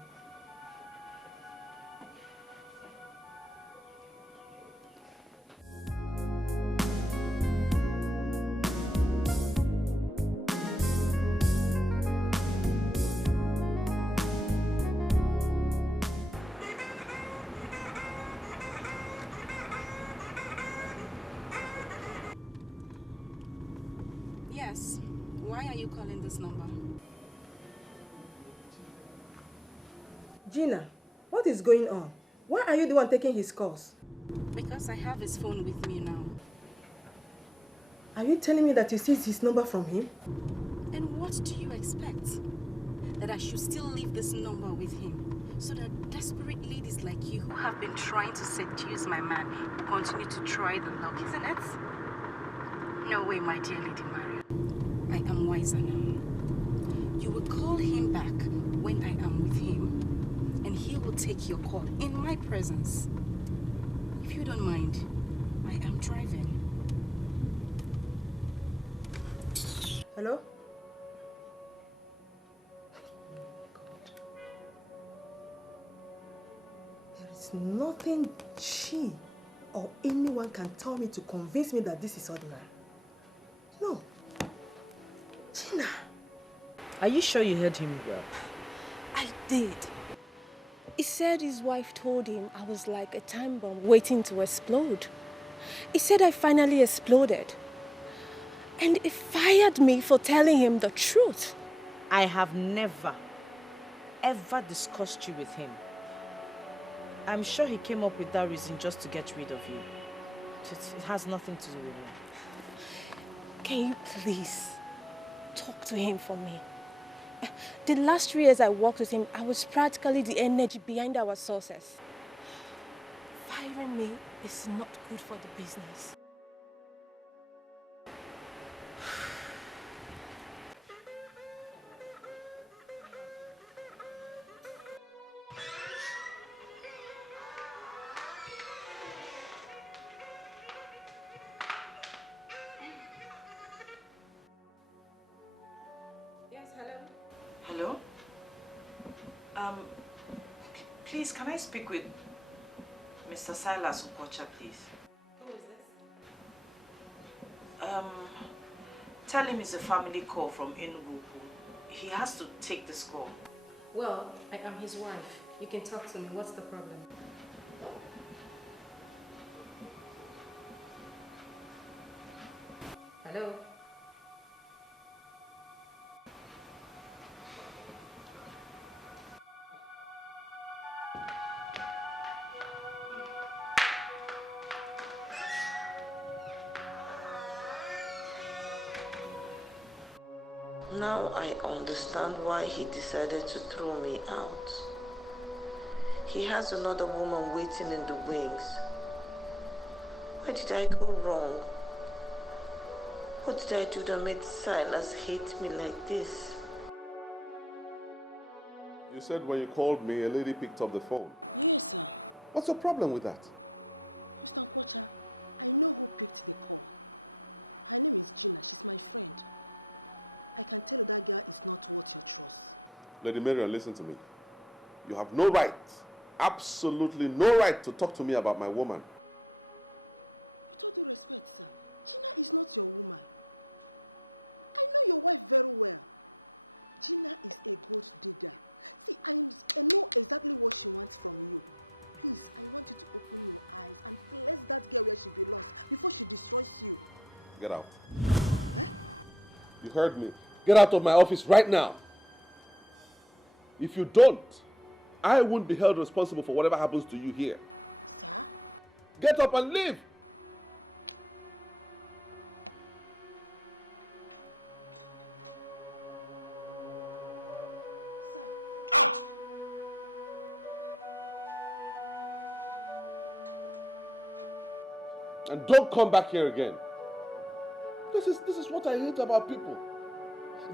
Yes. Why are you calling this number? Gina, what is going on? Why are you the one taking his calls? Because I have his phone with me now. Are you telling me that you seized his number from him? And what do you expect? That I should still leave this number with him? So that desperate ladies like you who have been trying to seduce my man will continue to try the luck, isn't it? No way, my dear Lady Marion. I am wiser now. You will call him back when I am with him, and he will take your call in my presence. If you don't mind, I am driving. Hello? There is nothing she or anyone can tell me to convince me that this is ordinary. No. Gina. Are you sure you heard him well? I did. He said his wife told him I was like a time bomb waiting to explode. He said I finally exploded. And he fired me for telling him the truth. I have never, ever discussed you with him. I'm sure he came up with that reason just to get rid of you. It has nothing to do with you. Can you please talk to him for me? The last 3 years I worked with him, I was practically the energy behind our success. Firing me is not good for the business. Hello? Please, can I speak with Mr. Silas Ukocha, please? Who is this? Tell him it's a family call from Enugu. He has to take this call. Well, I am his wife. You can talk to me. What's the problem? Hello? Now I understand why he decided to throw me out. He has another woman waiting in the wings. Where did I go wrong? What did I do that made Silas hate me like this? You said when you called me, a lady picked up the phone. Yes, sir. What's the problem with that? Mr. Okwocha, I know who picked the call. Her name is Gina. She's my friend. I can tell you that girl is not worth your trust. Lady Marion, listen to me. You have no right, absolutely no right to talk to me about my woman. With all due respect, sir, Gina is not your woman. I know your wife very well. Gina is a gold digger. See, I know exactly what she wants from you. Please, I want you to open your eyes and place that girl where she belongs before she destroys you. Get out. Huh? You heard me. Get out of my office right now. If you don't, I won't be held responsible for whatever happens to you here. Sir? Get up and leave. Out! And don't come back here again. This is what I hate about people.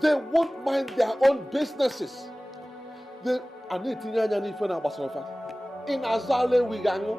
They won't mind their own businesses. They are not in Azale Wigango.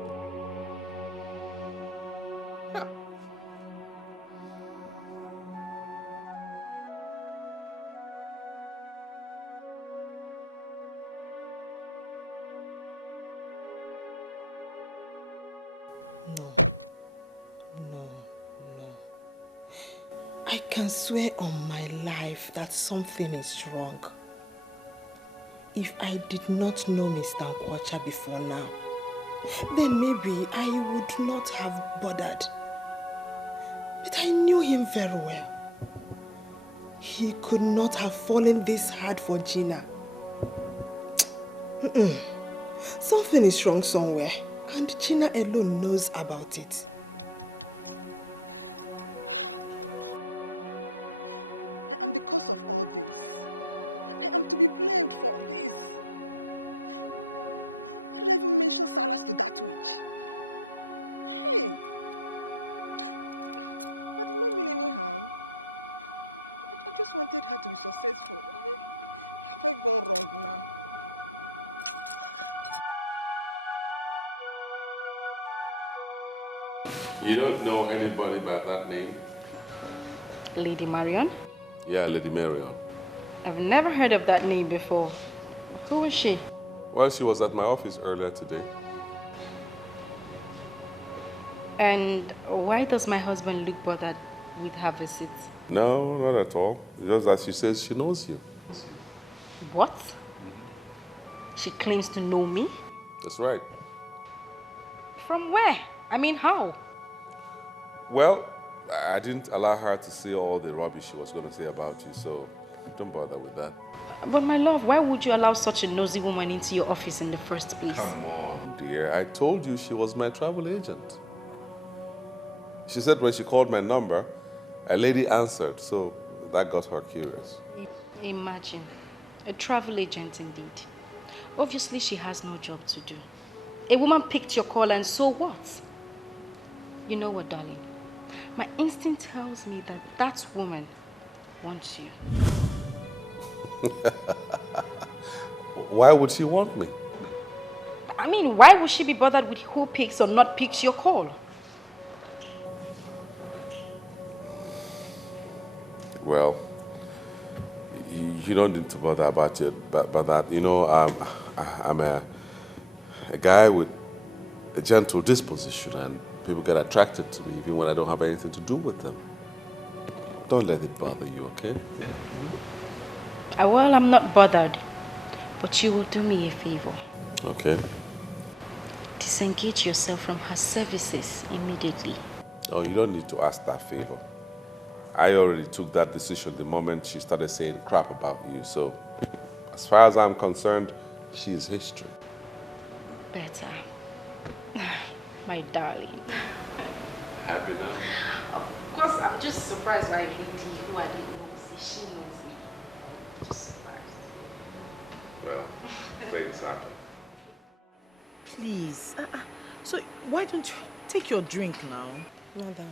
I can swear on my life that something is wrong. If I did not know Mr. Nkwocha before now, then maybe I would not have bothered. But I knew him very well. He could not have fallen this hard for Gina. Something is wrong somewhere, and Gina alone knows about it. And because of all this, I am to be blamed for this. Why did I even mention Silas to that witch? Hey! I did not mean any harm. I just wanted her to be successful. Have I gone wrong now? You don't know anybody by that name? Lady Marion? Yeah, Lady Marion. I've never heard of that name before. Who is she? Well, she was at my office earlier today. And why does my husband look bothered with her visit? No, not at all. Just that she says she knows you. What? She claims to know me? That's right. From where? I mean, how? Well, I didn't allow her to say all the rubbish she was going to say about you, so don't bother with that. But my love, why would you allow such a nosy woman into your office in the first place? Come on, dear. I told you she was my travel agent. She said when she called my number, a lady answered, so that got her curious. Imagine. A travel agent indeed. Obviously, she has no job to do. A woman picked your call, and so what? You know what, darling? My instinct tells me that that woman wants you. Why would she want me? I mean, why would she be bothered with who picks or not picks your call? Well, you don't need to bother about it, but that. You know, I'm a guy with a gentle disposition, and people get attracted to me even when I don't have anything to do with them. Don't let it bother you, okay? Well, I'm not bothered, but you will do me a favor. Okay. Disengage yourself from her services immediately. Oh, you don't need to ask that favor. I already took that decision the moment she started saying crap about you, so as far as I'm concerned, she is history. Better. My darling. Happy now? Of course, I'm just surprised by a lady who I didn't know she knows me. Just surprised. Well, things happen. Please. So why don't you take your drink now? Madam,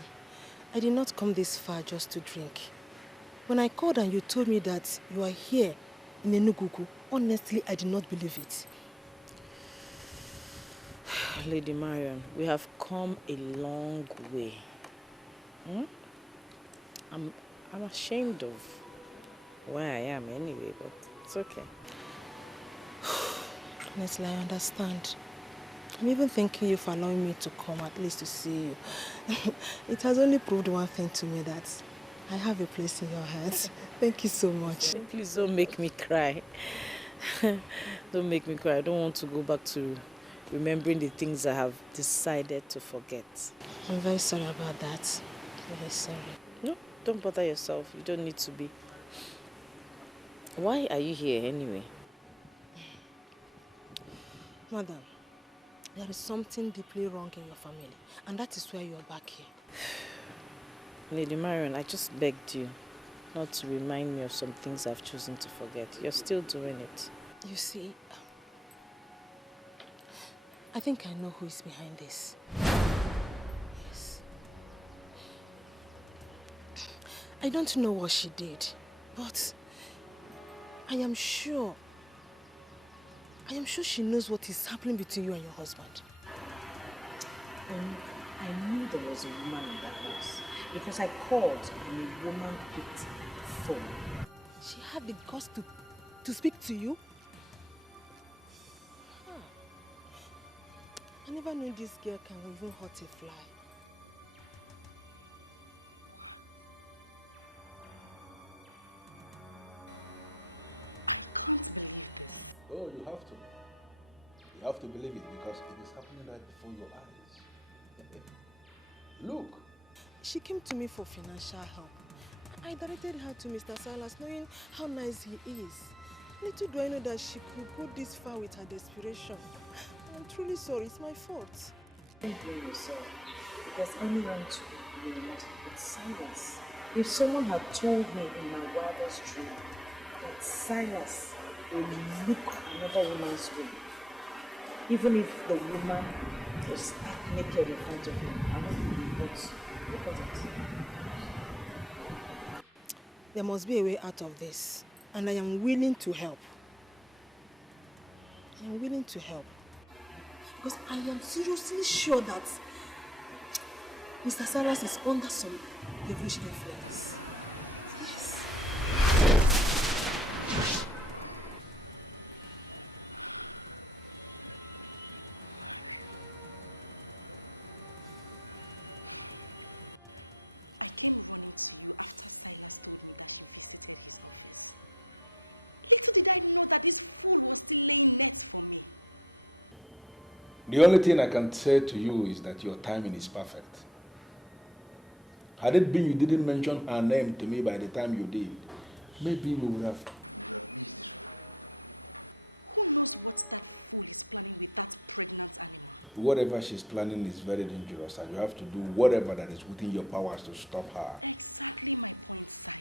I did not come this far just to drink. When I called and you told me that you are here in Enugu, honestly, I did not believe it. Lady Marion, we have come a long way. I'm ashamed of where I am anyway, but it's okay. Honestly, I understand. I'm even thanking you for allowing me to come at least to see you. It has only proved one thing to me, that I have a place in your heart. Thank you so much. Please don't make me cry. Don't make me cry. I don't want to go back to remembering the things I have decided to forget. I'm very sorry about that. I'm very sorry. No, don't bother yourself. You don't need to be. Why are you here anyway? Madam, there is something deeply wrong in your family, and that is why you are back here. Lady Marion, I just begged you not to remind me of some things I've chosen to forget. You're still doing it. You see, I think I know who is behind this. Yes. I don't know what she did, but I am sure she knows what is happening between you and your husband. I knew there was a woman in the house because I called and a woman picked the phone. She had the guts to speak to you? Huh. I never knew this girl can even hurt a fly. I can't believe this. Oh, you have to. You have to believe it because it is happening right before your eyes. Look. She came to me for financial help. I directed her to Mr. Silas, knowing how nice he is. Little do I know that she could go this far with her desperation. I'm truly sorry, it's my fault. Don't blame yourself, because anyone to be blamed but Silas. If someone had told me in my wildest dream that Silas will look another woman's way, even if the woman was stark naked in front of him, I wouldn't believe it. Look at it. There must be a way out of this, and I am willing to help. I am willing to help. Because I am seriously sure that Mr. Silas is under some devilish influence. Yes. I came running to you after Silas told me that she visited his office. Little did I know that this fool was still laying nets for me. The only thing I can say to you is that your timing is perfect. Had it been you didn't mention her name to me by the time you did, maybe we would have missed this one. Who knows what that fool is planning with that pregnant animal? Whatever she's planning is very dangerous and you have to do whatever that is within your powers to stop her. Exactly my point, Zion.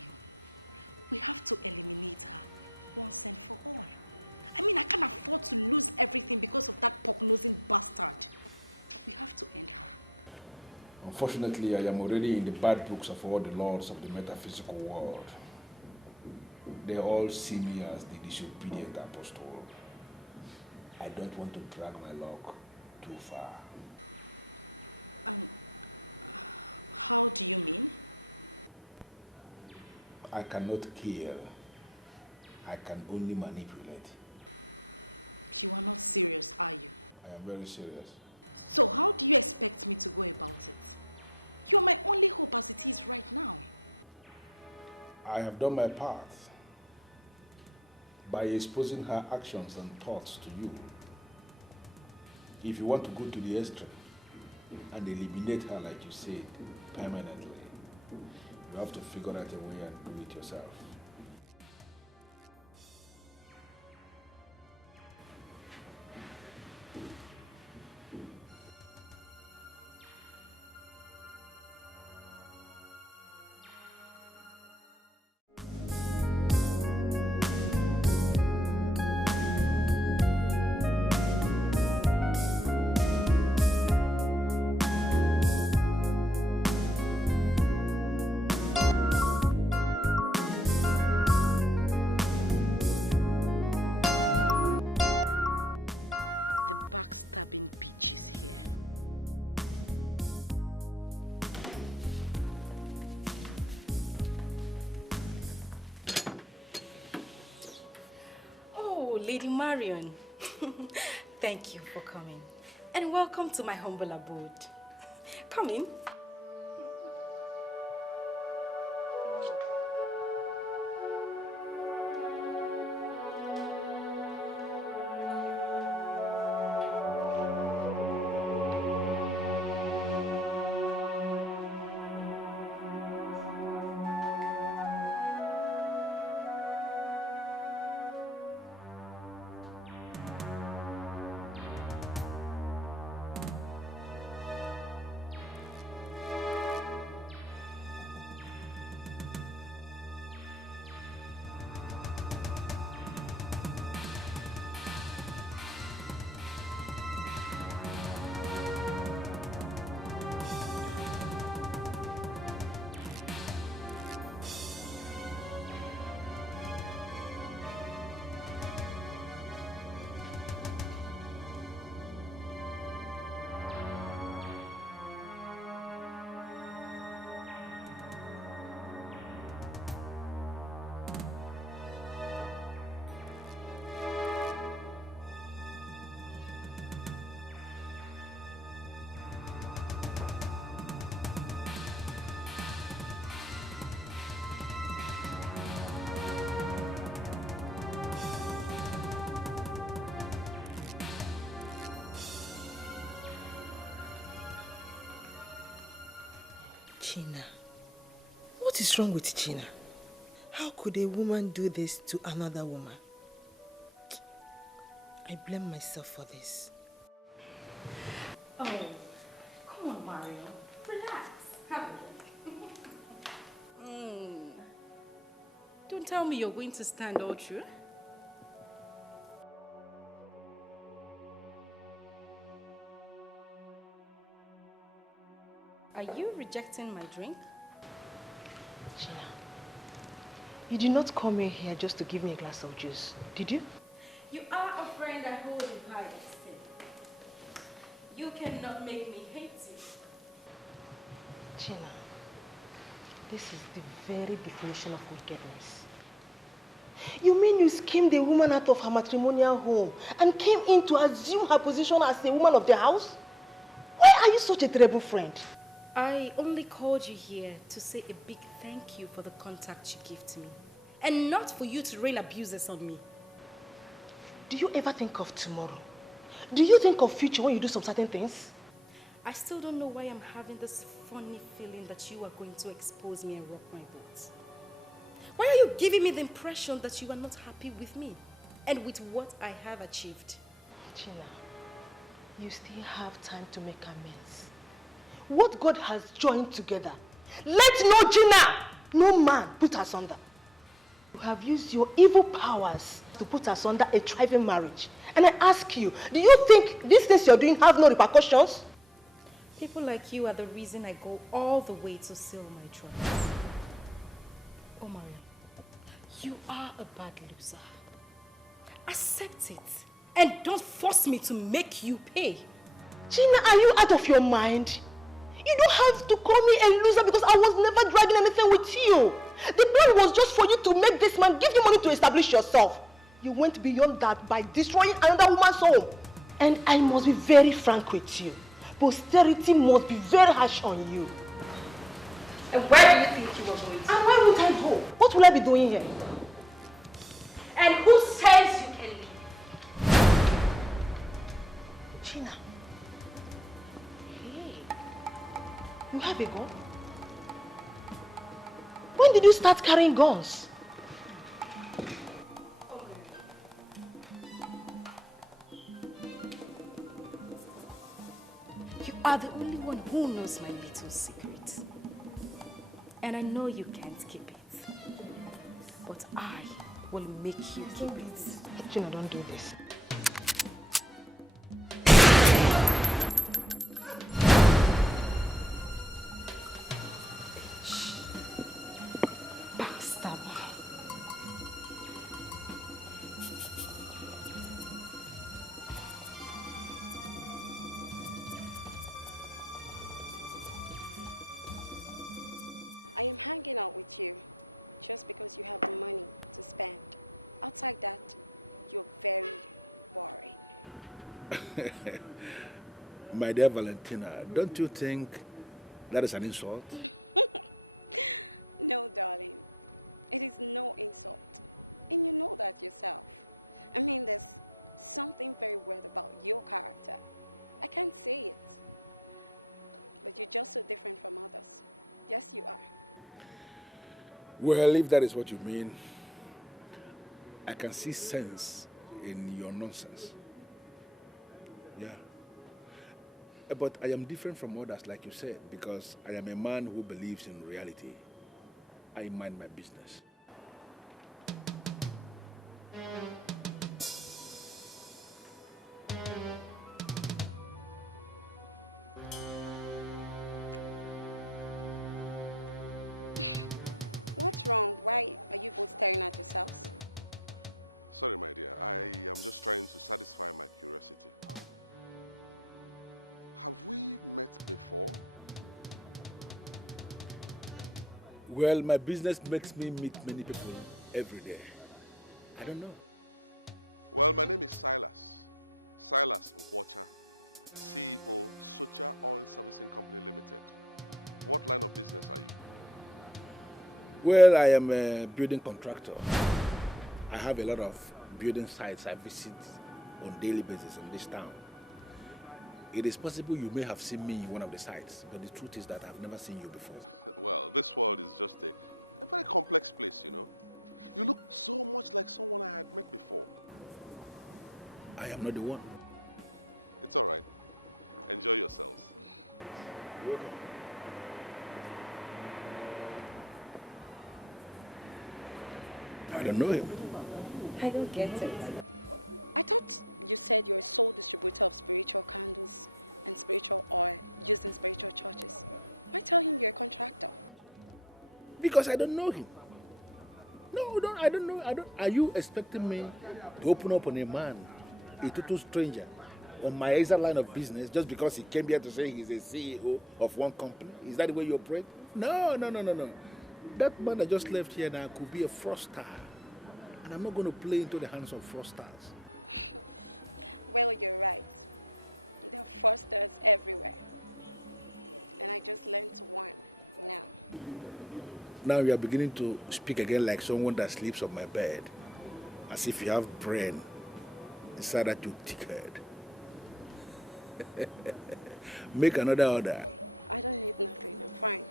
We have to eliminate her once and for all. I mean, I can't afford to lose everything because of that pork-nosing bastard. We have to end her. Unfortunately, I am already in the bad books of all the lords of the metaphysical world. They all see me as the disobedient apostle. I don't want to drag my luck too far. And how do you mean? I cannot kill. I can only manipulate. You are not serious, are you? I am very serious. So how do you expect me to go about it? You are my only hope as it is right now. I have done my part by exposing her actions and thoughts to you. If you want to go to the extreme and eliminate her, like you said, permanently, you have to figure out a way and do it yourself. Backstabbing bitch is here. Oh, Lady Marion. Thank you for coming. And welcome to my humble abode. Come in. China. What is wrong with China? How could a woman do this to another woman? I blame myself for this. Oh, come on, Mario. Relax. Have a drink. Don't tell me you're going to stand all through. Are you rejecting my drink? China, you did not come in here just to give me a glass of juice, did you? You are a friend I hold in high esteem. You cannot make me hate you. China, this is the very definition of wickedness. You mean you schemed a woman out of her matrimonial home and came in to assume her position as a woman of the house? Why are you such a terrible friend? I only called you here to say a big thank you for the contact you gave to me. And not for you to rain abuses on me. Do you ever think of tomorrow? Do you think of future when you do some certain things? I still don't know why I'm having this funny feeling that you are going to expose me and rock my boat. Why are you giving me the impression that you are not happy with me and with what I have achieved? China, you still have time to make amends. What God has joined together, let no China, no man put us under. You have used your evil powers to put us under a thriving marriage. And I ask you, do you think these things you're doing have no repercussions? People like you are the reason I go all the way to seal my trust. Oh, Maria, you are a bad loser. Accept it. And don't force me to make you pay. Gina, are you out of your mind? You don't have to call me a loser because I was never dragging anything with you. The plan was just for you to make this man give you money to establish yourself. You went beyond that by destroying another woman's home. And I must be very frank with you. Posterity must be very harsh on you. And where do you think you are going to? And where would I go? What will I be doing here? And who says you can leave? Gina. You have a gun? When did you start carrying guns? You are the only one who knows my little secret. And I know you can't keep it. But I will make you keep it. Gina, don't do this. I am hanging out with you just because you have the money to spend. Outside that, you're very boring. My dear Valentina, don't you think that is an insult? No, darling. It is no insult. And you know that yourself. I mean, there's something very weird about your character. I can't say it. But you're just so different from others. Yes, you are. Well, if that is what you mean, I can see sense in your nonsense. Yeah. But I am different from others, like you said, because I am a man who believes in reality. I mind my business. What's wrong? Why are you both staring at yourselves? Sorry, my dear. I am just trying to satisfy my curiosity. Have we met before? Well, my business makes me meet many people every day. I don't know. Well, my name is Silas. Silas Nkwocha, CEO, Socha Oil Servicing Company Limited. What line of business are you? Well, I am a building contractor. I have a lot of building sites I visit on a daily basis in this town. It is possible you may have seen me in one of the sites, but the truth is that I've never seen you before. Well, this world is just a very complex place, you know. You look so much like someone I had met before. I am not the one. It's all right. Enjoy yourselves. You're welcome. I don't know him. I don't get it. I thought you said you're a sole distributor of spiritual candles and spiritual oil used in spiritual churches. Why tell him you're a contractor? Because I don't know him. No, I don't know. Are you expecting me to open up on a man, a total stranger, on my exact line of business just because he came here to say he's a CEO of one company? Is that the way you operate? No. That man that just left here now could be a fraudster. And I'm not going to play into the hands of fraudsters. Well, you're right. There are fraudsters everywhere. And I just learned one now. Now you are beginning to speak again like someone that sleeps on my bed, as if you have brain inside that your thick head. Make another order. I don't need nothing. I'm fine.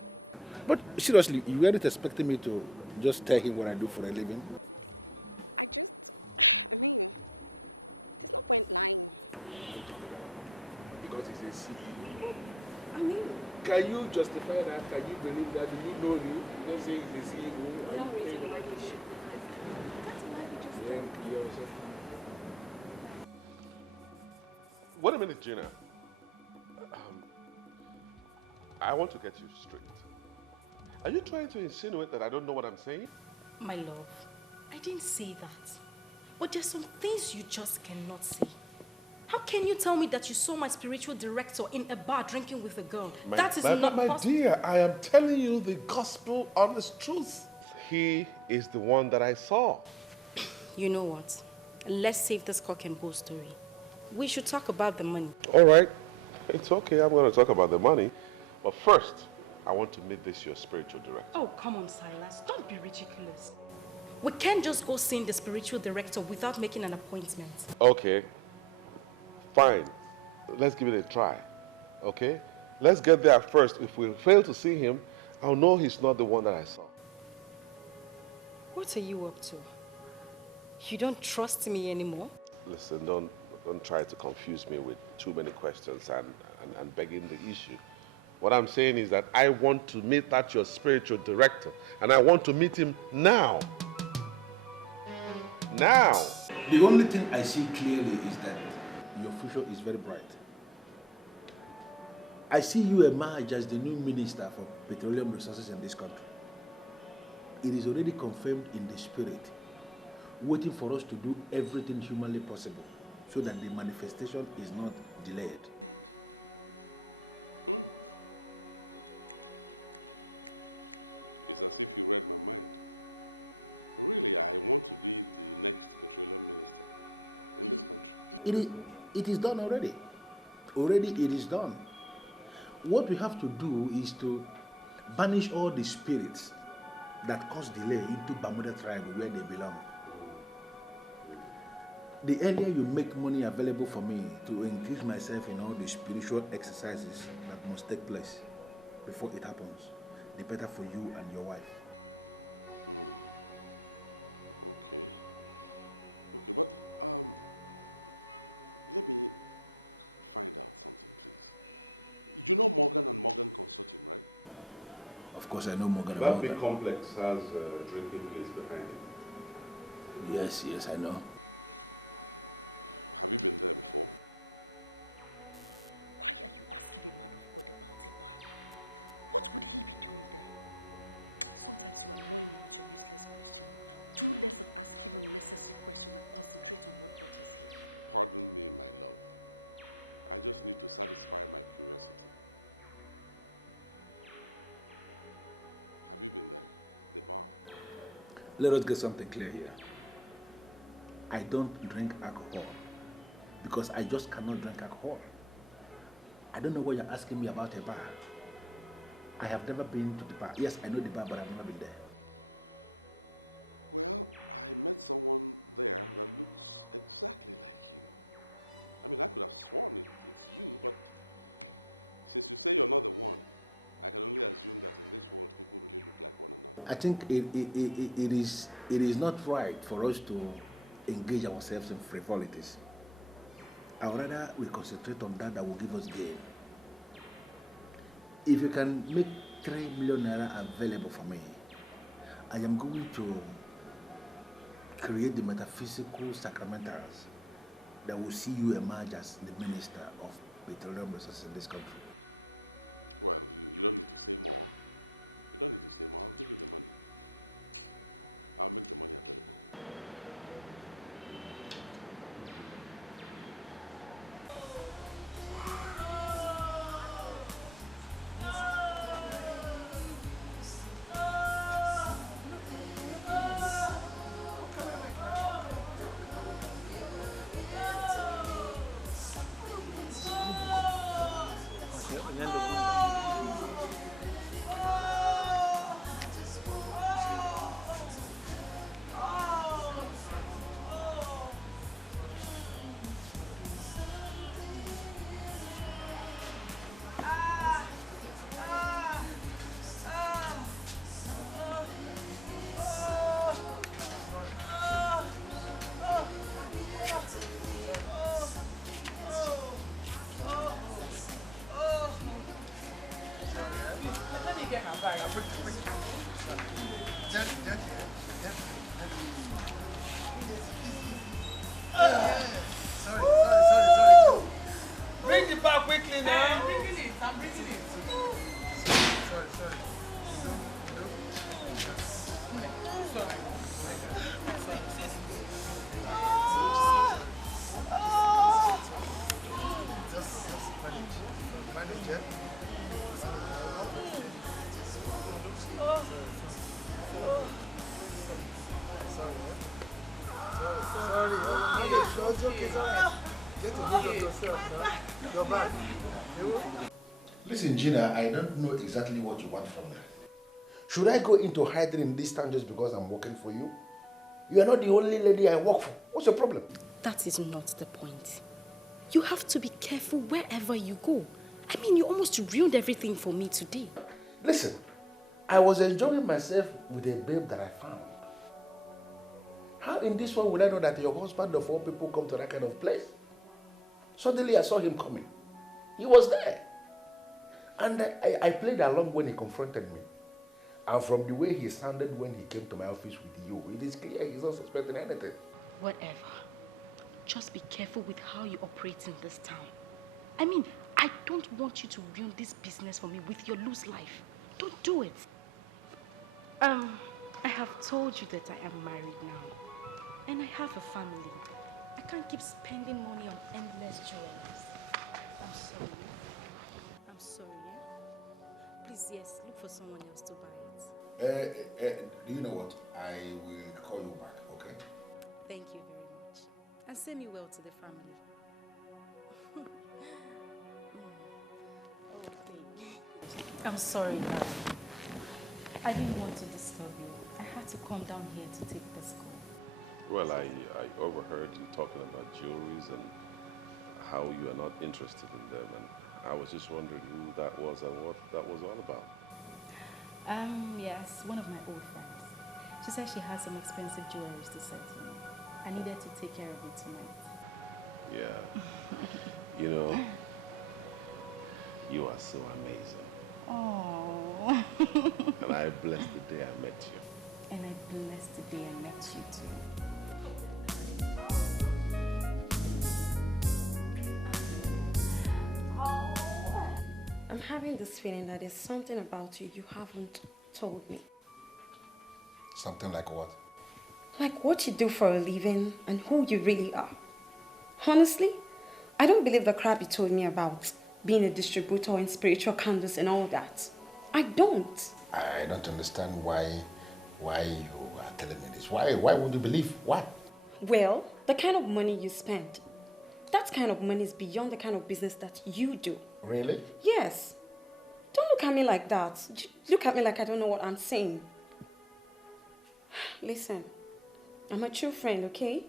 But seriously, you weren't expecting me to just tell him what I do for a living? I mean, there's no point lying. Because he's a CEO. I mean, can you justify that? Can you believe that? Do you know you? You don't say he's a CEO. No reason why you should. That's why you just yourself. My love, I didn't say that. But there's some things you just cannot see. How can you tell me that you saw my spiritual director in a bar drinking with a girl? That is not my possible. dear, I am telling you the gospel honest truth. You know what? Let's save this cock and bull story. We should talk about the money. We can't just go seeing the spiritual director without making an appointment. What are you up to? You don't trust me anymore? The only thing I see clearly is that your future is very bright. I see you emerge as the new minister for petroleum resources in this country. It is already confirmed in the spirit, waiting for us to do everything humanly possible so that the manifestation is not delayed. It's as if you read my mind. Really, I want to be the next petroleum minister in this country. It is done already. Already it is done. What we have to do is to banish all the spirits that cause delay into Bermuda tribe where they belong. The earlier you make money available for me to increase myself in all the spiritual exercises that must take place before it happens, the better for you and your wife. Okay. Okay, but let me find out something, please. You know Morgan and Morgan Consulting, right? Of course I know Morgan and That Morgan. big complex has a drinking place behind it. Yes, I know. Have you been there before? Why are you asking a man of God about a bar? What would he be doing there? Sometimes you annoy me with your useless question. Do less of asking unnecessary questions and concentrate on what brought us here. Pardon me, my love. I just need to satisfy my curiosity. Have you been there? The bar? Let us get something clear here. I don't drink alcohol because I just cannot drink alcohol. I don't know what you're asking me about a bar. I have never been to the bar. Yes, I know the bar, but I've never been there. Well, I met someone there that looks exactly like you. I mean, I could have sworn it's you, but since you say you're not the one, I can only assume that in this world, people really look like one another. I think it is not right for us to engage ourselves in frivolities. I would rather we concentrate on that will give us gain. If you can make 3 million naira available for me, I am going to create the metaphysical sacramentals that will see you emerge as the minister of petroleum resources in this country. Well, you don't need to say more. You don't need to say more. I'll give you the money. I'll make the money available. Listen, Gina, I don't know exactly what you want from me. Should I go into hiding in this town just because I'm working for you? You are not the only lady I work for. What's your problem? That is not the point. You have to be careful wherever you go. I mean, you almost ruined everything for me today. Listen, I was enjoying myself with a babe that I found. How in this one will I know that your husband of all people come to that kind of place? Suddenly I saw him coming. He was there. And I played along when he confronted me. And from the way he sounded when he came to my office with you, it is clear he's not suspecting anything. I'm sorry, yeah? Please, yes, look for someone else to buy it. Do you know what? I will call you back, okay? Thank you very much. And send me well to the family. Oh, thank you. I'm sorry, darling. I didn't want to disturb you. I had to come down here to take this call. Yes, one of my old friends. She said she had some expensive jewelry to sell to me. I needed to take care of it tonight. And I blessed the day I met you too. I'm having this feeling that there's something about you haven't told me. Something like what? Like what you do for a living and who you really are. Honestly, I don't believe the crap you told me about being a distributor in spiritual candles and all that. I don't. I don't understand why you are telling me this. Why would you believe? What? Well, the kind of money you spend, that kind of money is beyond the kind of business that you do. Really? Yes. Don't look at me like that. Look at me like I don't know what I'm saying. Listen, I'm a true friend, okay?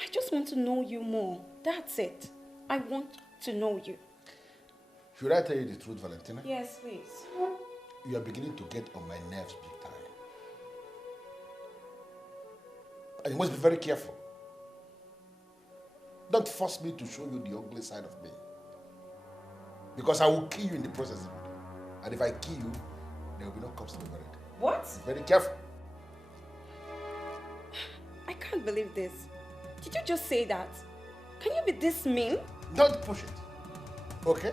I just want to know you more. That's it. I want to know you. Should I tell you the truth, Valentina? Yes, please. You are beginning to get on my nerves big time. And you must be very careful. Don't force me to show you the ugly side of me. Because I will kill you in the process. And if I kill you, there will be no cops to be worried. What? Be very careful. I can't believe this. Did you just say that? Can you be this mean? Don't push it. Okay?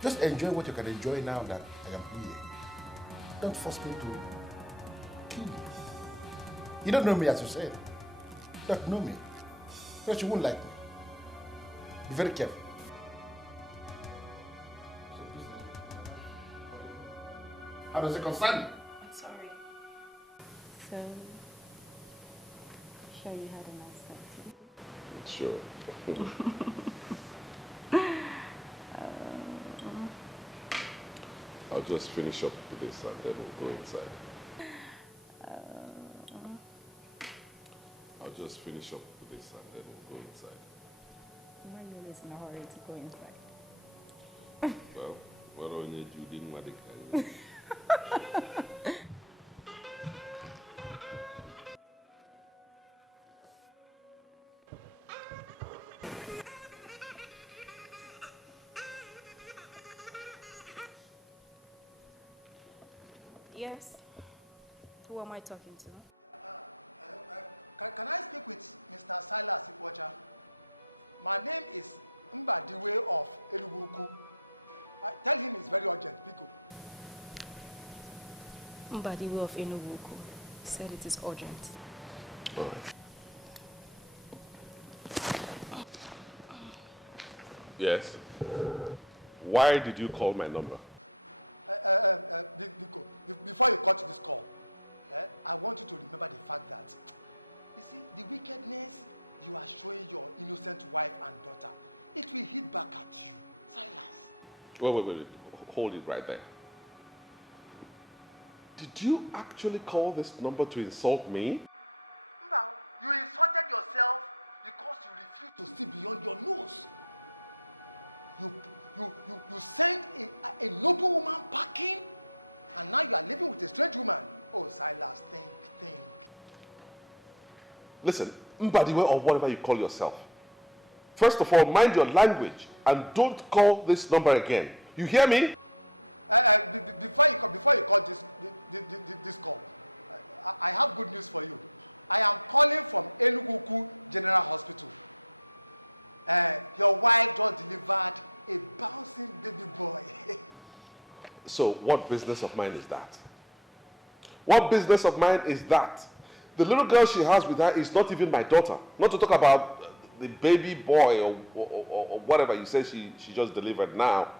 Just enjoy what you can enjoy now that I am here. Don't force me to kill you. You don't know me, as you said. You don't know me. Because you won't like me. Be very careful. How does it concern you? I'm sorry. So, sure you had a nice time. Sure. I'll just finish up with this and then we'll go inside. I'll just finish up with this and then we'll go inside. Manuel is in a hurry to go inside. Well, what on you didn't want to Yes? Who am I talking to? Can I speak with Mr. Silas Ipocha? My name is Mbadiwe of Eluguku. Tell him it's very urgent, Pico. Mbadiwe of Enuguku said it is urgent. All right. Yes? Why did you call my number? Pico, before you cut this call, I want you to remember the fact that, you see, the wickedness you are showing your innocent wife and daughter, it will hit back at you. Silas. Wait. Hold it right there. Did you actually call this number to insult me? Now, you insulted yourself because you refused to see beyond your nose. You sent a noble woman packing, and now you are living with a strange woman. Oh, Silas, think. Listen, Mbadiwe or whatever you call yourself. First of all, mind your language and don't call this number again. You hear me? Before you call this call, I have good news for you. I am calling from Enuguku General Hospital. Your wife just delivered a bouncing baby boy. So what business of mine is that? What business of mine is that? The little girl she has with her is not even my daughter. Not to talk about the baby boy or whatever you say she just delivered now.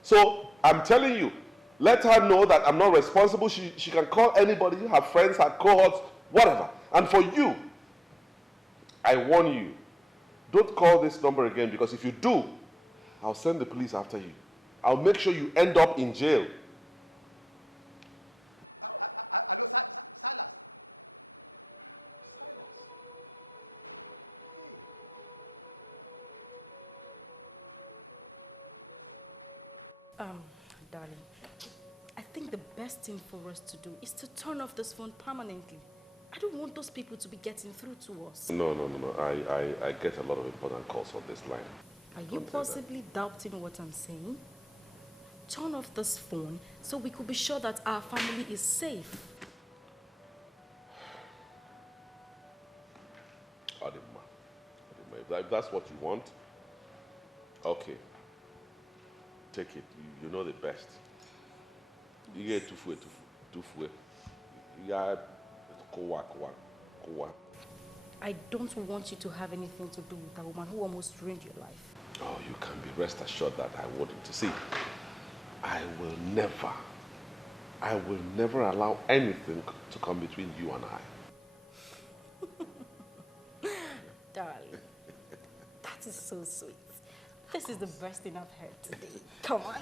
So I'm telling you, let her know that I'm not responsible. She can call anybody, her friends, her cohorts, whatever. And for you, I warn you, don't call this number again, because if you do, I'll send the police after you. I'll make sure you end up in jail. Hello, Silas. Darling, I think the best thing for us to do is to turn off this phone permanently. I don't want those people to be getting through to us. No. I get a lot of important calls on this line. Are you possibly doubting what I'm saying? Turn off this phone so we could be sure that our family is safe. Adima, if that's what you want, okay. Take it. You know the best. You get tufue. Yeah, kowa. I don't want you to have anything to do with a woman who almost ruined your life. Oh, you can be rest assured that I wouldn't. See, I will never allow anything to come between you and I. Darling, that is so sweet. This is the best thing I've heard today. Come on.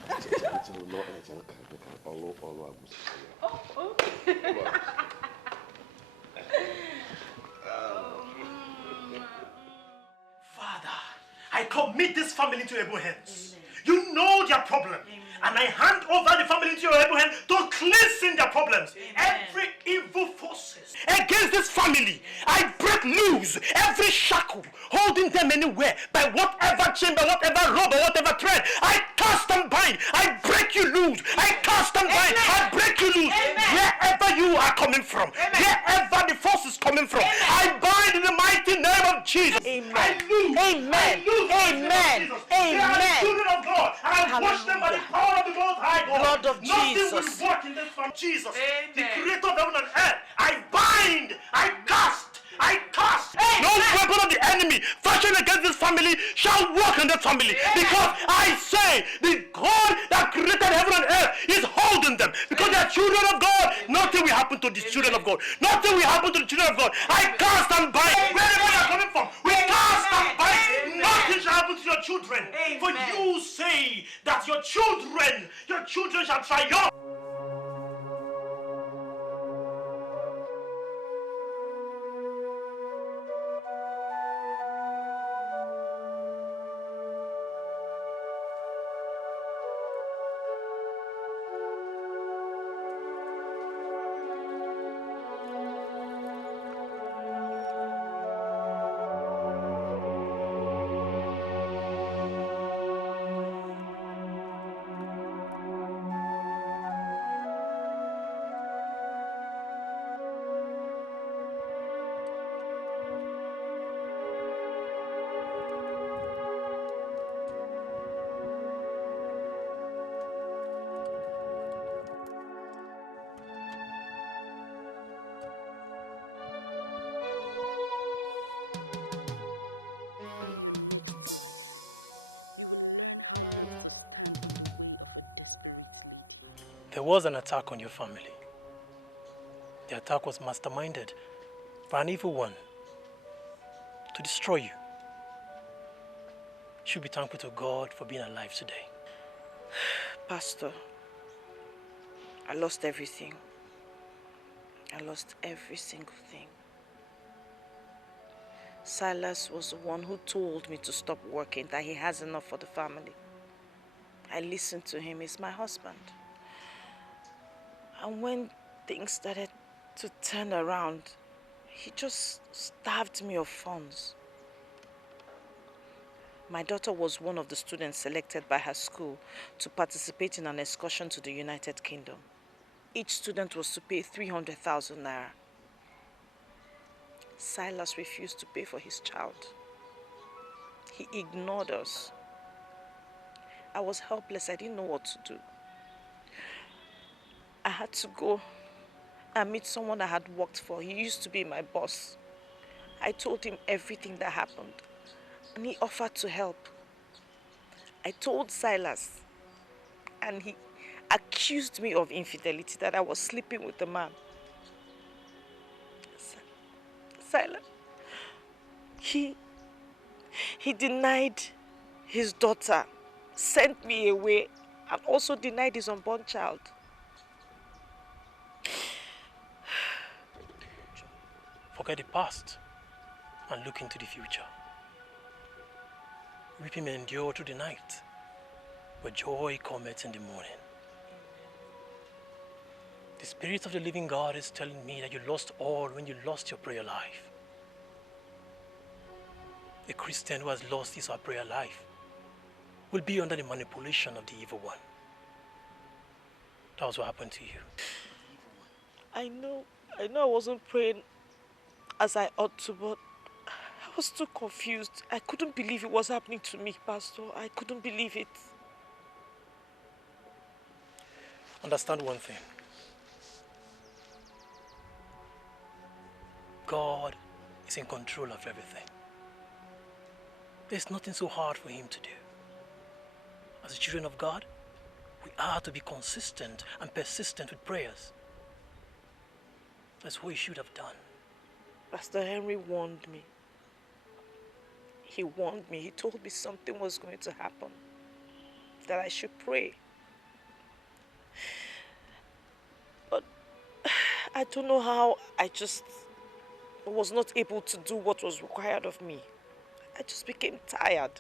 Father, I commit this family into your able hands. You know their problem. And I hand over the family into your able hands to cleanse their problems. Every evil forces against this family, I break loose every shackle holding them anywhere by whatever chain, by whatever rope, or whatever thread. I cast and bind. I break you loose. I cast and bind. I break you loose. Wherever you are coming from, wherever the force is coming from, I bind in the mighty name of Jesus. I lose. I lose. Amen. They are the children of God. And I wash them by the power of the Most High God. Blood of Nothing Jesus. will work in this family. Jesus, the creator of heaven and earth. I bind. I cast. I cast. No weapon of the enemy fashioned against this family shall work in this family. Because I say the God that created heaven and earth is holding them. Because they are children of God. Nothing will happen to these children of God. Nothing will happen to the children of God. I cast and bind. Wherever you are coming from, we cast and bind. Nothing shall happen to your children. For you say that your children shall triumph. In your next life, you will learn how not to stand on the way of a desperate lady. There was an attack on your family. The attack was masterminded by an evil one to destroy you. You should be thankful to God for being alive today. Pastor, I lost everything. I lost every single thing. Silas was the one who told me to stop working, that he has enough for the family. I listened to him. He's my husband. And when things started to turn around, he just starved me of funds. My daughter was one of the students selected by her school to participate in an excursion to the United Kingdom. Each student was to pay 300,000 naira. Silas refused to pay for his child. He ignored us. I was helpless. I didn't know what to do. I had to go and meet someone I had worked for. He used to be my boss. I told him everything that happened, and he offered to help. I told Silas, and he accused me of infidelity, that I was sleeping with the man. Silas, he denied his daughter, sent me away, and also denied his unborn child. Forget the past and look into the future. Weeping may endure through the night, but joy cometh in the morning. The Spirit of the living God is telling me that you lost all when you lost your prayer life. A Christian who has lost his or her prayer life will be under the manipulation of the evil one. That was what happened to you. I know I wasn't praying as I ought to, but I was too confused. I couldn't believe it was happening to me, Pastor. I couldn't believe it. Understand one thing. God is in control of everything. There's nothing so hard for him to do. As the children of God, we are to be consistent and persistent with prayers. That's what you should have done. Pastor Henry warned me. He warned me. He told me something was going to happen, that I should pray. But I don't know how I just was not able to do what was required of me. I just became tired.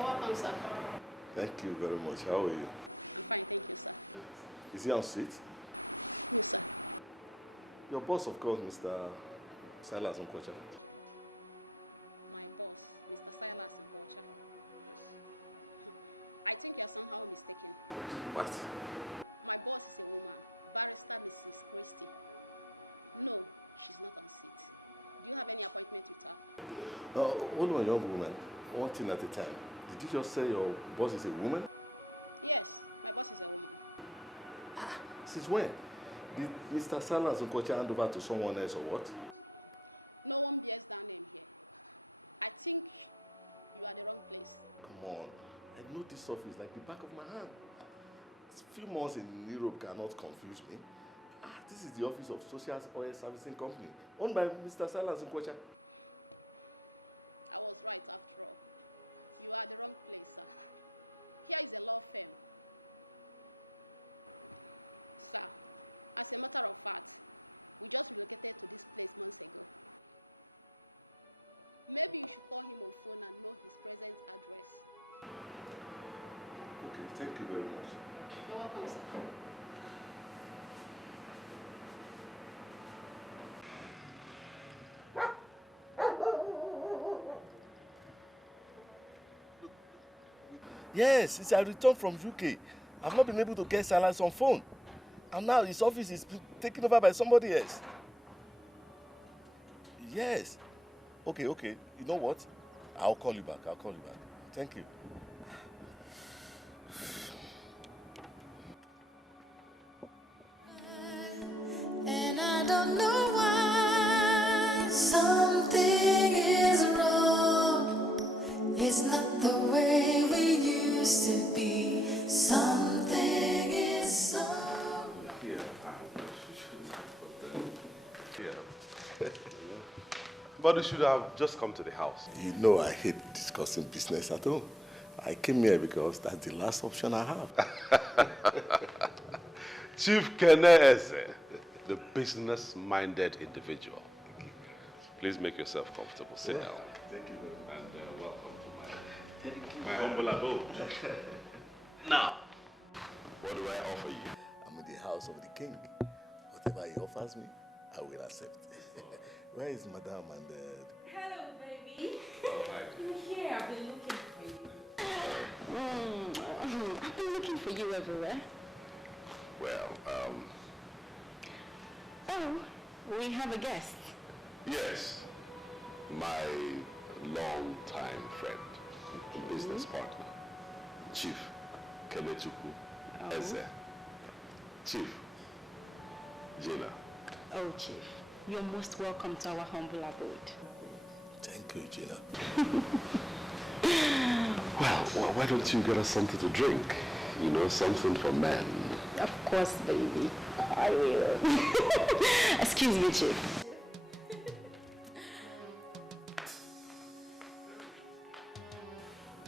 You're welcome, sir. Thank you very much. How are you? I'm fine, thank you, sir. Is he on seat? Yes, sir. Your boss, of course, Mr. Silas Nkocha. My boss, Mr. Silas Nkocha. I think you're somehow mistaken. What? My boss is a woman, Barrister Mrs. Christie. No, she's not on seat. Do you have any appointment with her? Hold on, young woman. One thing at a time. Did you just say your boss is a woman? Yes, my boss is a woman. Since when? Did Mr. Silas Nkocha hand over to someone else or what? No one bears that name here. I think you are the wrong place. Come on. I know this office like the back of my hand. A few months in Europe cannot confuse me. This is the office of Social Oil Servicing Company, owned by Mr. Silas Nkocha. I was right after all. You are the wrong place, sir. Here is a law firm. Sir, as a matter of fact, we just relocated to this place months ago. Maybe you should call him on phone and know his present address. Okay, thank you very much. You're welcome, sir. Yes, since I returned from UK, I've not been able to get Silas on phone. And now his office is taken over by somebody else. Yes. Okay. You know what? I'll call you back. Thank you. And I don't know why something is wrong. It's not the way we used to be. Something is so. But you should have just come to the house. You know I hate discussing business at home. I came here because that's the last option I have. Chief Keneze, the business-minded individual. Please make yourself comfortable. Sit down. Thank you very much. And welcome to my humble abode. Now, what do I offer you? I'm in the house of the king. Whatever he offers me, I will accept. Where is Madame and Hello, baby. Oh, hi. I'm here. I've been looking for you. I've been looking for you everywhere. Well, Oh, we have a guest. yes. My long-time friend, business partner, Chief Kenechukwu Eze. Chief Gina. Oh, Chief. You're most welcome to our humble abode. Thank you, Gina. Well, why don't you get us something to drink? You know, something for men. Of course, baby. I will. Excuse me, Chief.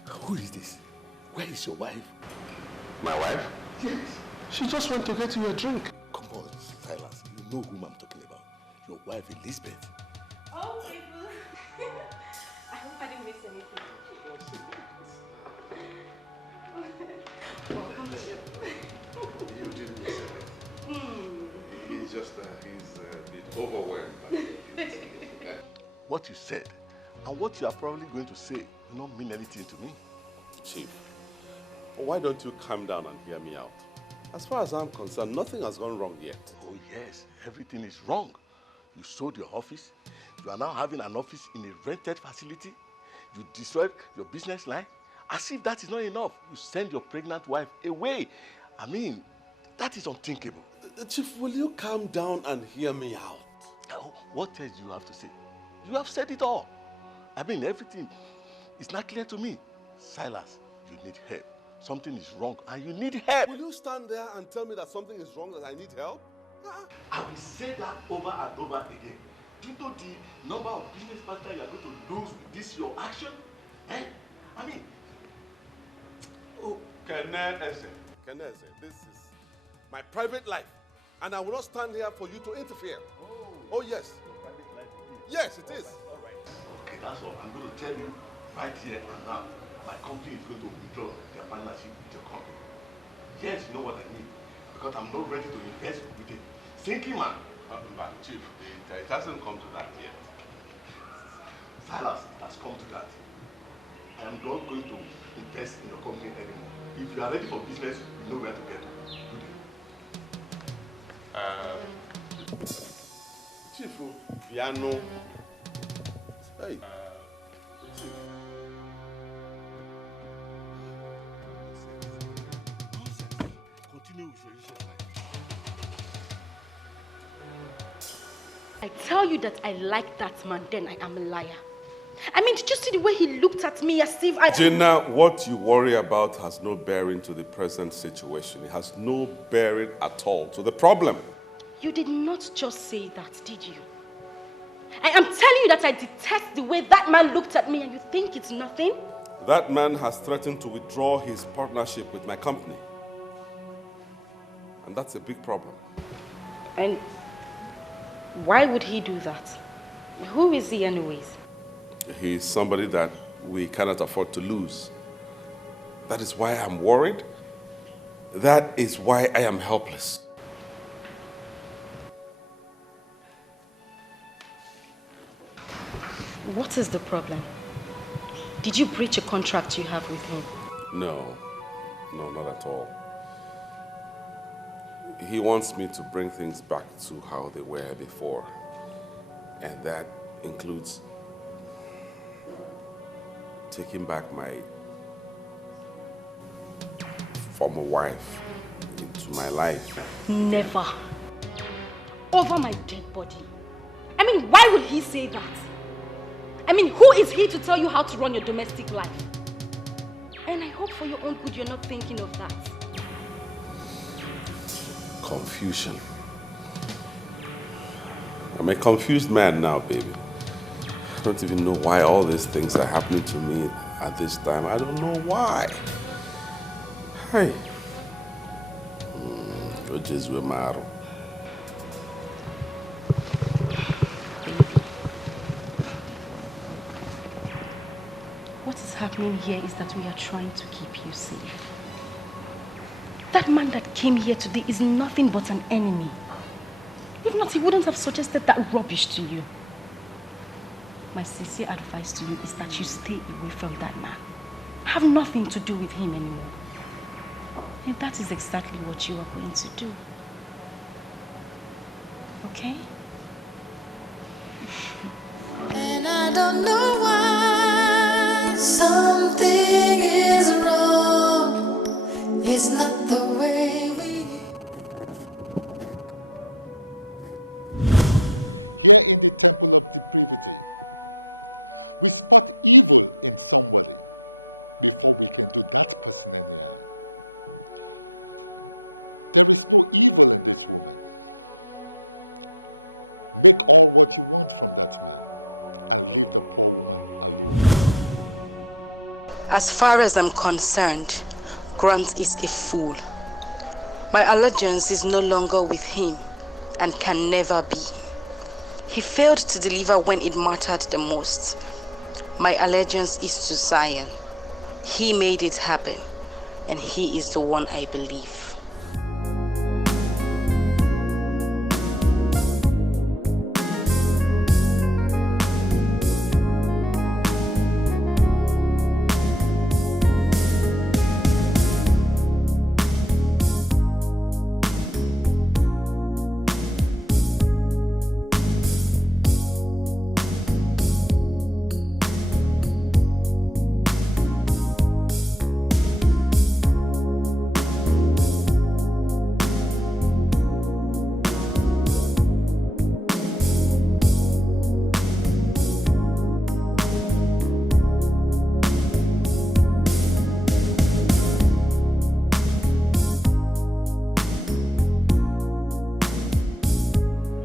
Who is this? Where is your wife? My wife? Yes. She just went to get you a drink. Come on, Silas. You know whom I'm talking about. Your wife, Elizabeth. Oh, people. I hope I didn't miss anything. Welcome to you. You didn't miss anything. He's just, he's a bit overwhelmed. What you said and what you are probably going to say will not mean anything to me. Chief, why don't you calm down and hear me out? As far as I'm concerned, nothing has gone wrong yet. Oh yes, everything is wrong. You sold your office. You are now having an office in a rented facility. You destroyed your business line. As if that is not enough, you send your pregnant wife away. I mean, that is unthinkable. Chief, will you calm down and hear me out? Oh, what else do you have to say? You have said it all. I mean, everything is not clear to me. Silas, you need help. Something is wrong and you need help. Will you stand there and tell me that something is wrong, that I need help? I will say that over and over again. Do you know the number of business partners you are going to lose with this your action? Eh? I mean, oh, Keneze, this is my private life, and I will not stand here for you to interfere. Oh yes. Your private life is Yes, it is. All right. Okay, that's all. I'm going to tell you right here and now. my company is going to withdraw their partnership with your company. Yes, you know what I mean. Because I'm not ready to invest with a sinking man. But Chief, it hasn't come to that yet. Silas, it has come to that. I am not going to invest in your company anymore. If you are ready for business, you know where to get to. Chief, piano. Hey. Chief. Continue with your usual I tell you that I like that man, then I am a liar. I mean, did you see the way he looked at me as if I... Jenna, what you worry about has no bearing to the present situation. It has no bearing at all to the problem. You did not just say that, did you? I am telling you that I detest the way that man looked at me and you think it's nothing? That man has threatened to withdraw his partnership with my company. And that's a big problem. And why would he do that? Who is he anyways? He's somebody that we cannot afford to lose. That is why I'm worried. That is why I am helpless. What is the problem? Did you breach a contract you have with him? No, not at all. He wants me to bring things back to how they were before. And that includes taking back my former wife into my life. Never. Over my dead body. I mean, why would he say that? I mean, who is he to tell you how to run your domestic life? And I hope for your own good you're not thinking of that. Confusion. I'm a confused man now, baby. I don't even know why all these things are happening to me at this time. I don't know why. Hey. What is happening here is that we are trying to keep you safe. That man that came here today is nothing but an enemy. If not, he wouldn't have suggested that rubbish to you. My sincere advice to you is that you stay away from that man. Have nothing to do with him anymore. And that is exactly what you are going to do. Okay? And I don't know why something is wrong. It's not the way we... Here in the temple of depravity, we spot evil in somebody before we can do that person any harm. There is no evil in this woman. Make all what you want from that man and leave the poor woman alone. As far as I'm concerned, Grant is a fool. My allegiance is no longer with him and can never be. He failed to deliver when it mattered the most. My allegiance is to Zion. He made it happen, and he is the one I believe.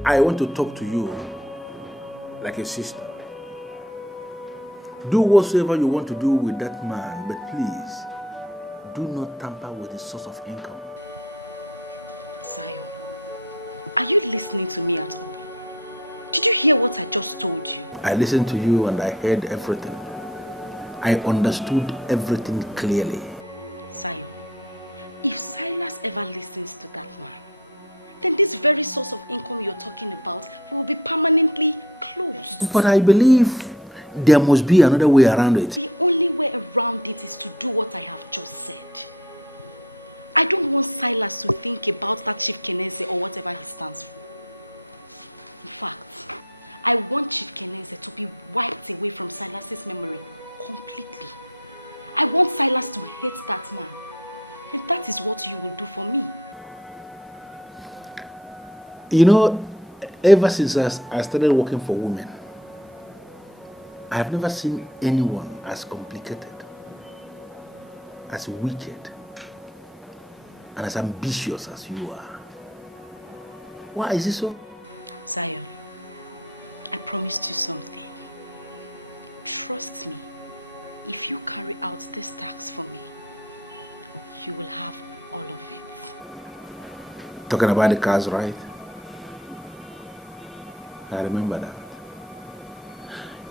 I want to talk to you like a sister. Do whatsoever you want to do with that man, but please, do not tamper with his source of income. Zion, are you listening to me at all? Did you hear what I just told you? I listened to you and I heard everything. I understood everything clearly. Zion, if Silas ever listens to that man, then this very source of income you're talking about will be permanently closed. But I believe there must be another way around it. The only way around it is to do what I have just said. I don't want Silas to think about that Chief Kenese or whatever he stands for. In fact, I want Chief Kenese to be wiped away from Silas's memory completely. I want Silas to hate that man. And that is what you will do for me. You know, ever since I started working for women, I have never seen anyone as complicated, as wicked, and as ambitious as you are. Why is it so? Zion, I promised you something. Trust me, if you carry out this task for me, you will have all of it. Talking about the cars, right? I remember that.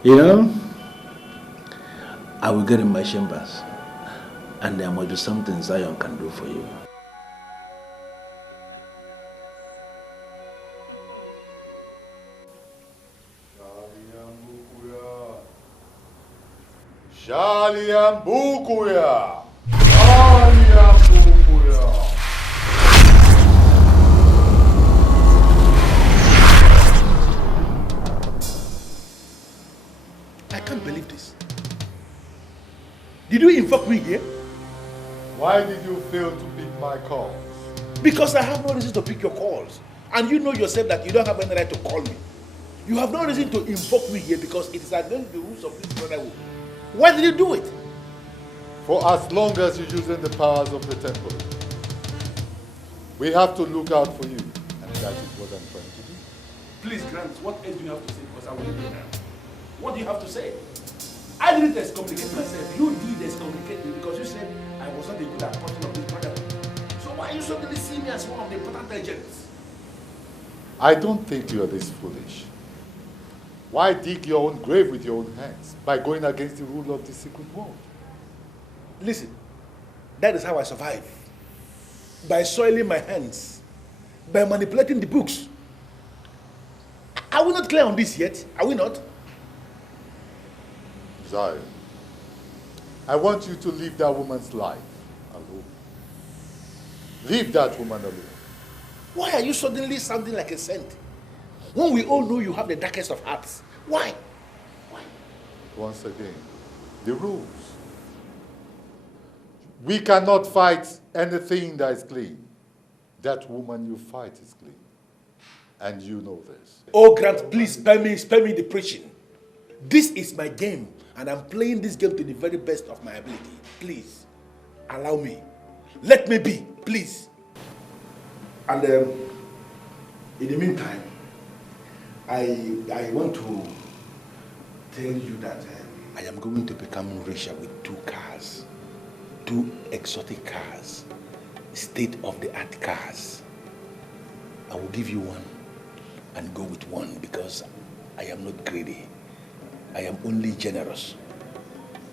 You know, I will get in my chambers and there must be something Zion can do for you. Shaliambukuya! I can't believe this. Did you invoke me here? Why did you fail to pick my calls? Because I have no reason to pick your calls. And you know yourself that you don't have any right to call me. You have no reason to invoke me here because it is against the rules of this brotherhood. Why did you do it? For as long as you're using the powers of the temple, we have to look out for you. And that is what I'm trying to do. Please, Grant, what else do you have to say? Because I will leave now. What do you have to say? I didn't excommunicate myself. You did excommunicate me because you said I was not a good apostle of this brotherhood. So why you suddenly see me as one of the important agents? I don't think you are this foolish. Why dig your own grave with your own hands by going against the rule of the secret world? Listen, that is how I survive. By soiling my hands, by manipulating the books. Are we not clear on this yet? Are we not? Zion, I want you to leave that woman's life alone. Leave that woman alone. Why are you suddenly sounding like a saint? When we all know you have the darkest of hearts. Why? Once again, the rules. We cannot fight anything that is clean. That woman you fight is clean. And you know this. Oh, Grant, please spare me the preaching. This is my game, and I'm playing this game to the very best of my ability. Please, allow me. Let me be, please. And in the meantime, I want to tell you that I am going to become richer with 2 cars. 2 exotic cars. State-of-the-art cars. I will give you one and go with one because I am not greedy. I am only generous.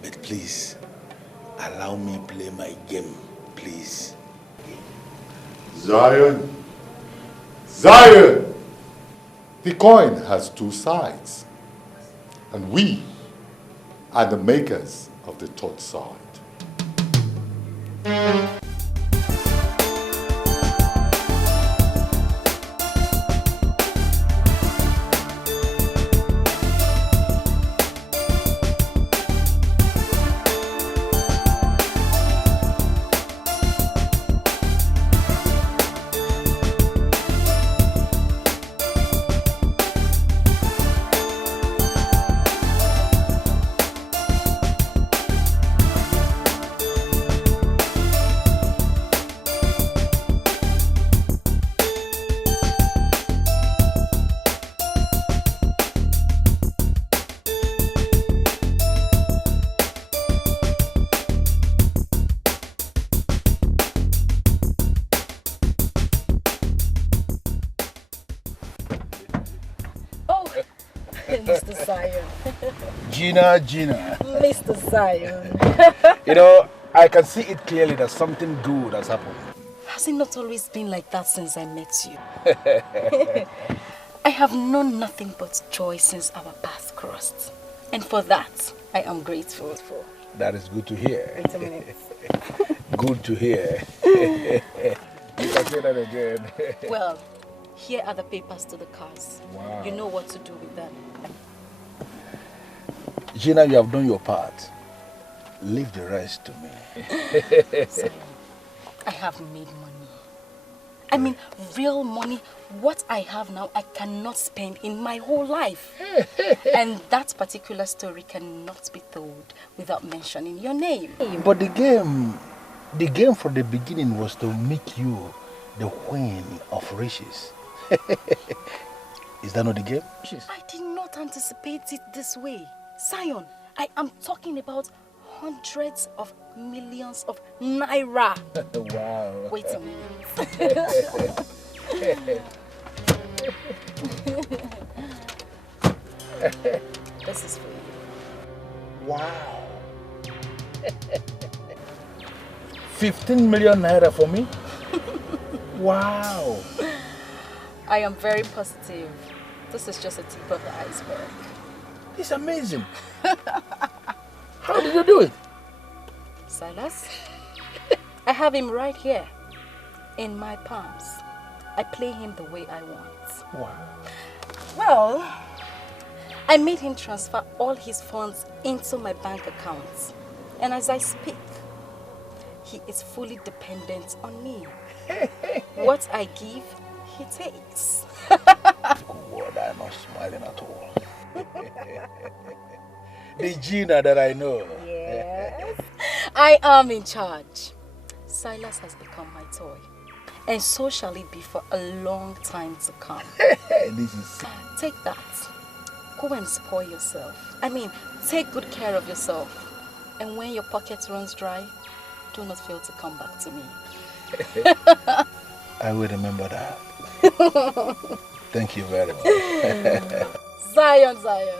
But please, allow me play my game, please. Zion! Zion! The coin has 2 sides. And we are the makers of the 3rd side. Mr. Zion. Gina. Mr. Zion. You know, I can see it clearly that something good has happened. Has it not always been like that since I met you? I have known nothing but joy since our paths crossed. And for that, I am grateful. That is good to hear. Wait a minute. Good to hear. You can say that again. Well, here are the papers to the cars. Wow. You know what to do with them. Gina, you have done your part. Leave the rest to me. So, I have made money. I mean, real money. What I have now, I cannot spend in my whole life. And that particular story cannot be told without mentioning your name. But the game from the beginning was to make you the queen of riches. Is that not the game? I did not anticipate it this way. Zion, I am talking about hundreds of millions of naira. Wow. Wait a minute. This is for you. Wow. 15 million naira for me? Wow. I am very positive. This is just a tip of the iceberg. It's amazing. How did you do it? Silas, I have him right here in my palms. I play him the way I want. Wow. Well, I made him transfer all his funds into my bank account. And as I speak, he is fully dependent on me. What I give, he takes. God, I'm not smiling at all. The Gina that I know. Yes. I am in charge. Silas has become my toy. And so shall it be for a long time to come. This is... Take that. Go and spoil yourself. I mean, take good care of yourself. And when your pocket runs dry, do not fail to come back to me. I will remember that. Thank you very much. Zion. Zion.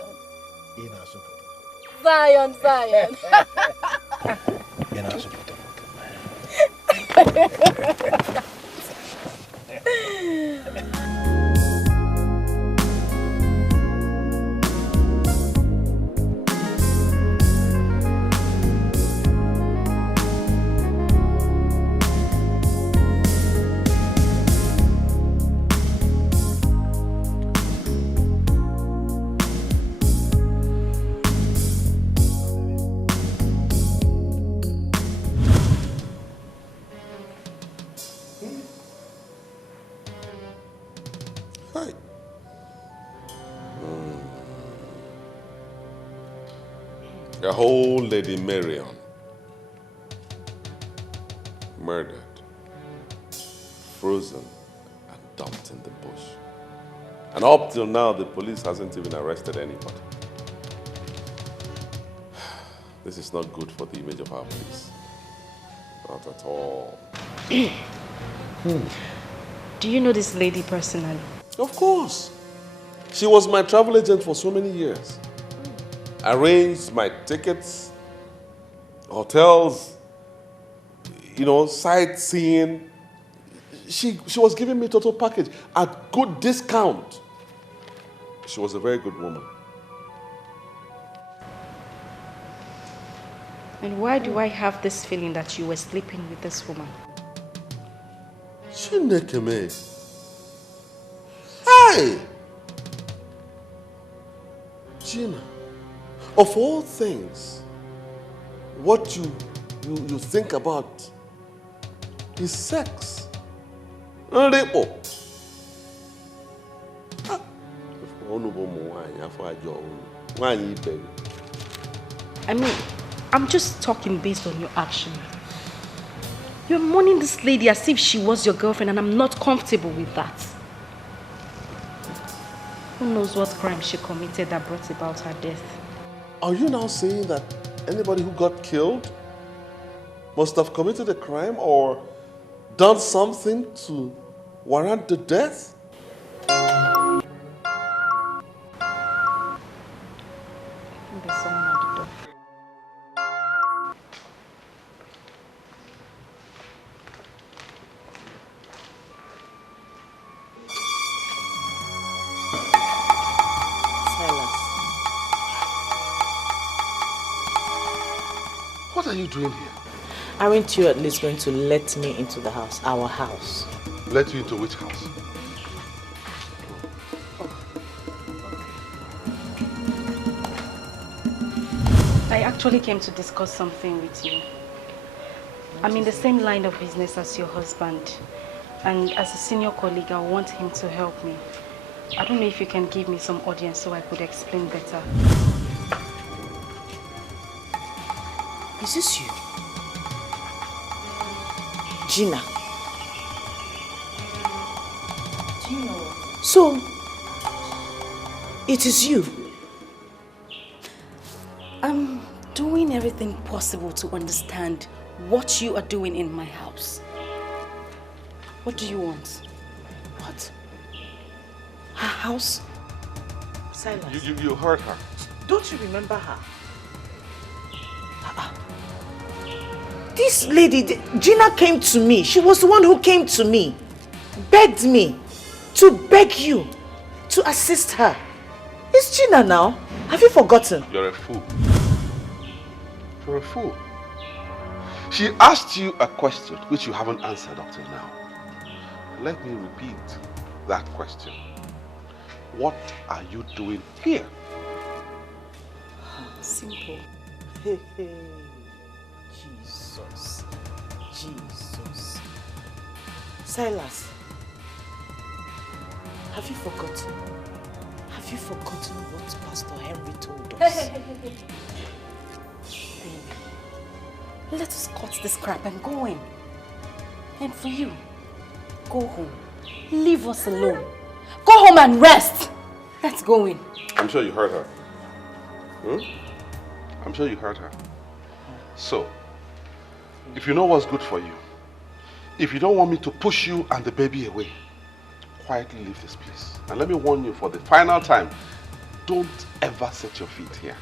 The whole Lady Marion murdered, frozen, and dumped in the bush. And up till now, the police hasn't even arrested anybody. This is not good for the image of our police. Not at all. Do you know this lady personally? Of course. She was my travel agent for so many years. Arranged my tickets, hotels, sightseeing. She was giving me total package at good discount. She was a very good woman. And why do I have this feeling that you were sleeping with this woman? Chineke. Hey! Gina, of all things, what you think about is sex. Rape. I mean, I'm just talking based on your action. You're mourning this lady as if she was your girlfriend, and I'm not comfortable with that. Who knows what crime she committed that brought about her death? Are you now saying that anybody who got killed must have committed a crime or done something to warrant the death? What are you doing here? Aren't you at least going to let me into the house, our house? Let you into which house? Is this you? Gina. Do you know what? So, it is you. I'm doing everything possible to understand what you are doing in my house. What do you want? What? Her house? This lady, Gina, came to me. She was the one who came to me, begged me to beg you to assist her. It's Gina now. Have you forgotten? You're a fool. You're a fool. She asked you a question which you haven't answered up till now. Let me repeat that question. What are you doing here? Simple. Jesus. Jesus. Silas, have you forgotten? Have you forgotten what Pastor Henry told us? Let us cut this crap and go in. And for you, go home. Leave us alone. Go home and rest. Let's go in. I'm sure you heard her. I'm sure you heard her. So, if you know what's good for you, if you don't want me to push you and the baby away, quietly leave this place. And let me warn you for the final time, don't ever set your feet here.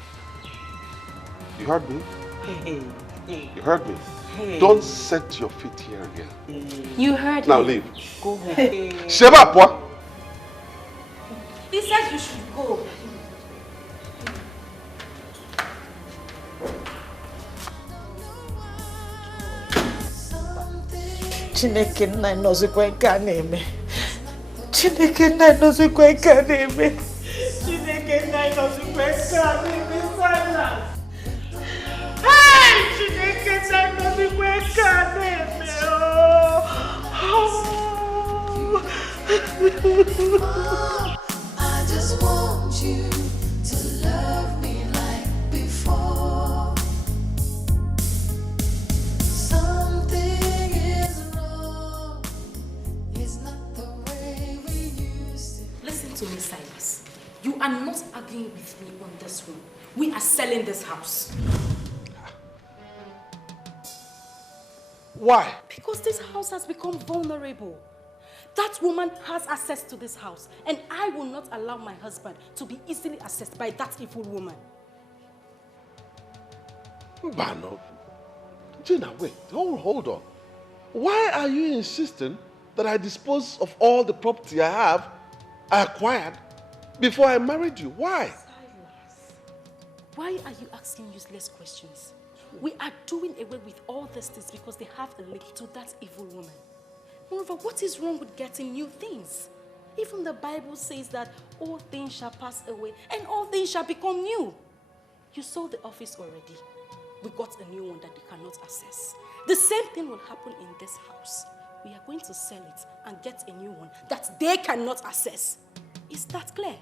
You heard me? You heard me? Don't set your feet here again. You heard Now me. leave. Go home. Sheba, what? He said you should go. Chineke nna nọzikwa nke a na-eme. Chineke nna nọzikwa nke a na-eme. Chineke nna nọzikwa nke a na-eme. Silas. Hey! Chineke nna nọzikwa nke a na-eme. I just want you to love me like before. Something is wrong. It's not the way we used to. Listen to me, Silas. You are not arguing with me on this one. We are selling this house. Why? Because this house has become vulnerable. That woman has access to this house, and I will not allow my husband to be easily accessed by that evil woman. Bano. Gina, wait. Hold on. Why are you insisting that I dispose of all the property I acquired before I married you? Why? Why are you asking useless questions? We are doing away with all these things because they have a link to that evil woman. Moreover, what is wrong with getting new things? Even the Bible says that all things shall pass away and all things shall become new. You saw the office already. We got a new one that they cannot access. The same thing will happen in this house. We are going to sell it and get a new one that they cannot access. Is that clear?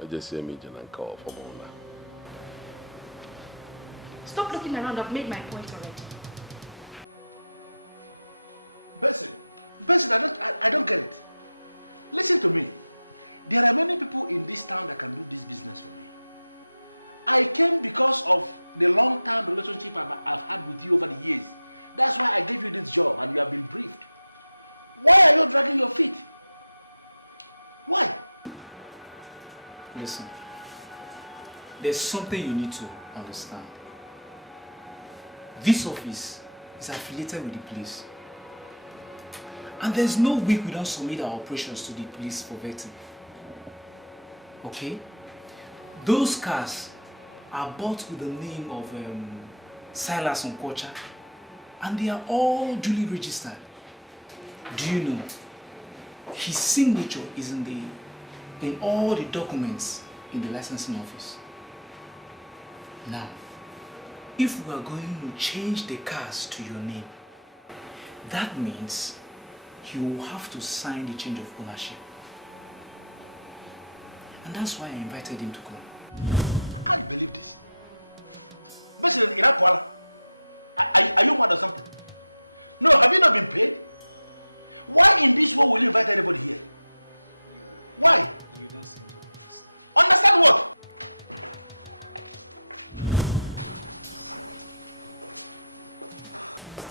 I just hear me and call for Mona. Stop looking around. I've made my point already. Bessie, I don't get it. Listen to me. There are many people in this town that can do this business for me. I came because of the long-term relationship I've had with you over the years. That's why I gave you this job and you have been briefed. Why are you dragging your feet? Why? Listen, there's something you need to understand. This office is affiliated with the police. And there's no week we don't submit our operations to the police for vetting. Okay? Those cars are bought with the name of Silas Onkocha, and they are all duly registered. Do you know? His signature is in all the documents in the licensing office. Now, if we are going to change the cars to your name, that means you will have to sign the change of ownership. And that's why I invited him to come. I can't believe this. Bestie, are you mad or something? No, have you not been paid? Why in this world will you invite anybody here? Why? You don't seem to understand. Understand what?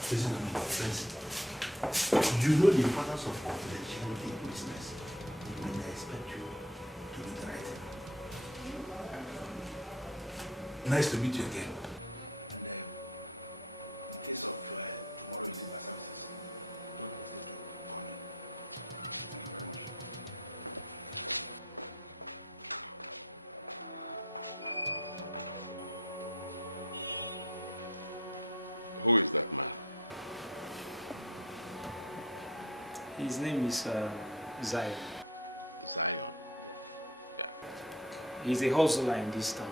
Listen to me, friends. You know the importance of confidentiality in business, and I expect you to do the right thing. Nice to meet you again. And in case of tomorrow you need my services, don't hesitate to call me. Thank you very much. Who is that man? His name is Zion. Zion? Yeah. He's a hustler in this town.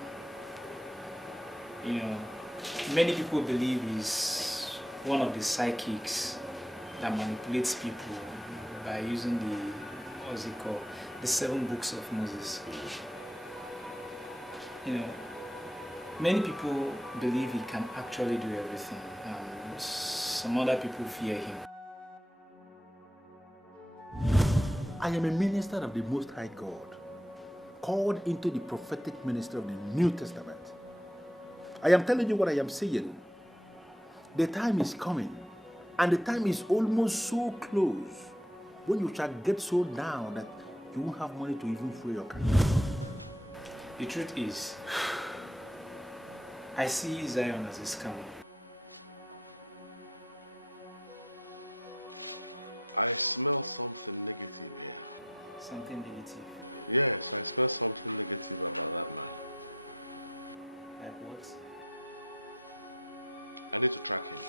You know, many people believe he's one of the psychics that manipulates people by using the Wazico, the 7 books of Moses. You know, many people believe he can actually do everything, and some other people fear him. I am a minister of the Most High God, called into the prophetic ministry of the New Testament. I am telling you what I am saying. The time is coming, and the time is almost so close, when you shall get so down that you won't have money to even fuel your car. The truth is, I see Zion as a scammer. I smell something negative here. Something negative. Yes, I smell something negative about that man. Like what? I need to track him.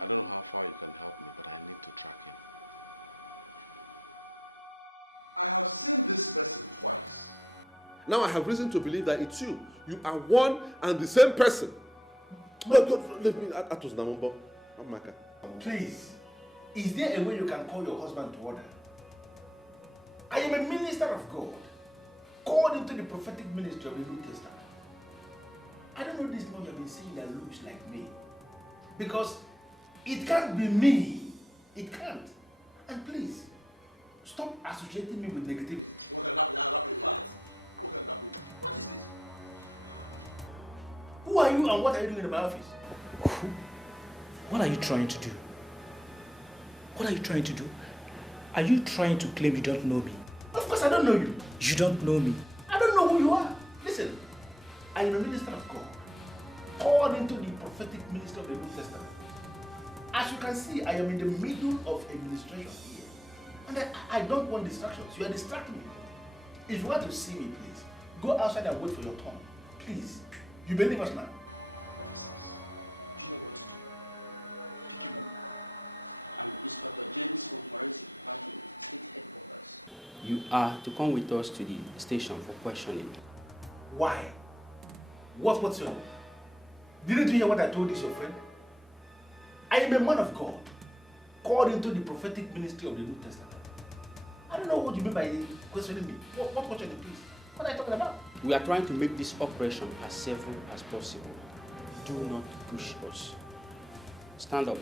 I don't know how far you can help me, but I need to track him. I have seen this person twice. Now I have reason to believe that it's you. You are one and the same person. No, leave me. Atos Namombo. Amaka. Please, is there a way you can call your husband to order? I am a minister of God, called into the prophetic ministry of the New Testament. I don't know this man you have been seeing that looks like me. Because it can't be me. It can't. And please, stop associating me with negativity. What is this? Who are you and what are you doing in my office? What are you trying to do? What are you trying to do? Are you trying to claim you don't know me? Of course I don't know you. You don't know me. I don't know who you are. Listen, I am a minister of God, called into the prophetic ministry of the New Testament. As you can see, I am in the middle of administration here. And I don't want distractions. You are distracting me. If you want to see me, please, go outside and wait for your turn. Please. You believe us now? Officers, do you know what to do? Pick him up. I'm Inspector James from Forensic Department, State Headquarters. You are to come with us to the station for questioning. Why? What's your name? Didn't you hear what I told this your friend? I am a man of God, called into the prophetic ministry of the New Testament. I don't know what you mean by questioning me. What questioning, please? What are you talking about? We are trying to make this operation as safe as possible. Do not push us. Stand up.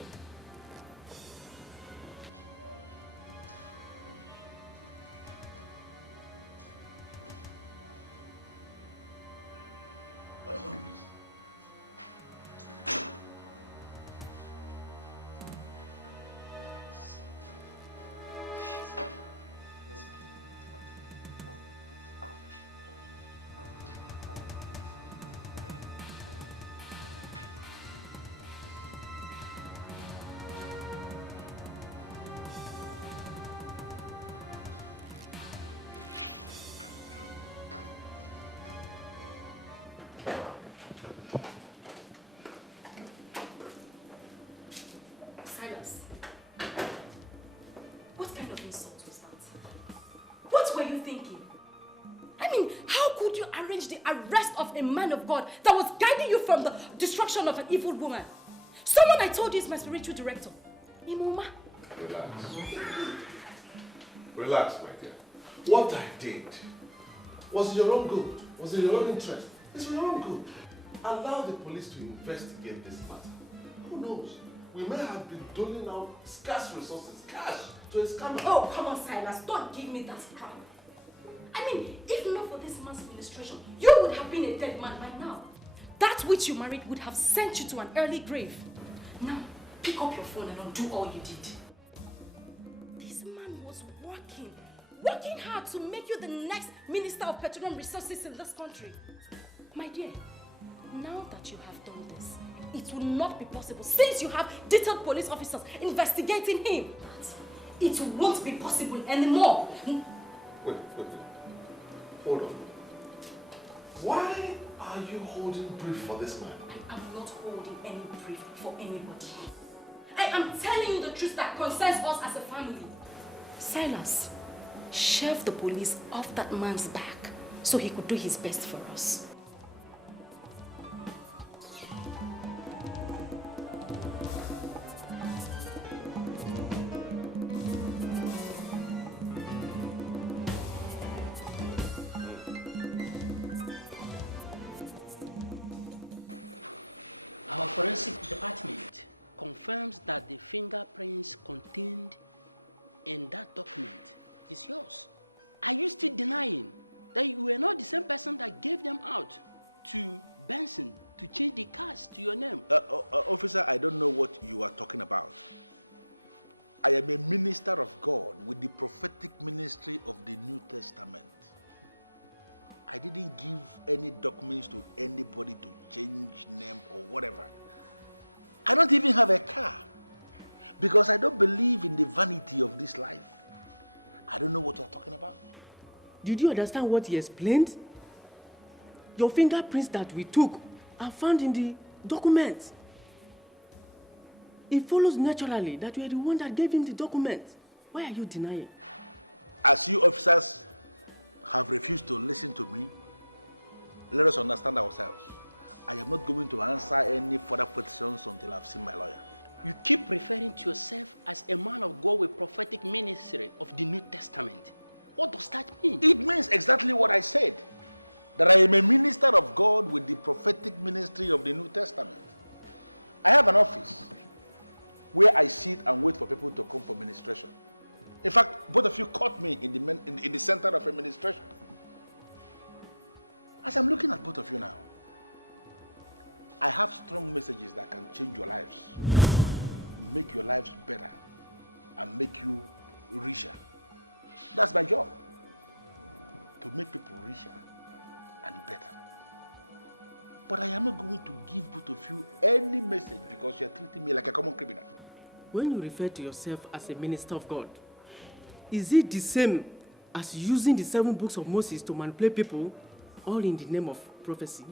arrange the arrest of a man of God that was guiding you from the destruction of an evil woman. Someone I told you is my spiritual director. Imoma. Relax. Relax, my dear. What I did was in your own good, was in your own interest. It's for your own good. Allow the police to investigate this matter. Who knows? We may have been doling out scarce resources, cash, to a scammer. Oh, come on, Silas. Don't give me that crap. I mean, if not for this man's ministration, you would have been a dead man by now. That which you married would have sent you to an early grave. Now, pick up your phone and undo all you did. This man was working hard to make you the next Minister of Petroleum Resources in this country. My dear, now that you have done this, it will not be possible since you have detailed police officers investigating him. It won't be possible anymore. Wait. Hold on. Why are you holding brief for this man? I am not holding any brief for anybody. I am telling you the truth that concerns us as a family. Silas, shove the police off that man's back so he could do his best for us. Our forensic department confirms that the fingerprints contained in that document is yours. Are you still denying that you were not the same person that gave them out to Benson to change the cars to your name? Officer, I don't know what you are talking about. I am a minister of God with the prophetic ministry of the New Testament. I didn't give any documents to anybody to change name or whatever. I don't even have a car because I don't believe in the vanity of this life. I don't know what you're talking about. Did you understand what he explained? Your fingerprints that we took are found in the documents. It follows naturally that you are the one that gave him the document. Why are you denying? As you officers have refused to listen to me, let us understand ourselves. I am not going to answer any further questions until I've seen my lawyer. You keep referring to yourself as a man of God with prophetic ministry of the New Testament. What does that mean? It means exactly what I said. That I am a minister of God with the prophetic ministry of the New Testament. I have an office where I sit and wait for people to come for ministration. In fact, both of you caught me in the center of administration. As I'm looking at both of you now, I have strong messages that can change your lives, make your lives better, and make you richer. That's my job, to make people richer and better. But I am not going to give both of you any message because you're treating me like a common criminal. When you refer to yourself as a minister of God, is it the same as using the 7 books of Moses to manipulate people, all in the name of prophecy?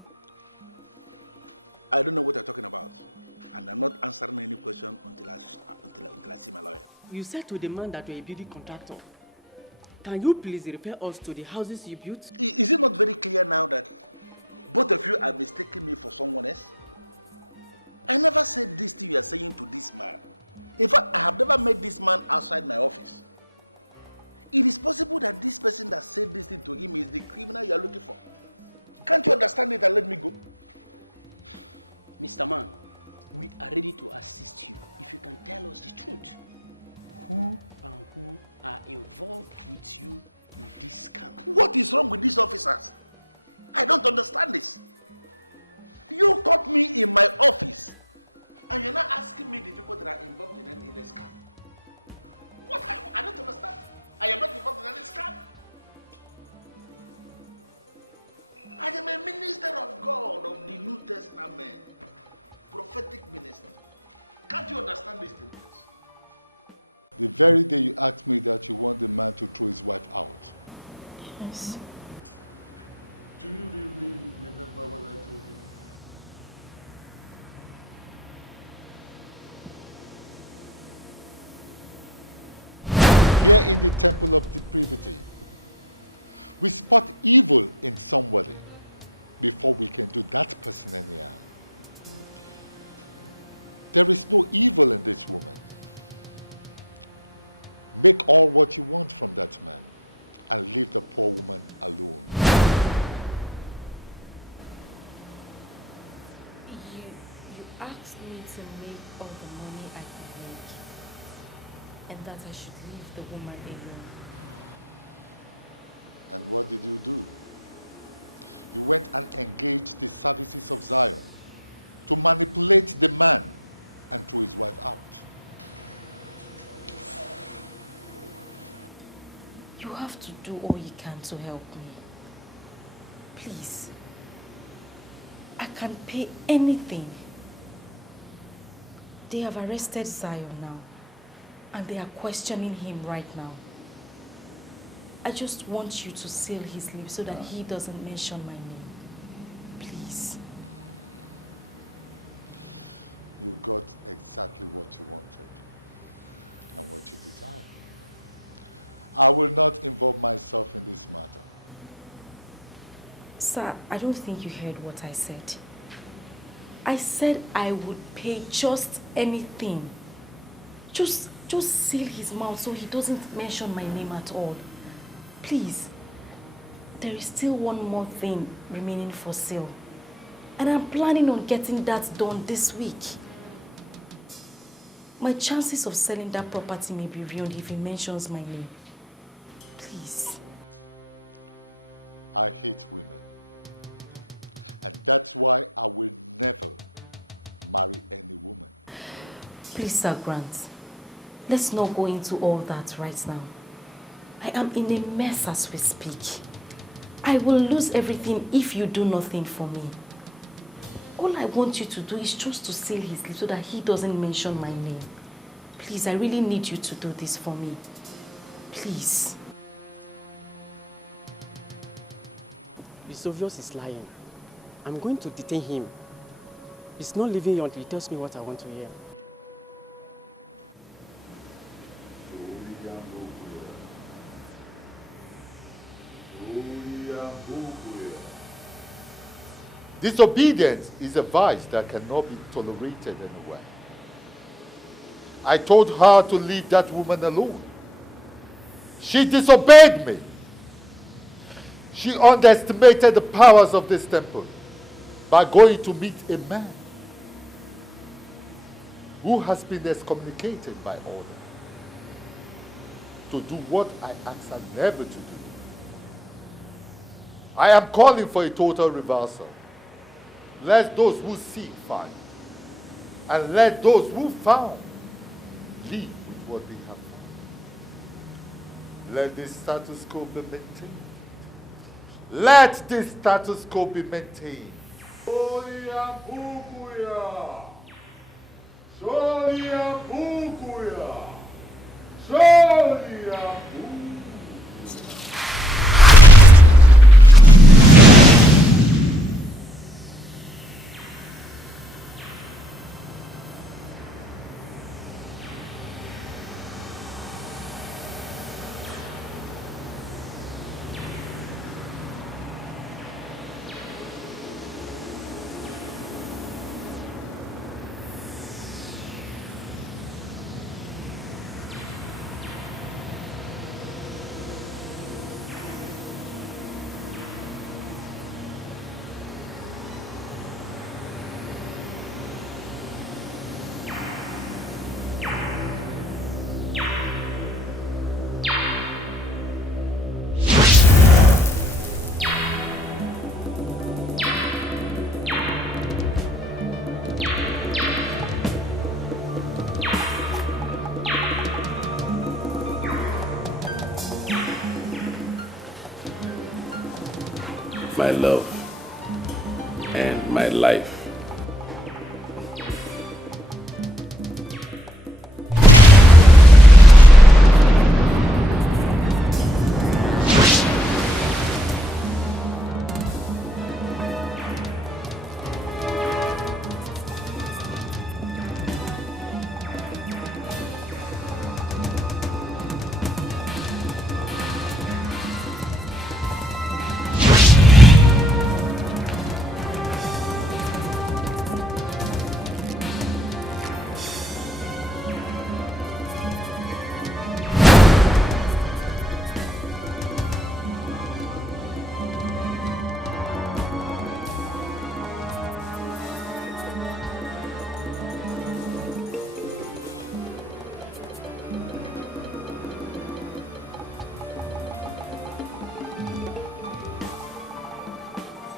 I don't know what you're talking about, and I'm not answering any question until I see my lawyer. You said to the man that you're a building contractor. Can you please refer us to the houses you built? Is it not very clear now that both of you are mistaking me for someone else? I never said this thing you are saying to this man. In fact, I have never met this man outside my office. It is possible that this person that said this thing to him is the criminal you are looking for. Can't you understand it and let me go? Mr. Man, we are ready to assist you if you can tell us the truth. Who and who are involved with you in this scam? What is wrong with these officers? I don't understand this. You caught me in my office and you're not asking me the people that are involved in the scam. What? I don't understand. I am not involved in any scam. I am a minister of God of the New Testament. Prophetic minister. Can't you understand this thing, please? The very day you asked me that you want the man to throw his wife out. Yes. Do you really remember what I told you? Here in the temple of depravity, we spot evil in somebody before we can do that person any harm. There is no evil in this woman. Make all what you want from that man and leave the poor woman alone. You asked me to make all the money I could make and that I should leave the woman alone. And what did you do? You went and engaged the services of Zion to manipulate the man and throw his wife out. You have to do all you can to help me. Please. I can pay anything. They have arrested Zion now, and they are questioning him right now. I just want you to seal his lips so that he doesn't mention my name. Please. You got exactly what you wanted and what you desired. I will not involve myself in this matter. Sir, I don't think you heard what I said. I said I would pay just anything. Just seal his mouth so he doesn't mention my name at all. Please. There is still one more thing remaining for sale. And I'm planning on getting that done this week. My chances of selling that property may be ruined if he mentions my name. Please. I hate women. And that's why I will never marry any woman. Please, Sir Grant. Let's not go into all that right now. I am in a mess as we speak. I will lose everything if you do nothing for me. All I want you to do is just to seal his lips so that he doesn't mention my name. Please, I really need you to do this for me. Please. It's obvious he's lying. I'm going to detain him. He's not leaving here until he tells me what I want to hear. Disobedience is a vice that cannot be tolerated anywhere. I told her to leave that woman alone. She disobeyed me. She underestimated the powers of this temple by going to meet a man who has been excommunicated by order to do what I asked her never to do. I am calling for a total reversal. Let those who seek find, and let those who found leave with what they have found. Let this status quo be maintained. Let this status quo be maintained. Solia Pukuya! Solia Pukuya! Solia Pukuya! My love and my life.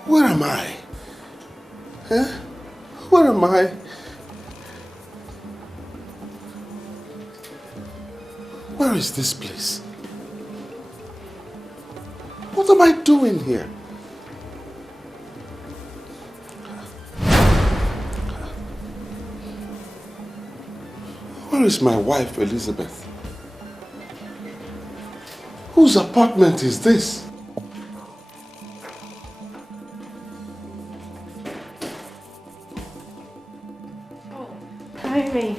Where am I? Huh? Where am I? Where is this place? What am I doing here? Where is my wife, Elizabeth? Whose apartment is this? Hi.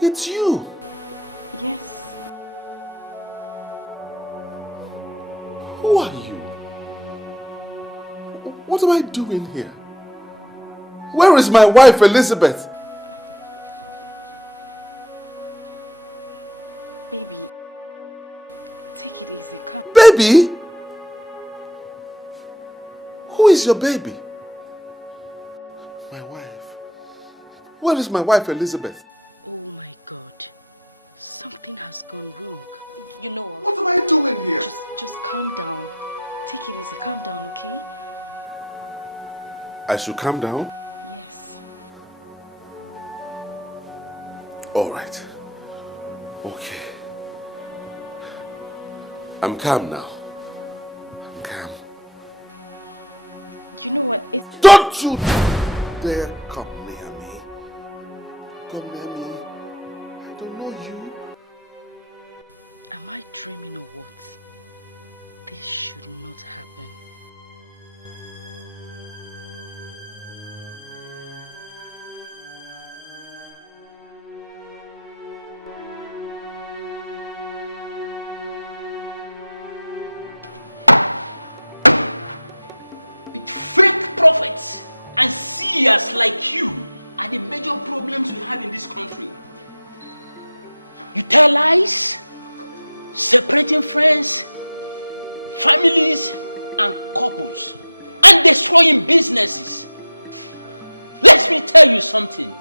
It's you. Yes. Who are you? What am I doing here? Where is my wife, Elizabeth? Baby, take it easy. Come. Baby? Who is your baby? My wife. Where is my wife, Elizabeth? Oh my God. Something has gone wrong. You know what am I doing here? Just calm down. Take it easy. Calm down, okay? I should calm down? Yes. All right. Okay. I'm calm now. I'm calm. You know what? Don't you dare come near me. Come near me. I don't know you. Am I dreaming or what? This should not happen. Fake prophets and seers like you are the major problems we have in this country. You tell lies, separating friends, families, and couples, and destroying businesses. Let me tell you something.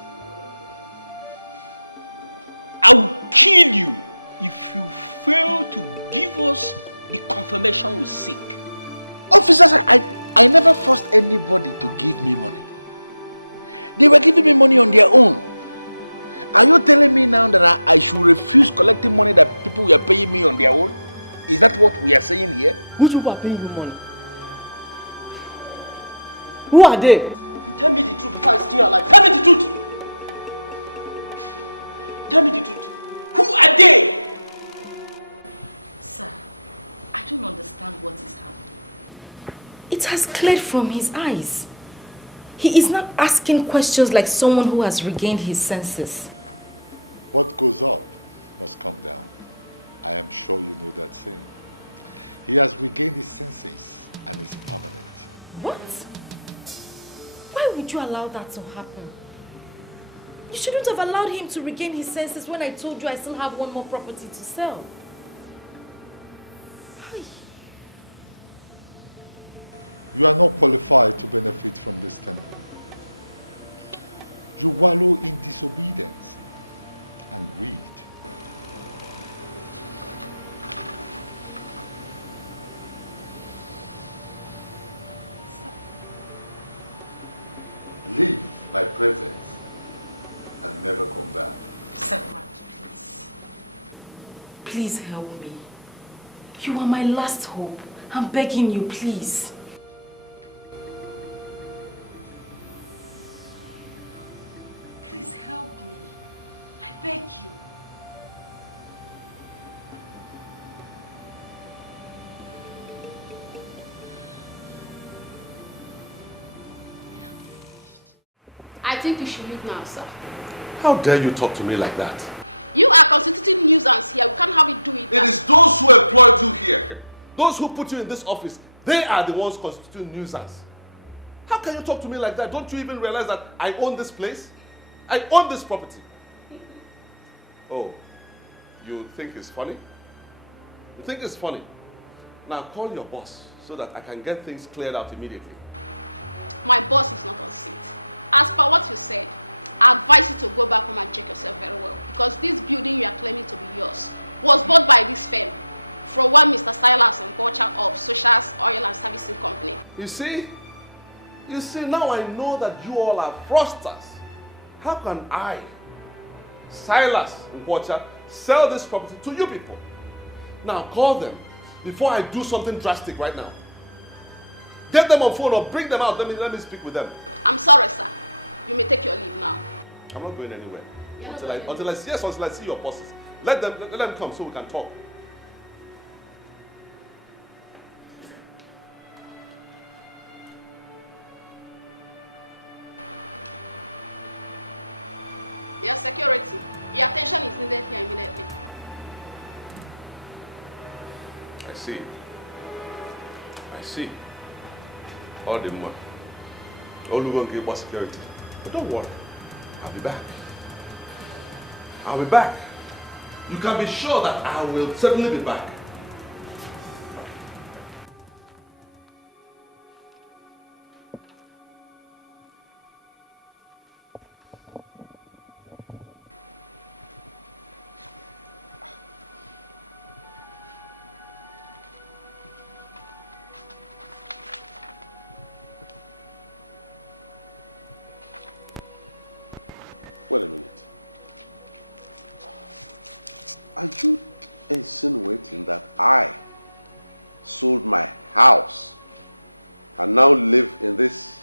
I will kill you if you fail to give us the confirmation we seek. Officers, I never forced anybody to give me money. They were giving me money on their own. Are you telling me now that I should refuse collecting money that people were paying me on their own? Is that what we are saying here? Which people are paying you money? Who are they? Tell me the truth before I steal your life. Tell me the truth. Tell me the truth. Who are they? Sir, I don't understand what is happening. It has cleared from his eyes. He is not asking questions like someone who has regained his senses. What goes up must come down. I am sure you know that saying. He has regained his senses and is permanent. What? Why would you allow that to happen? You shouldn't have allowed him to regain his senses when I told you I still have one more property to sell. You are not qualified to benefit from this temple. You wallow in disobedience and greed. Leave my presence and never come back. Sakrat, please. Please help me. You are my last hope. I'm begging you, please. Please help me. I beg you. I think you should leave now, sir. How dare you talk to me like that? You are constituting nuisance here. We can't have it do it. It is those who employed you here. Those who put you in this office. They are the ones constituting nuisance. How can you talk to me like that? Don't you even realize that I own this place? I own this property. Oh, you think it's funny? You think it's funny? Now call your boss so that I can get things cleared out immediately. My boss is not on seat. As per what you said, I advise you to go back home and check yourself very well, because this building you are claiming to be yours was bought by this firm from one Mr. Silas and Culture of Social's Oil and Servicing Company. You see, now I know that you all are fraudsters. How can I, Silas and Culture, sell this property to you people? Now call them before I do something drastic right now. Get them on phone or bring them out. Let me speak with them. I'm sorry, sir. You may take your leave now. I'm not going anywhere until I see your bosses. Let them come so we can talk. Your security. Your attention is needed here immediately. I see. All the money. All we're going to give us security. But don't worry. I'll be back. You can be sure that I will certainly be back. Wait a minute. Are you insinuating that I sold my house and now live in this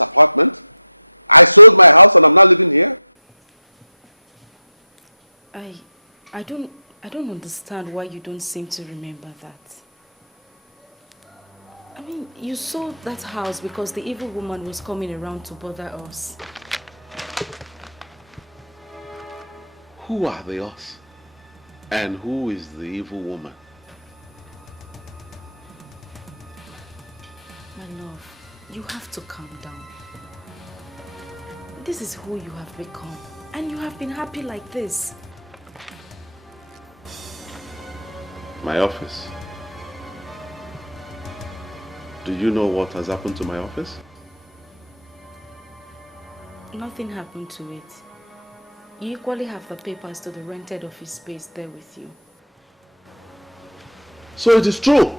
apartment? I sold my house and I'm now living here? I don't understand why you don't seem to remember that. I mean, you sold that house because the evil woman was coming around to bother us. Who are the us? And who is the evil woman? My love, you have to calm down. This is who you have become. And you have been happy like this. My office. Do you know what has happened to my office? Nothing happened to it. You equally have the papers to the rented office space there with you. So it is true.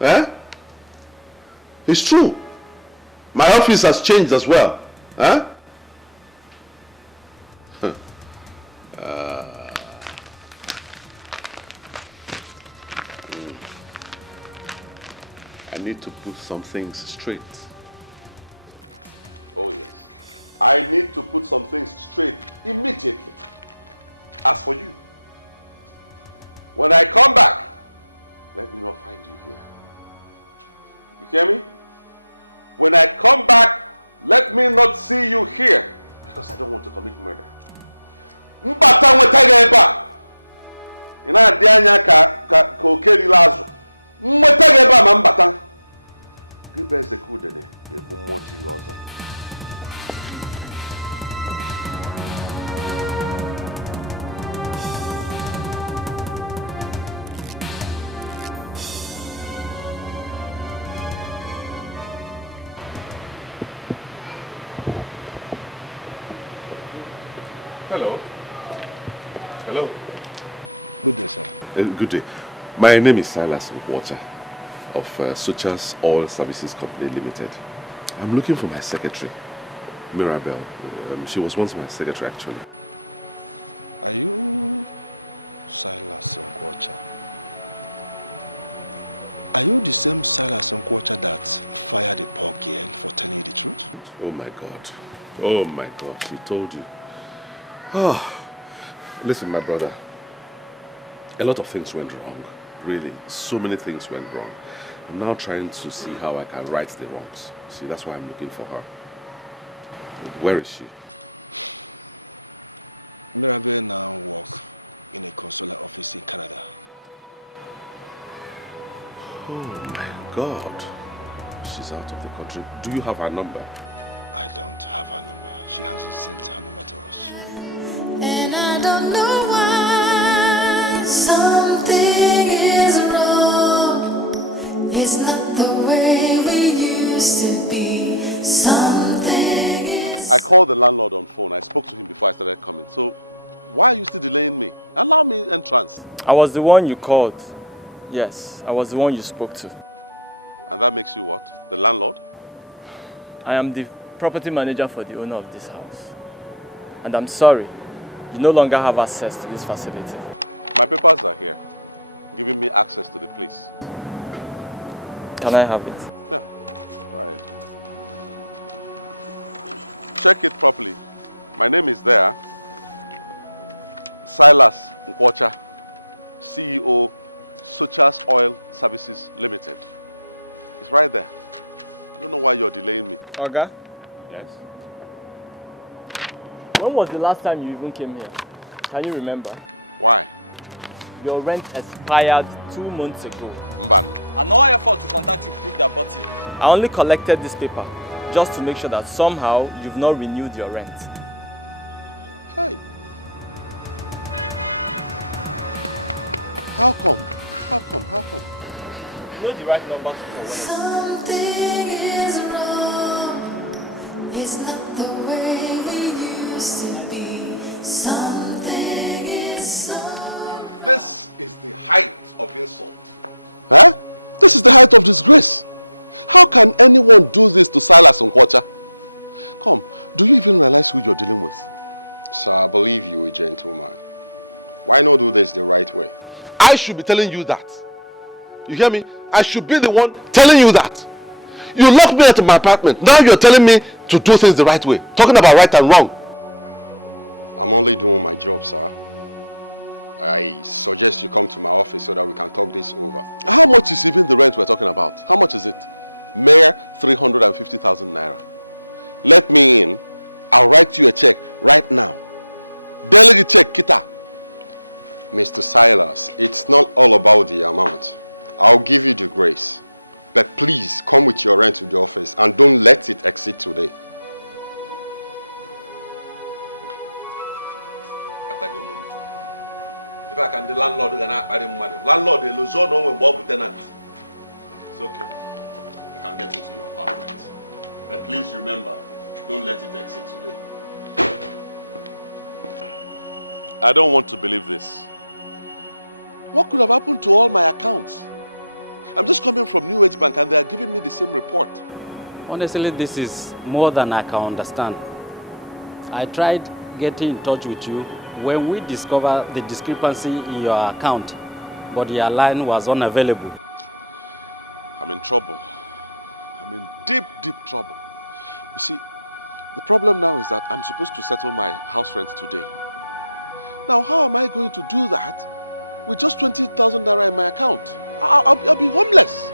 Eh? It's true. My office has changed as well. Huh? I need to put some things straight. Oh yes. I need to put some things straight immediately. As for you, when I come back, let me not find you here. You hear me? When I come back, let me not see you here, because I don't want to commit murder. Mbata mwetageba. Ina adianya ka okeli lazo. Mwetageba mambata. Gibe zekudene ebu moti lozo. Hello. Hello. Good day, sir. Good day. My name is Silas Water of Social's Oil Services Company Limited. I'm looking for my secretary, Mirabelle. She was once my secretary, actually. Are you Silas Nkwocha? Are you the same Silas Nkwocha that fired the poor girl for telling you the truth? Oh my God. Oh my God, she told you. Oh, listen, my brother. A lot of things went wrong. Really, so many things went wrong. I'm now trying to see how I can right the wrongs. See, that's why I'm looking for her. Where is she? Mirabelle now works in a consular office in Canada. Oh my God. She's out of the country. Do you have her number? I don't have her number. She hasn't sent her number to us. And I don't know why Something is wrong. It's not the way we used to be. Something is... I called the landlord on phone. I spoke to him before I started coming. So, why are you still delaying me? Allow me entrance. I was the one you called. Yes, I was the one you spoke to. And that makes you what? The landlord? I am the property manager for the owner of this house. And I'm sorry, you no longer have access to this facility. My papers are here, giving me access to the place. Can I have it? Yeah, go ahead. Check it properly. My name is there. Silas Nkwocha, CEO, Sochas Oil Services Limited. It's right there. I don't know why you're delaying me. Oga? Yes? When was the last time you even came here? Can you remember? Why? Your rent expired 2 months ago. Mban. And no effort to contact you proved that button. I only collected this paper just to make sure that somehow you've not renewed your rent. Hey. How come? How come? How come? You know the right number to call. Something is wrong. It's not the way we used to be. Something is wrong. This is the height of insult. Huh? This is the height of disgrace. How can anyone do this to Silas Nkwocha? Come, do you even realize who you're dealing with? Sir, I believe you a gentleman. Why not do this the right way? I should be telling you that. You hear me? I should be the one telling you that. You locked me out of my apartment. Now you're telling me to do things the right way. Talking about right and wrong. I'm only doing my job, sir. I suggest you come to my office so that we can talk this over. How much is even the rent we're talking about? How much is it? Mere 350,000 naira. Let me in. I'll write you a check right now. Delegate check, Kita. Mr. Silas, it's not all about the amount. I'll give you the grace. But please come with your rent to the office and don't let it exceed today. If I can, the landlord gonna buy him money. Landlord, the lose no when Bob tenant. It's okay. I can get into your apartment. But please remember, don't let it exceed today. I don't want to believe this. What could have happened to all my accounts? I'm just coming from New Age Bank and they are giving me the same report. Honestly, this is more than I can understand. I tried getting in touch with you when we discovered the discrepancy in your account, but your line was unavailable. I'm in trouble. I'm in deep, deep trouble. You see, the problem now is that I'm supposed to settle my house rent today. Now, how am I going to do that with just 20,000 naira in my account? I'll be homeless.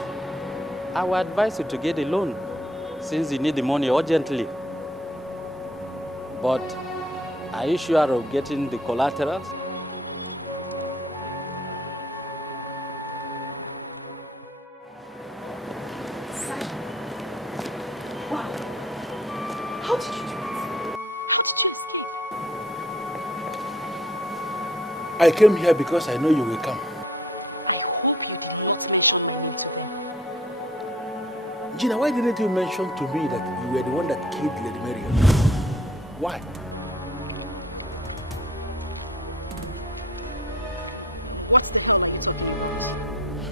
I would advise you to get a loan since you need the money urgently. But are you sure of getting the collateral? Wow. How did you do it? How did you escape? I came here because I know you will come. I hope you did not mention my name to them. Gina, why didn't you mention to me that you were the one that killed Lady Marion? Why? What the hell are you talking about?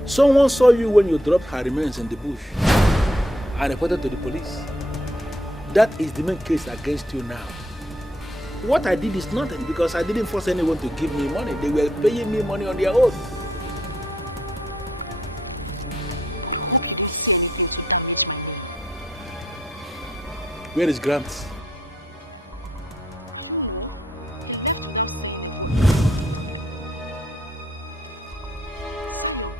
Someone saw you when you dropped her remains in the bush and reported to the police. That is the main case against you now. What I did is nothing because I didn't force anyone to give me money. They were paying me money on their own. But I hope you didn't say anything to damage my name. Where is Gramps? I don't know. He left without saying a word. Zion,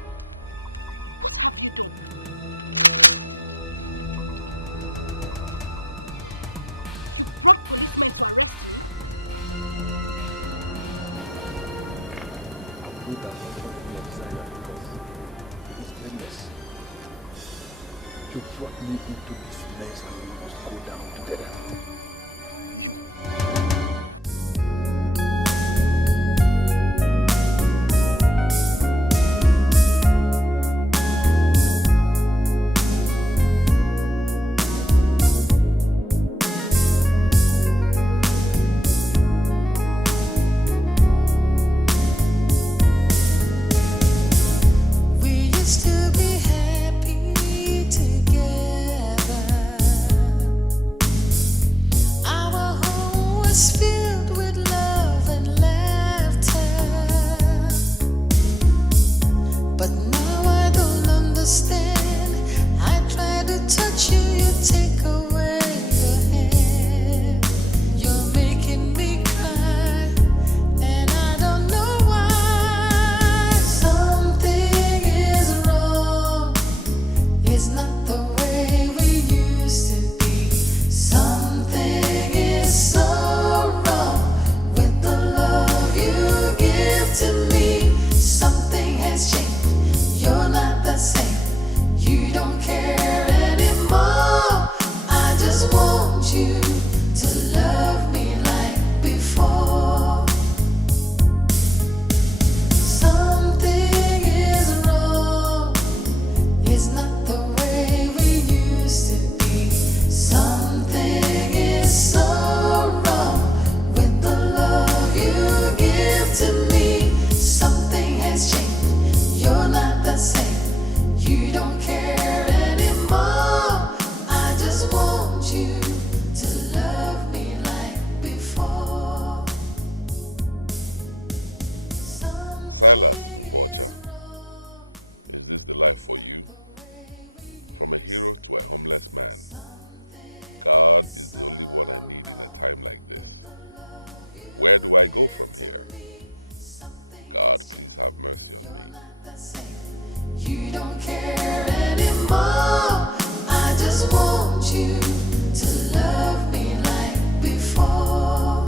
what have you done? You brought policemen to arrest me? You brought me into this mess and we must go down together. You. Silas Mkwacha, is this the life for you? From a hero to a homeless man, God is the only one I need in a time like this. Where do I go from here? God, please have mercy on me. You don't care anymore. I just want you to love me like before.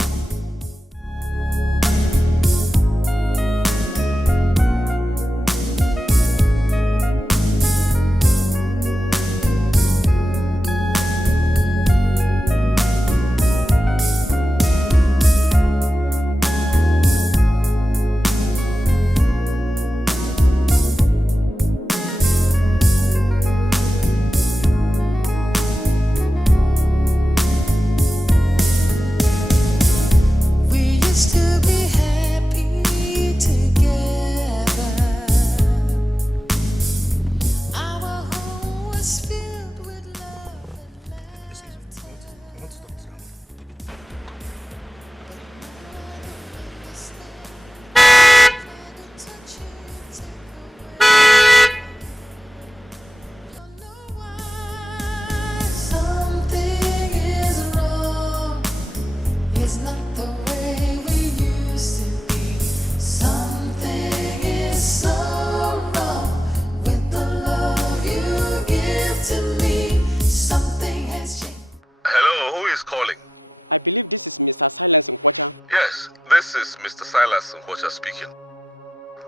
I believe this is Mr. Silas Mkwacha. Yes, this is Mr. Silas Mkwacha speaking.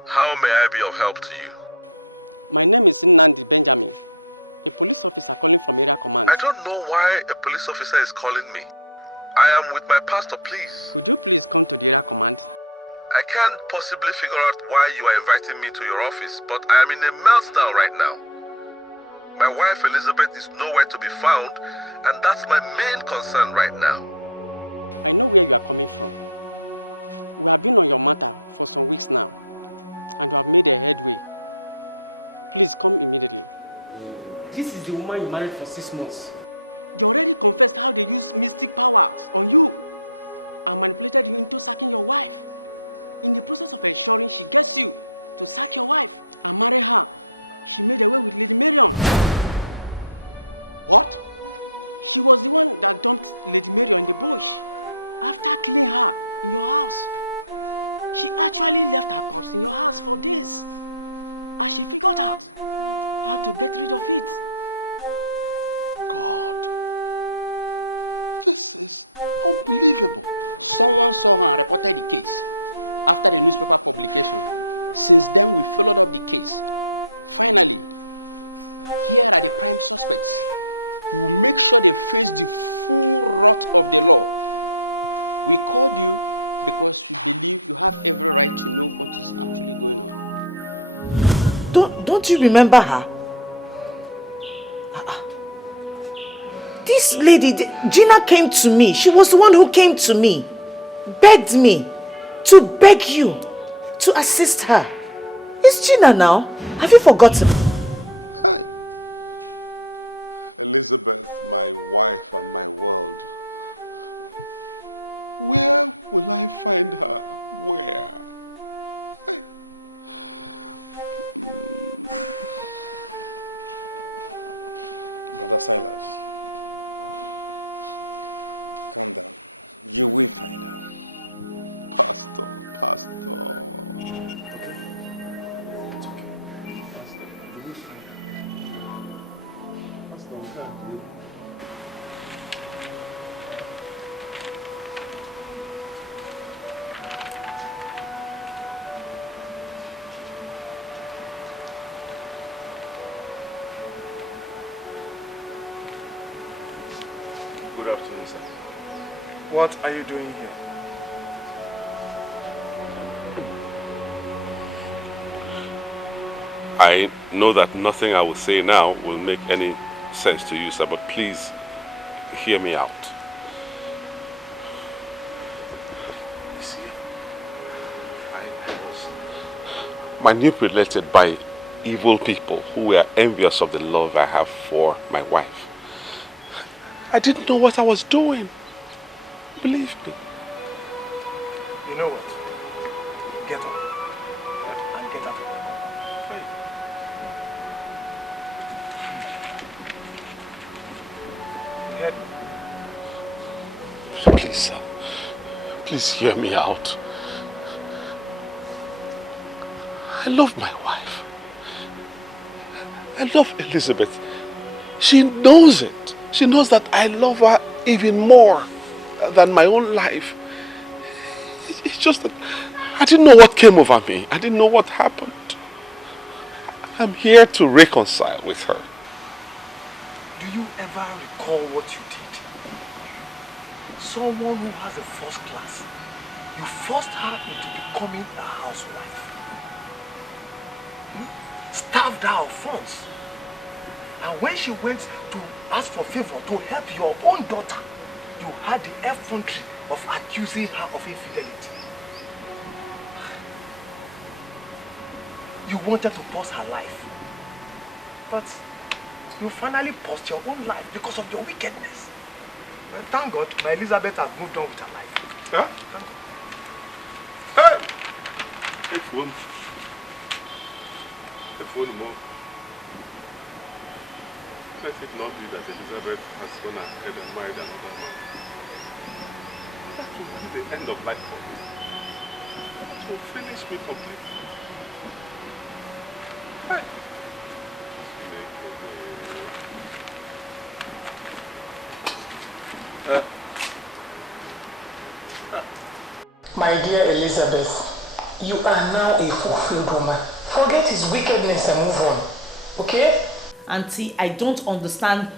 How may I be of help to you? My name is Nandi Benjamin, a police officer calling from area command. I don't know why a police officer is calling me. I am with my pastor, please. Could you please come to the area command? I can't possibly figure out why you are inviting me to your office, but I am in a meltdown right now. My wife Elizabeth is nowhere to be found, and that's my main concern right now. I know where you are coming from. We have been on your matter for some weeks now, and we have made a headway. Please come immediately. This is the woman you married for 6 months. They already confessed how they used mystic powers on you and manipulated you into sacking your wife. In the process of ensuring she gets you to sack your wife and marry her, she made away with Lady Marion. What? She was the one that dumped Lady Marion in the bush after killing her in your house. She actually left her corpse in your house for days, and she figured out how to get rid of it. God, this is unbelievable. Someone saw her and reported the case after the newspaper publication. Since then, we followed up the case. Finally, here are the prime suspects. We'll make sure they face the full wrath of the law. We called you because we believe you have every right to know what is actually going on. Don't you remember her? This lady, Gina, came to me. She was the one who came to me, begged me to beg you to assist her. It's Gina now. Have you forgotten? Hi. Elizabeth, my wife and my world. Where will I find her? Where? Brother Silas, calm down. You will find her. Pastor. Good afternoon, sir. What are you doing here? I know that nothing I will say now will make any sense to you, sir, but please hear me out. You see, I was manipulated by evil people who were envious of the love I have for my wife. I didn't know what I was doing. Believe me. You know what? Get up. Please, sir. Please hear me out. I love my wife. I love Elizabeth. She knows it. She knows that I love her even more than my own life. It's just that I didn't know what came over me. I didn't know what happened. I'm here to reconcile with her. Do you ever recall what you did? Someone who has a first class, you forced her into becoming a housewife. Starved her of funds. And when she went to ask for favor to help your own daughter, you had the effrontery of accusing her of infidelity. You wanted to pause her life. But you finally paused your own life because of your wickedness. Well, thank God, my Elizabeth has moved on with her life. Huh? Thank God. Hey! Take phone. The phone more. Let it not be that Elizabeth has gone ahead and married another man. That will be the end of life for me. That will finish me completely. Hey! My dear Elizabeth, you are now a fulfilled woman. Forget his wickedness and move on, okay? Auntie, I don't understand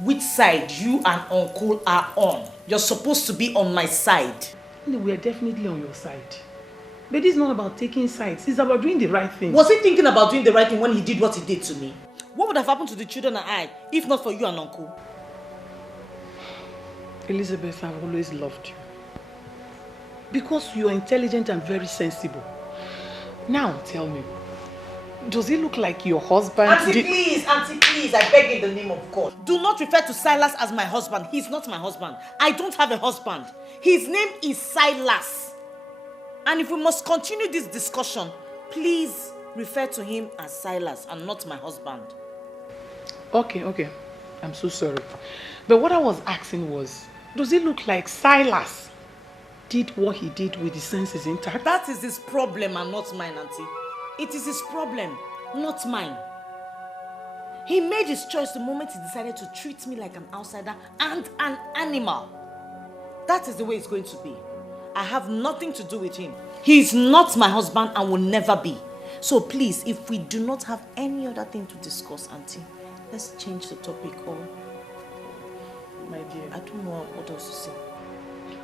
which side you and Uncle are on. You're supposed to be on my side. We are definitely on your side. But this is not about taking sides. It's about doing the right thing. Was he thinking about doing the right thing when he did what he did to me? What would have happened to the children and I if not for you and Uncle? Elizabeth, I've always loved you. Because you are intelligent and very sensible. Now tell me, does he look like your husband? Auntie, please, I beg in the name of God. Do not refer to Silas as my husband. He's not my husband. I don't have a husband. His name is Silas. And if we must continue this discussion, please refer to him as Silas and not my husband. Okay. I'm so sorry. But what I was asking was, does it look like Silas did what he did with his senses intact? That is his problem and not mine, Auntie. It is his problem, not mine. He made his choice the moment he decided to treat me like an outsider and an animal. That is the way it's going to be. I have nothing to do with him. He is not my husband and will never be. So please, if we do not have any other thing to discuss, Auntie, let's change the topic or... My dear, I don't know what else to say.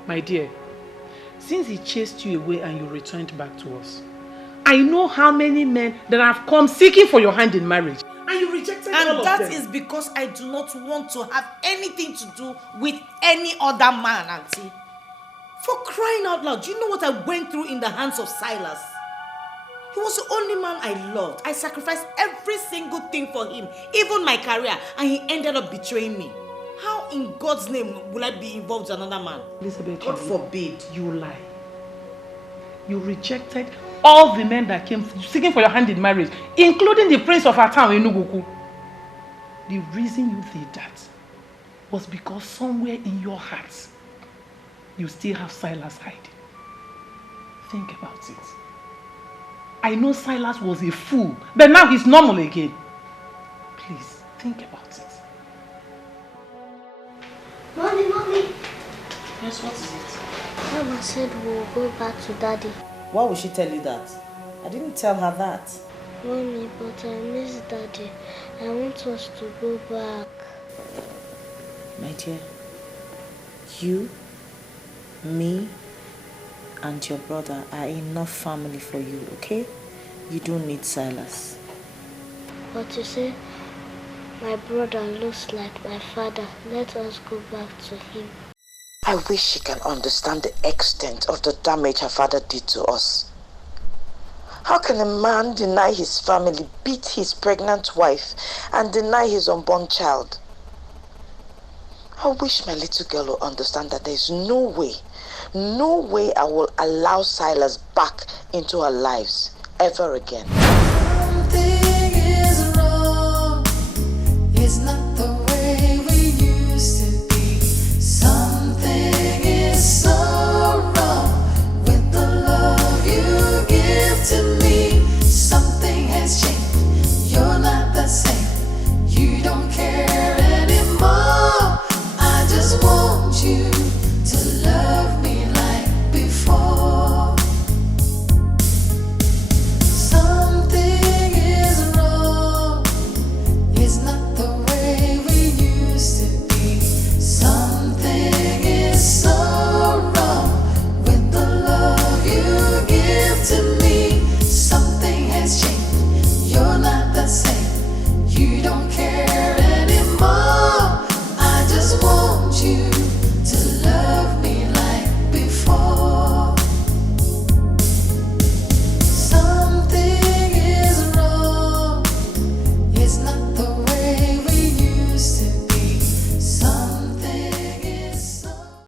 My dear, since he chased you away and you returned back to us, I know how many men that have come seeking for your hand in marriage. And you rejected all of them. And that is because I do not want to have anything to do with any other man, Auntie. For crying out loud, do you know what I went through in the hands of Silas? He was the only man I loved. I sacrificed every single thing for him, even my career, and he ended up betraying me. How in God's name will I be involved with another man? Elizabeth, God forbid. You lie. You rejected all the men that came seeking for your hand in marriage, including the prince of our town, Enuguku. The reason you did that was because somewhere in your heart, you still have Silas hiding. Think about it. I know Silas was a fool, but now he's normal again. Please, think about it. Mommy. Yes, what is it? Mama said we'll go back to Daddy. Why would she tell you that? I didn't tell her that. Mommy, but I miss Daddy. I want us to go back. My dear, you, me, and your brother are enough family for you, okay? You don't need Silas. But you see, my brother looks like my father. Let us go back to him. I wish she can understand the extent of the damage her father did to us. How can a man deny his family, beat his pregnant wife, and deny his unborn child? I wish my little girl will understand that there is no way I will allow Silas back into our lives ever again.